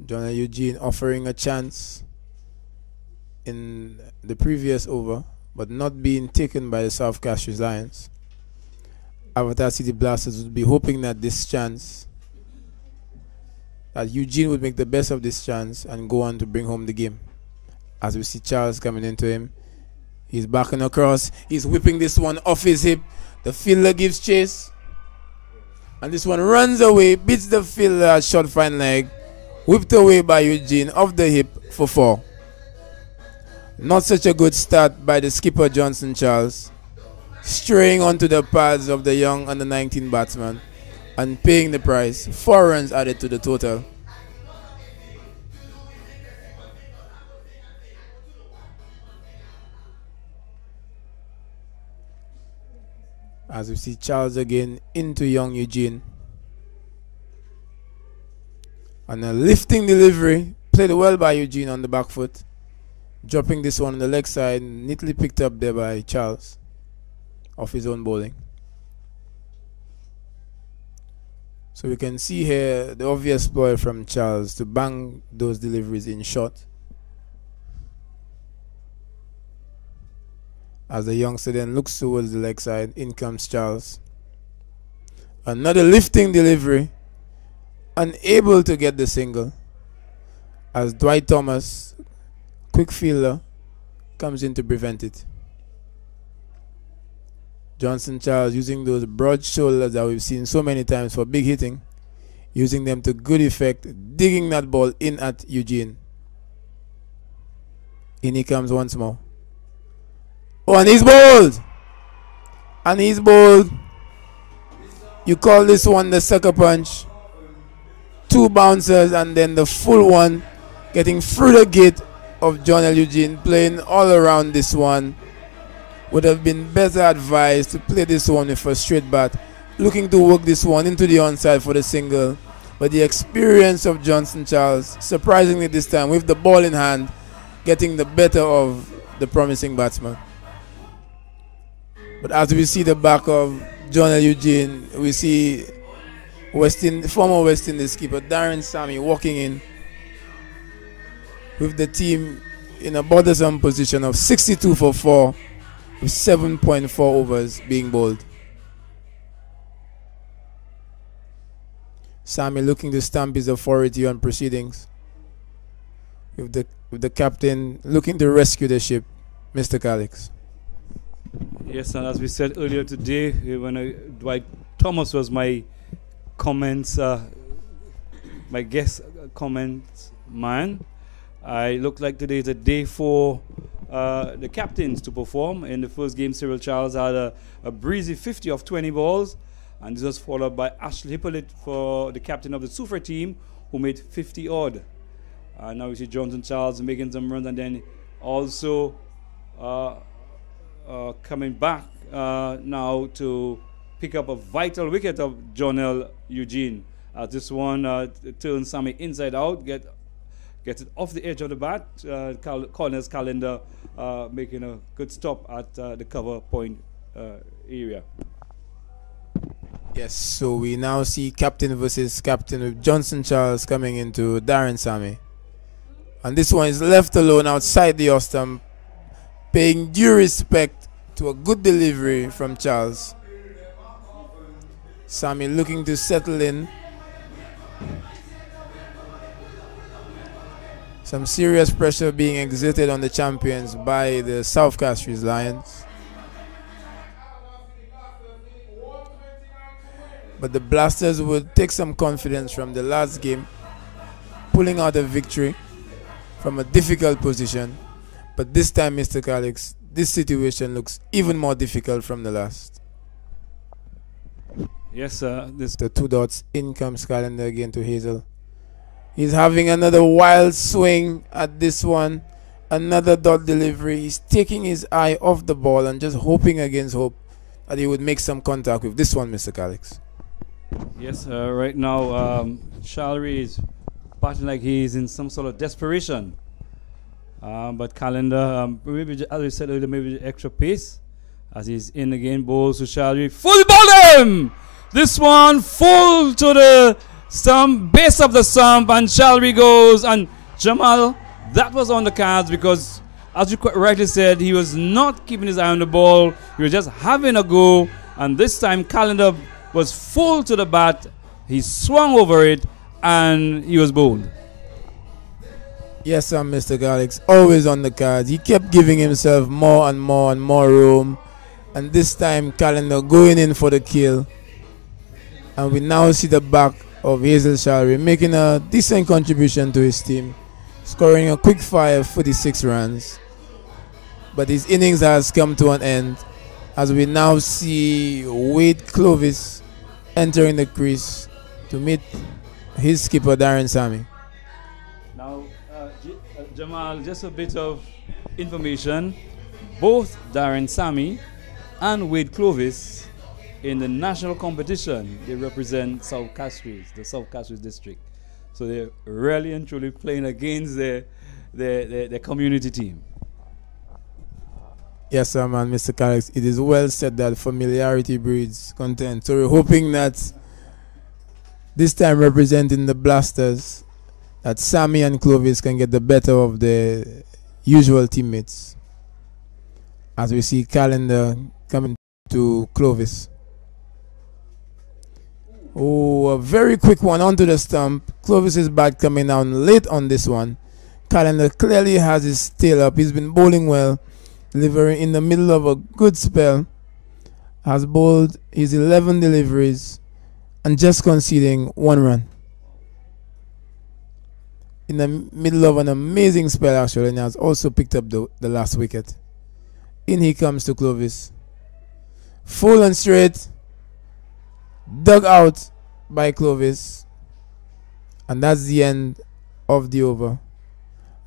John L. Eugene offering a chance in the previous over, but not being taken by the South Castries Lions. Avatar City Blasters would be hoping that this chance, that Eugene would make the best of this chance and go on to bring home the game. As we see Charles coming into him, he's backing across, he's whipping this one off his hip. The fielder gives chase, and this one runs away, beats the fielder at short fine leg, whipped away by Eugene off the hip for 4. Not such a good start by the skipper Johnson Charles, straying onto the pads of the young under-19 batsman and paying the price. 4 runs added to the total. As we see Charles again into young Eugene. And a lifting delivery, played well by Eugene on the back foot. Dropping this one on the leg side, neatly picked up there by Charles off his own bowling. So we can see here the obvious ploy from Charles to bang those deliveries in short. As the youngster then looks towards the leg side, in comes Charles. Another lifting delivery, unable to get the single, as Dwight Thomas, quick fielder, comes in to prevent it. Johnson Charles using those broad shoulders that we've seen so many times for big hitting, using them to good effect, digging that ball in at Eugene. In he comes once more. Oh, and he's bowled! And he's bowled. You call this one the sucker punch. 2 bouncers and then the full one, getting through the gate of John L. Eugene, playing all around this one. Would have been better advised to play this one with a straight bat, looking to work this one into the onside for the single. But the experience of Johnson Charles, surprisingly this time with the ball in hand, getting the better of the promising batsman. But as we see the back of John L. Eugene, we see former West Indies skipper Darren Sammy walking in with the team in a bothersome position of 62 for 4 with 7.4 overs being bowled. Sammy looking to stamp his authority on proceedings, with the captain looking to rescue the ship, Mr. Calix. Yes, and as we said earlier today, when Dwight Thomas was my comments, my guest comments man, I looked like today is a day for the captains to perform. In the first game, Cyril Charles had a breezy 50 of 20 balls, and this was followed by Ashley Hippolyte for the captain of the Super team, who made 50 odd. Now we see Johnson Charles making some runs, and then also coming back now to pick up a vital wicket of John L. Eugene. This one turns Sammy inside out, gets it off the edge of the bat. Corner's calendar making a good stop at the cover point area. Yes, so we now see captain versus captain, with Johnson Charles coming into Darren Sammy. And this one is left alone outside the off stump, paying due respect to a good delivery from Charles. Sammy looking to settle in Some serious pressure being exerted on the champions by the South Castries Lions. But the Blasters would take some confidence from the last game, pulling out a victory from a difficult position. But this time, Mr. Calix, this situation looks even more difficult from the last. Yes, sir. The 2 dots. In comes Calendar again to Hazel. He's having another wild swing at this one. Another dot delivery. He's taking his eye off the ball and just hoping against hope that he would make some contact with this one, Mr. Calix. Yes, right now, Shalry is batting like he's in some sort of desperation. But Calendar, maybe, as we said earlier, maybe extra pace as he's in again. Bowls to Shalry. Full ball him! This one full to the stump, base of the stump, and Shalry goes. And Jamal, that was on the cards because, as you quite rightly said, he was not keeping his eye on the ball. He was just having a go. And this time, Calendar was full to the bat. He swung over it, and he was bowled. Yes, sir, Mr. Calix, always on the cards. He kept giving himself more and more and more room. And this time, Calendar going in for the kill. And we now see the back of Hazel Shalry making a decent contribution to his team, scoring a quick fire 46 runs. But his innings has come to an end as we now see Wade Clovis entering the crease to meet his skipper Darren Sammy. Now, Jamal, just a bit of information. Both Darren Sammy and Wade Clovis in the national competition, they represent South Castries, the South Castries district. So they're really and truly playing against their community team. Yes, sir, man, Mr. Calix. It is well said that familiarity breeds contempt. So we're hoping that this time representing the Blasters, that Sammy and Clovis can get the better of their usual teammates. As we see Calendar coming to Clovis. Oh, a very quick one onto the stump. Clovis's bat coming down late on this one. Calendar clearly has his tail up. He's been bowling well, delivering in the middle of a good spell. Has bowled his 11 deliveries and just conceding 1 run. In the middle of an amazing spell, actually, and has also picked up the last wicket. In he comes to Clovis. Full and straight. Dug out by Clovis. And that's the end of the over.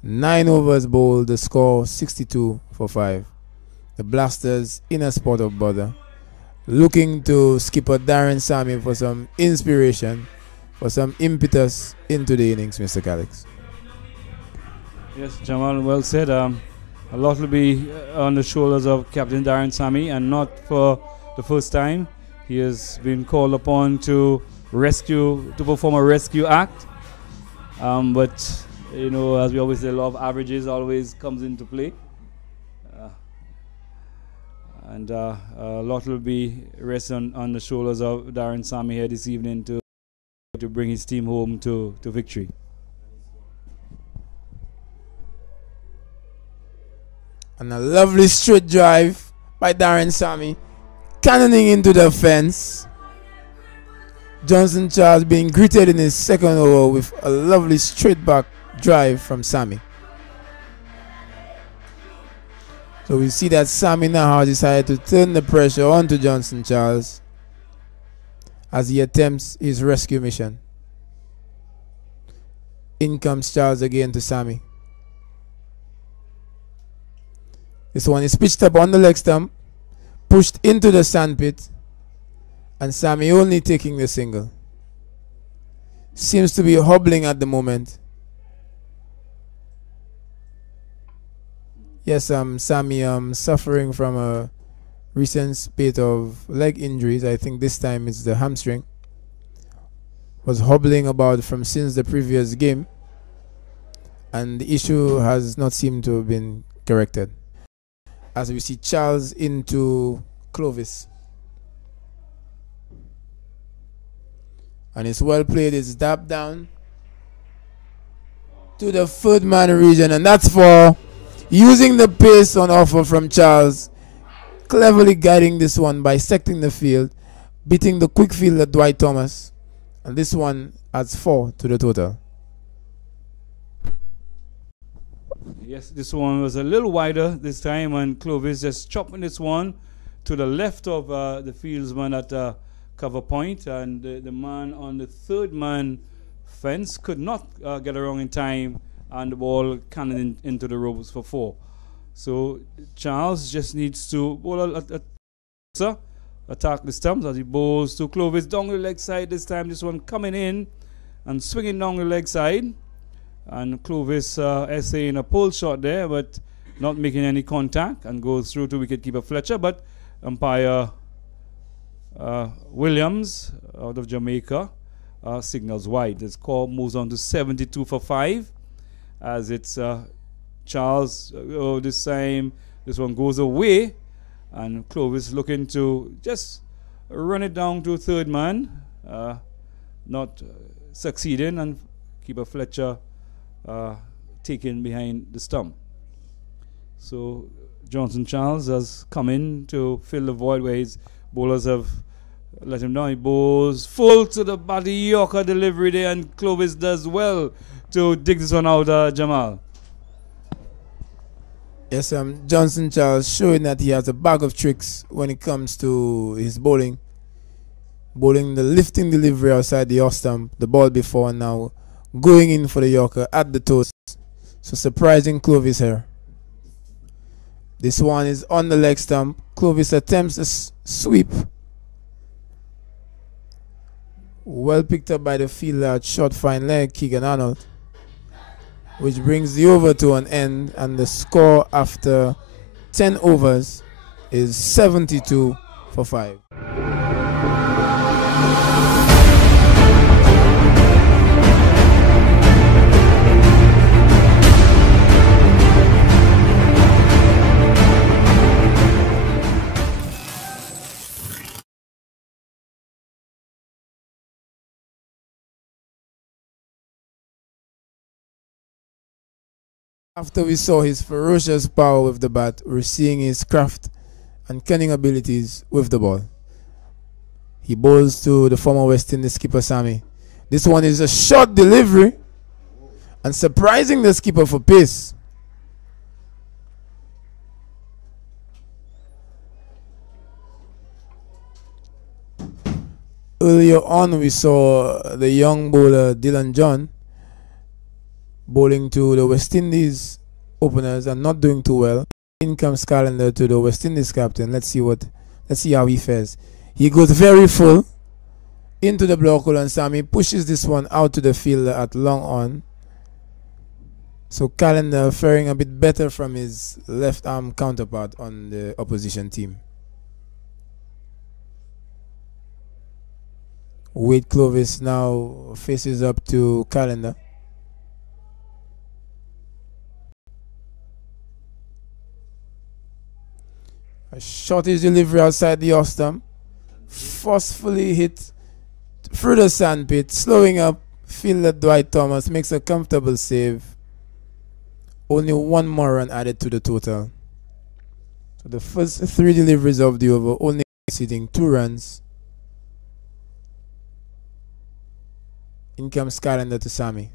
9 overs bowled, the score 62 for 5. The Blasters in a spot of bother, looking to skipper Darren Sammy for some inspiration, for some impetus into the innings, Mr. Calix. Yes, Jamal, well said. A lot will be on the shoulders of Captain Darren Sammy, and not for the first time. He has been called upon to perform a rescue act. But, you know, as we always say, law of averages always comes into play. And a lot will be resting on the shoulders of Darren Sammy here this evening to bring his team home to victory. And a lovely straight drive by Darren Sammy, cannoning into the fence. Johnson Charles being greeted in his second over with a lovely straight back drive from Sammy. So we see that Sammy now has decided to turn the pressure onto Johnson Charles as he attempts his rescue mission. In comes Charles again to Sammy. This one is pitched up on the leg stump, pushed into the sandpit, and Sammy only taking the single. Seems to be hobbling at the moment. Yes, Sammy suffering from a recent spate of leg injuries. I think this time it's the hamstring. Was hobbling about from since the previous game, and the issue has not seemed to have been corrected. As we see Charles into Clovis. And it's well played, it's dapped down. to the third man region, and that's for using the pace on offer from Charles, cleverly guiding this one, bisecting the field, beating the quick fielder Dwight Thomas, and this one adds 4 to the total. Yes, this one was a little wider this time, and Clovis just chopping this one to the left of the fieldsman at cover point, and the man on the third man fence could not get around in time, and the ball cannoned into the ropes for 4. So Charles just needs to bowl attack the stumps as he bowls to Clovis down the leg side this time. This one coming in and swinging down the leg side, and Clovis essaying a pull shot there, but not making any contact, and goes through to wicketkeeper Fletcher. But umpire Williams out of Jamaica signals wide. The score moves on to 72 for 5, as it's Charles. This time this one goes away, and Clovis looking to just run it down to third man, not succeeding, and keeper Fletcher taken behind the stump. So Johnson Charles has come in to fill the void where his bowlers have let him down. He bowls full to the body Yorker delivery there, and Clovis does well to dig this one out, Jamal. Yes, Johnson Charles showing that he has a bag of tricks when it comes to his bowling. Bowling the lifting delivery outside the off stump, the ball before, and now going in for the Yorker at the toes. So surprising Clovis here. This one is on the leg stump. Clovis attempts a sweep. Well picked up by the fielder at short fine leg, Keegan Arnold, which brings the over to an end, and the score after 10 overs is 72 for 5. After we saw his ferocious power with the bat, we're seeing his craft and cunning abilities with the ball. He bowls to the former West Indies skipper Sammy. This one is a short delivery and surprising the skipper for pace. Earlier on, we saw the young bowler Dylan John bowling to the West Indies openers and not doing too well. In comes Calendar to the West Indies captain. Let's see how he fares. He goes very full into the block hole, and Sammy pushes this one out to the fielder at long on. So Calendar faring a bit better from his left arm counterpart on the opposition team. Wade Clovis now faces up to Calendar. A shortish delivery outside the off stump, forcefully hit through the sandpit, slowing up fielder Dwight Thomas, makes a comfortable save. Only one more run added to the total. So the first 3 deliveries of the over only exceeding 2 runs. In comes Calendar to Sammy.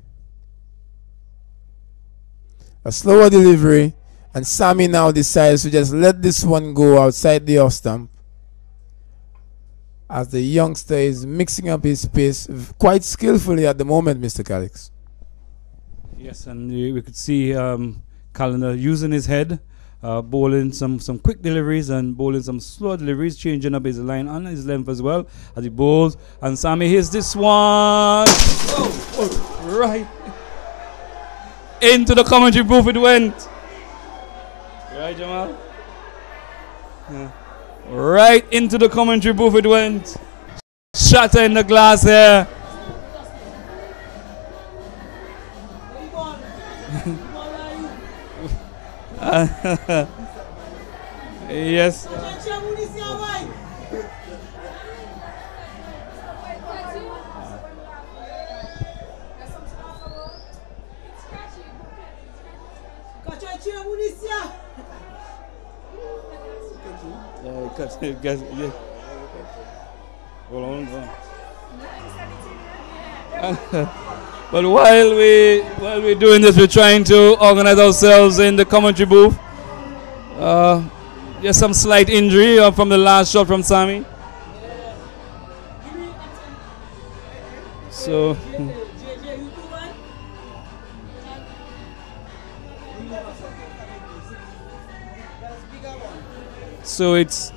A slower delivery, and Sammy now decides to just let this one go outside the off stump, as the youngster is mixing up his pace quite skillfully at the moment, Mr. Calix. Yes, and we could see Calendar using his head, bowling some quick deliveries and bowling some slow deliveries, changing up his line and his length as well as he bowls. And Sammy hits this one. Right into the commentary booth it went. Right, Jamal? Yeah. Right into the commentary booth it went. Shatter in the glass here. Yes. Yeah. Hold on, hold on. But while we're doing this, we're trying to organize ourselves in the commentary booth. Just some slight injury from the last shot from Sammy. So it's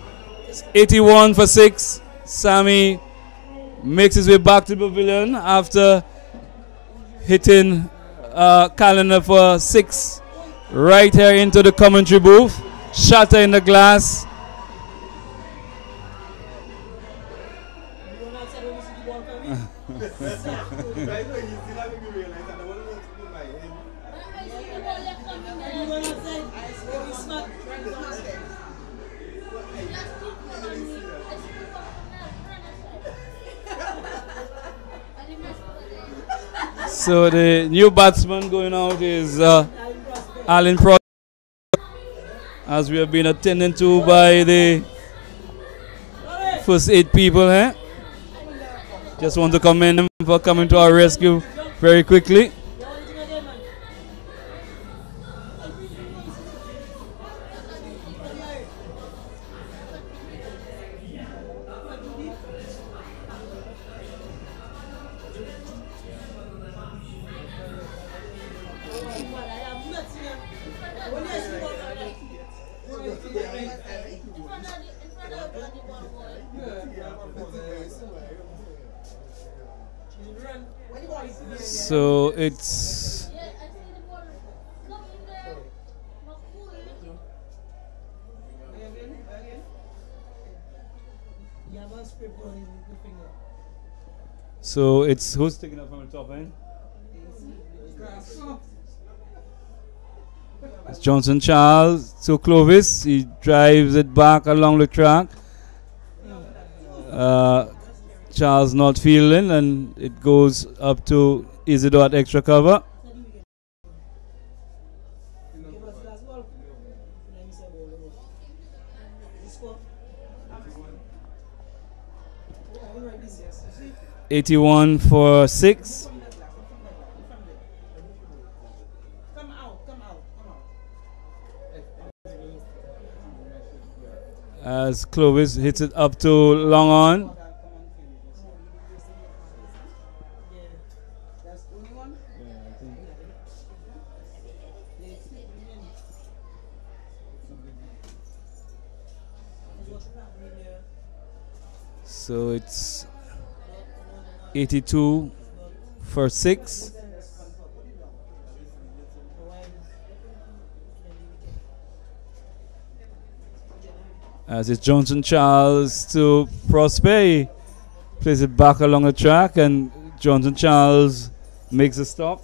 81 for 6. Sammy makes his way back to the pavilion after hitting calendar for 6 right here into the commentary booth. Shatter in the glass. So the new batsman going out is Alan Pro, as we have been attended to by the first 8 people here. Just want to commend them for coming to our rescue very quickly. So it's who's taking up from the top end? It's Johnson Charles to Clovis. He drives it back along the track. Charles not fielding, and it goes up to Isidore at extra cover. $81 for 6. As Clovis hits it up to long on. So it's 82 for 6. As it's Johnson Charles to Prosper. He plays it back along the track, and Johnson Charles makes a stop.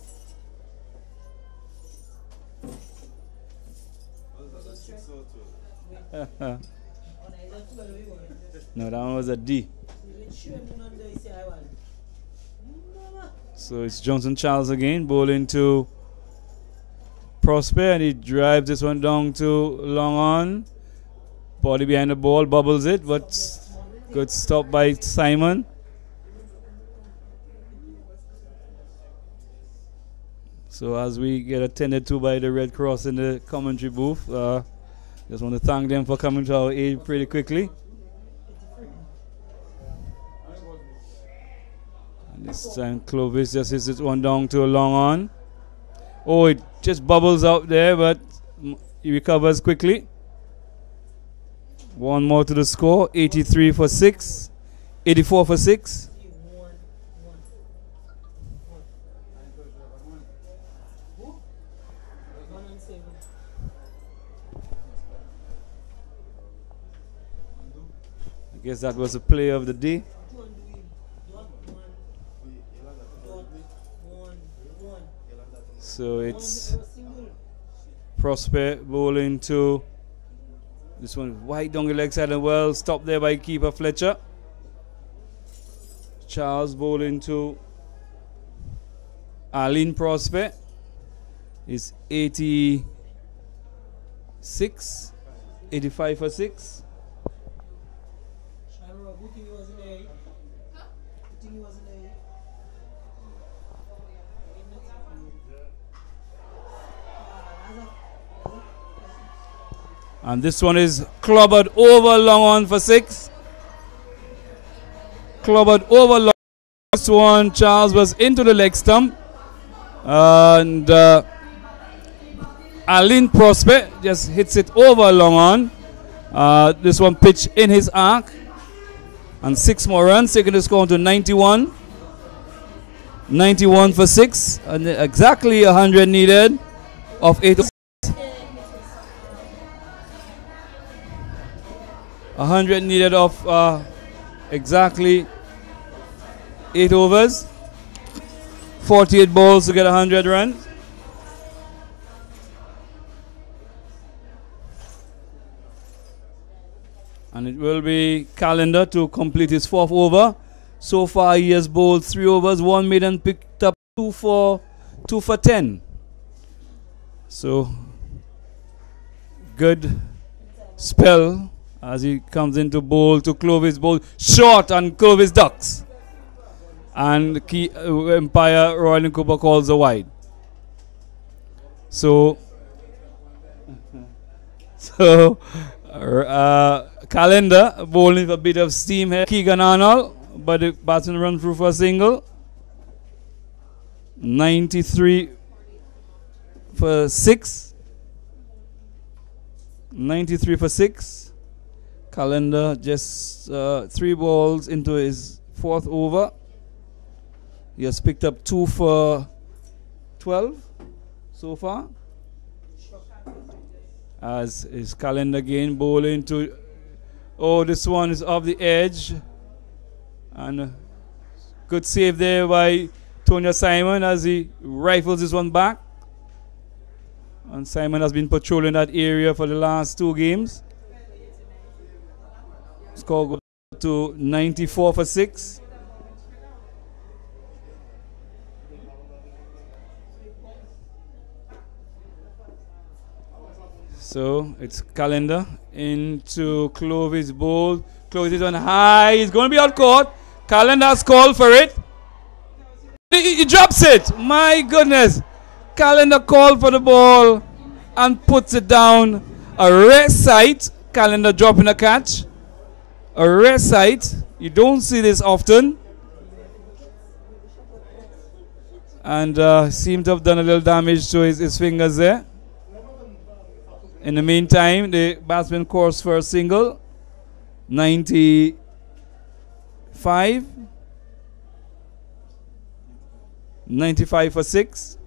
No, that one was a D. So it's Johnson Charles again, bowling to Prosper, and he drives this one down to long on. Body behind the ball, bubbles it, but good stop by Simon. So as we get attended to by the Red Cross in the commentary booth, just want to thank them for coming to our aid pretty quickly. And this time Clovis just hits it one down to a long on. Oh, it just bubbles out there, but he recovers quickly. One more to the score, 83 for 6, 84 for 6. I guess that was the play of the day. So it's Prosper bowling to this one wide down the leg side and well stopped there by keeper Fletcher. Charles bowling to Arlene Prosper is 86, 85 for 6. And this one is clobbered over long on for 6. Clobbered over long. This one, Charles, was into the leg stump. And Aline Prosper just hits it over long on. This one pitched in his arc. And 6 more runs, taking the score to 91. 91 for 6. And exactly 100 needed of 8. 100 needed of exactly 8 overs. 48 balls to get 100 runs. And it will be Calendar to complete his 4th over. So far he has bowled 3 overs, 1 made and picked up 2 for 10. So good spell as he comes into bowl to Clovis bowl. Short and Clovis ducks. And Empire Royal Cooper calls a wide. So Calendar bowling with a bit of steam here. Keegan Arnold, but the batsman run through for a single. 93 for 6. 93 for 6. Calendar just 3 balls into his 4th over. He has picked up 2 for 12 so far. As his Calendar again bowling to, oh, this one is off the edge. And good save there by Tonya Simon as he rifles this one back. And Simon has been patrolling that area for the last 2 games. Score goes to 94 for 6. So it's Calendar into Clovis bowl. Clovis is on high. He's going to be out caught. Calendar's called for it. He drops it. My goodness. Calendar called for the ball and puts it down. A rare sight. Calendar dropping a catch. A rare sight. You don't see this often. And seemed to have done a little damage to his fingers there. In the meantime, the batsman course for a single. 95. 95 for 6.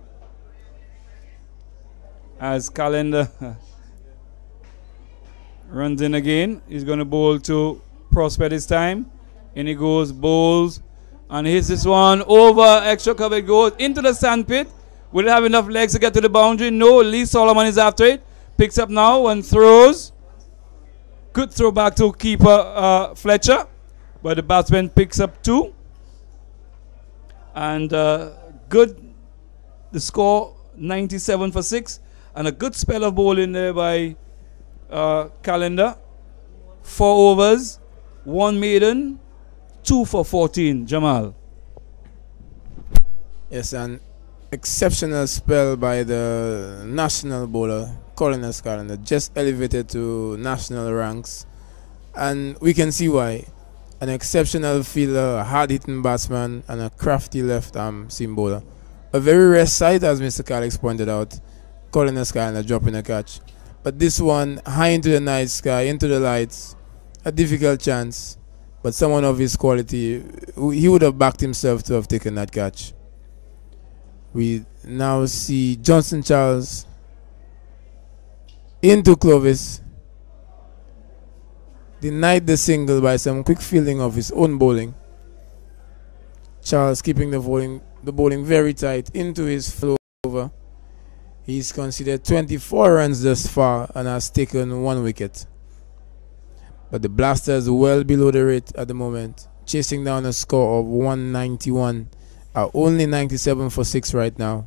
As Calendar runs in again. He's going to bowl to Prosper this time. And he goes, bowls, and hits this one over extra cover. It goes into the sandpit. Will it have enough legs to get to the boundary? No, Lee Solomon is after it. Picks up now and throws. Good throw back to keeper Fletcher. But the batsman picks up 2. And good. The score 97 for 6. And a good spell of bowling there by Calendar. 4 overs, 1 maiden, 2 for 14. Jamal. Yes, an exceptional spell by the national bowler, Colin Calendar, just elevated to national ranks. And we can see why. An exceptional fielder, a hard-hitting batsman, and a crafty left-arm seam bowler. A very rare sight, as Mr. Calix pointed out. Colin Calendar dropping a catch. But this one, high into the night sky, into the lights, a difficult chance. But someone of his quality, he would have backed himself to have taken that catch. We now see Johnson Charles into Clovis. Denied the single by some quick fielding of his own bowling. Charles keeping the bowling very tight into his flow over. He's conceded 24 runs thus far and has taken 1 wicket. But the Blasters well below the rate at the moment, chasing down a score of 191, are only 97 for 6 right now.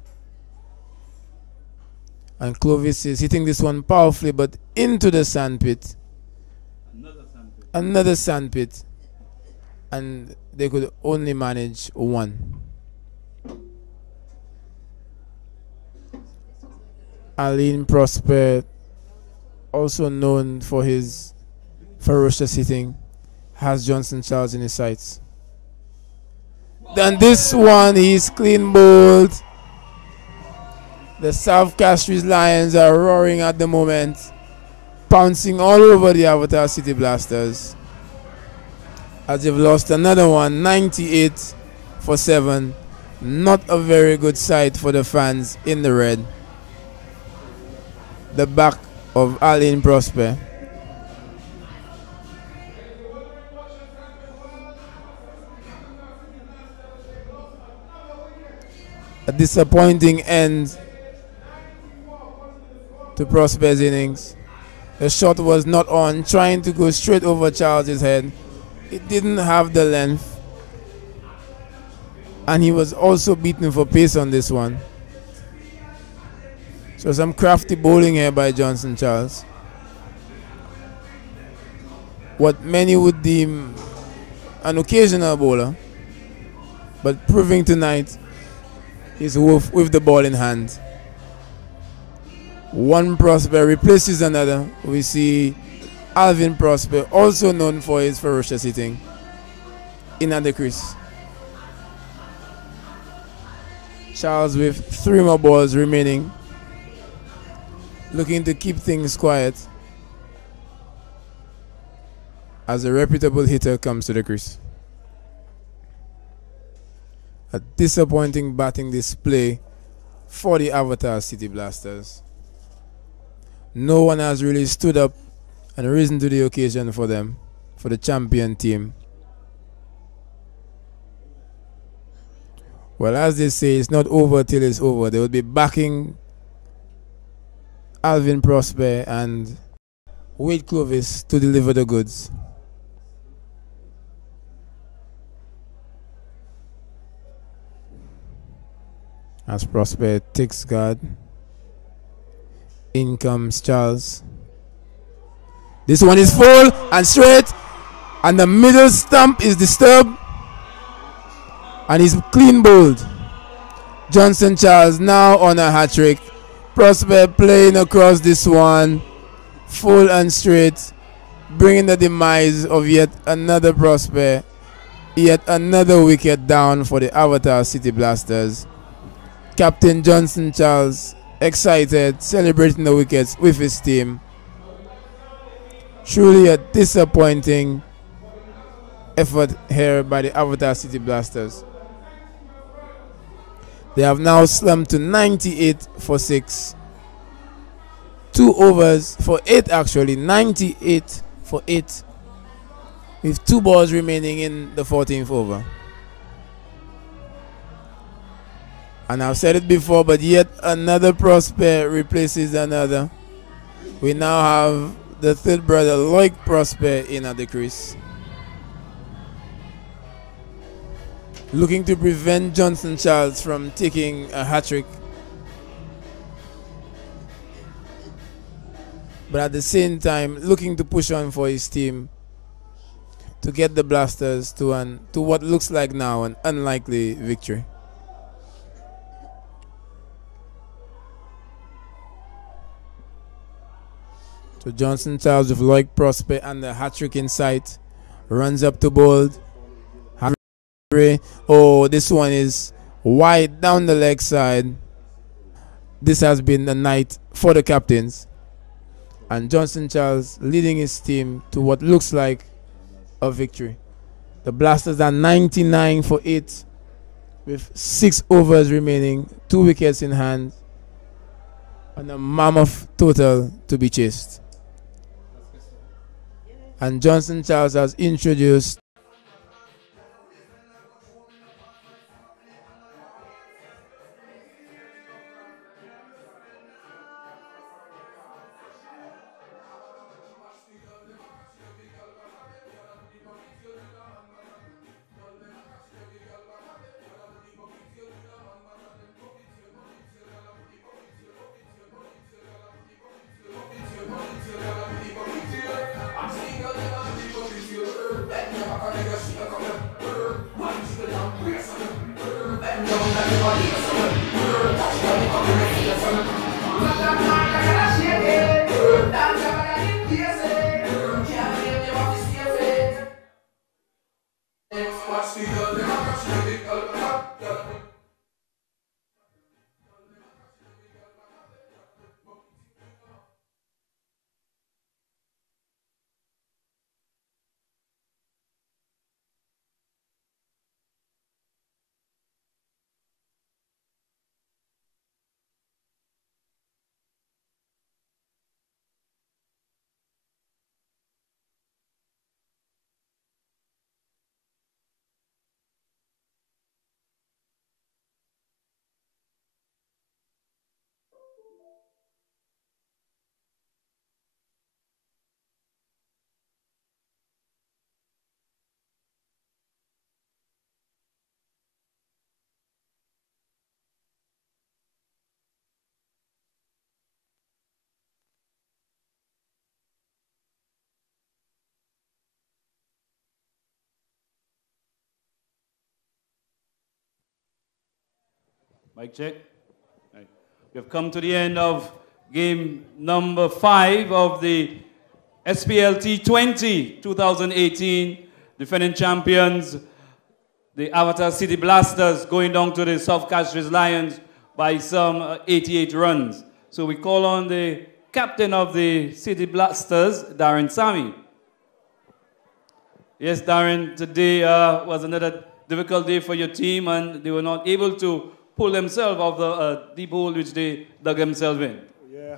And Clovis is hitting this one powerfully, but into the sandpit. Another sandpit. And they could only manage 1. Aline Prosper also known for his ferocious hitting, has Johnson Charles in his sights. Then this one, he's clean bowled. The South Castries Lions are roaring at the moment, pouncing all over the Avatar City Blasters, as they've lost another one, 98 for 7. Not a very good sight for the fans in the red. The back of Alain Prosper. A disappointing end to Prosper's innings. The shot was not on, trying to go straight over Charles's head. It didn't have the length. And he was also beaten for pace on this one. So some crafty bowling here by Johnson Charles. What many would deem an occasional bowler, but proving tonight is with the ball in hand. One Prosper replaces another. We see Alvin Prosper, also known for his ferocious hitting, in at the crease. Charles with 3 more balls remaining, looking to keep things quiet as a reputable hitter comes to the crease. A disappointing batting display for the Avatar City Blasters. No one has really stood up and risen to the occasion for them, for the champion team. Well, as they say, it's not over till it's over. They will be backing Alvin Prosper and Wade Clovis to deliver the goods. As Prosper takes guard, in comes Charles. This one is full and straight, and the middle stump is disturbed, and he's clean bowled. Johnson Charles now on a hat trick. Prosper playing across this one, full and straight, bringing the demise of yet another Prosper, yet another wicket down for the Avatar City Blasters. Captain Johnson Charles excited, celebrating the wickets with his team. Truly a disappointing effort here by the Avatar City Blasters. They have now slumped to 98 for 6. 2 overs for 8 actually, 98 for 8. With 2 balls remaining in the 14th over. And I've said it before, but yet another Prosper replaces another. We now have the third brother, Loic Prosper, in at the crease, looking to prevent Johnson Charles from taking a hat-trick. But at the same time, looking to push on for his team to get the Blasters to what looks like now an unlikely victory. So Johnson Charles with Loic Prosper and the hat-trick in sight. Runs up to bold. Oh, this one is wide down the leg side. This has been a night for the captains. And Johnson Charles leading his team to what looks like a victory. The Blasters are 99 for 8 with 6 overs remaining, 2 wickets in hand, and a mammoth total to be chased. And Johnson Charles has introduced Mic check. Right. We have come to the end of game number 5 of the SPLT20 2018 defending champions, the Avatar City Blasters, going down to the South Castries Lions by some 88 runs. So we call on the captain of the City Blasters, Darren Sammy. Yes, Darren, today was another difficult day for your team, and they were not able to pull themselves out of the deep hole which they dug themselves in. Yeah,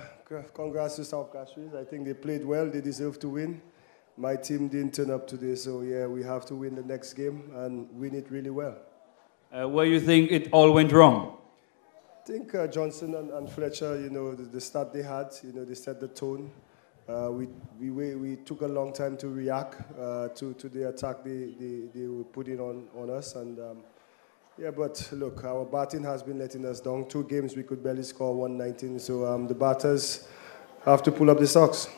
congrats to South Castries. I think they played well. They deserve to win. My team didn't turn up today, so yeah, we have to win the next game and win it really well. Where you think it all went wrong? I think Johnson and Fletcher, you know, the start they had, you know, they set the tone. We took a long time to react to the attack they were putting on us. And yeah, but look, our batting has been letting us down. 2 games, we could barely score 119. So the batters have to pull up the socks.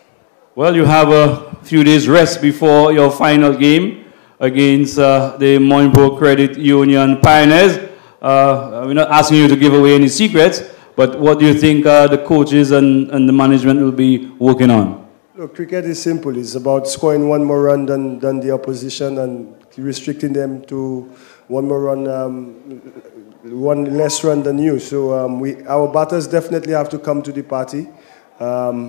Well, you have a few days rest before your final game against the Monroe Credit Union Pioneers. We're not asking you to give away any secrets, but what do you think the coaches and the management will be working on? Look, cricket is simple. It's about scoring 1 more run than the opposition and restricting them to 1 more run, 1 less run than you. So our batters definitely have to come to the party.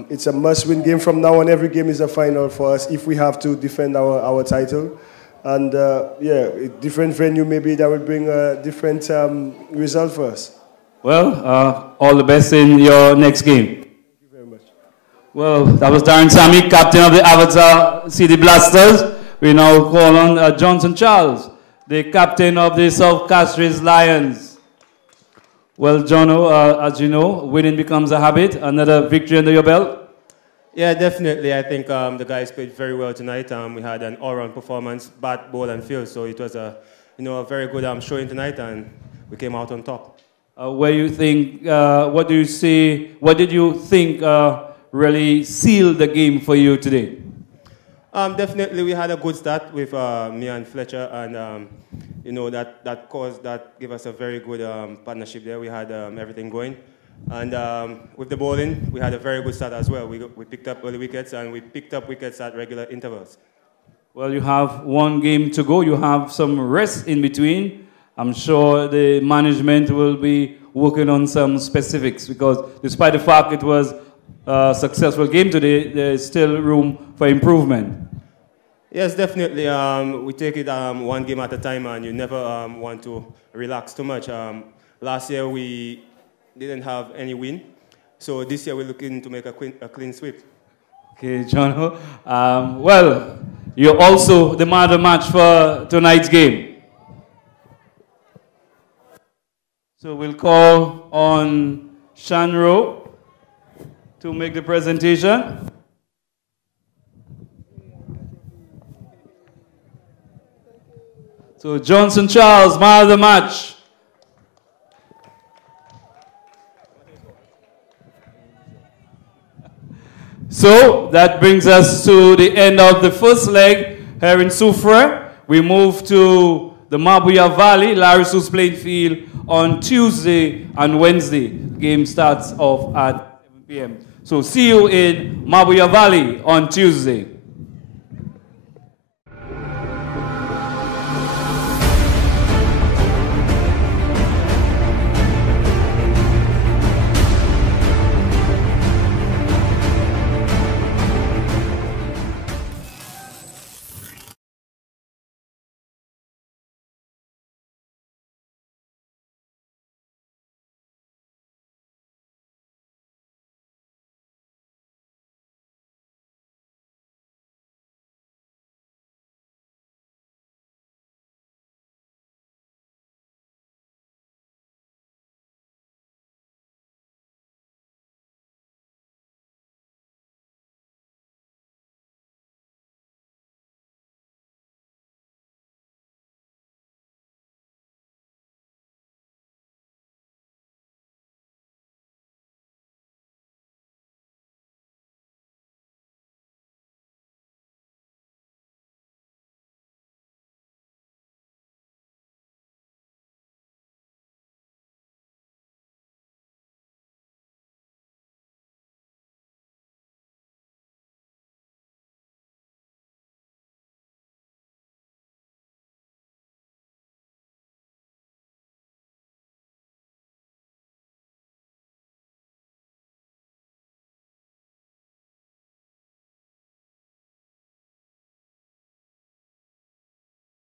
It's a must-win game from now on. Every game is a final for us if we have to defend our title. And yeah, a different venue maybe that will bring a different result for us. Well, all the best in your next game. Thank you very much. Well, that was Darren Sammy, captain of the Avatar City Blasters. We now call on Johnson Charles, the captain of the South Castries Lions. Well, Jono, as you know, winning becomes a habit. Another victory under your belt? Yeah, definitely. I think the guys played very well tonight. We had an all-round performance, bat, ball, and field. So it was a very good showing tonight, and we came out on top. Where you think, what do you see? What did you think really sealed the game for you today? Definitely, we had a good start with me and Fletcher, and that gave us a very good partnership there. We had everything going. And with the bowling, we had a very good start as well. We picked up early wickets, and we picked up wickets at regular intervals. Well, you have 1 game to go. You have some rest in between. I'm sure the management will be working on some specifics, because despite the fact it was a successful game today, there is still room for improvement. Yes, definitely. We take it 1 game at a time, and you never want to relax too much. Last year, we didn't have any win. So this year we're looking to make a clean sweep. Okay, John. Well, you're also the man of the match for tonight's game. So we'll call on Shanro to make the presentation. So Johnson Charles, man of the match. So that brings us to the end of the first leg here in Soufrière. We move to the Mabuya Valley, Larry Sue's playing field on Tuesday and Wednesday. Game starts off at 7 p.m. So see you in Mabuya Valley on Tuesday.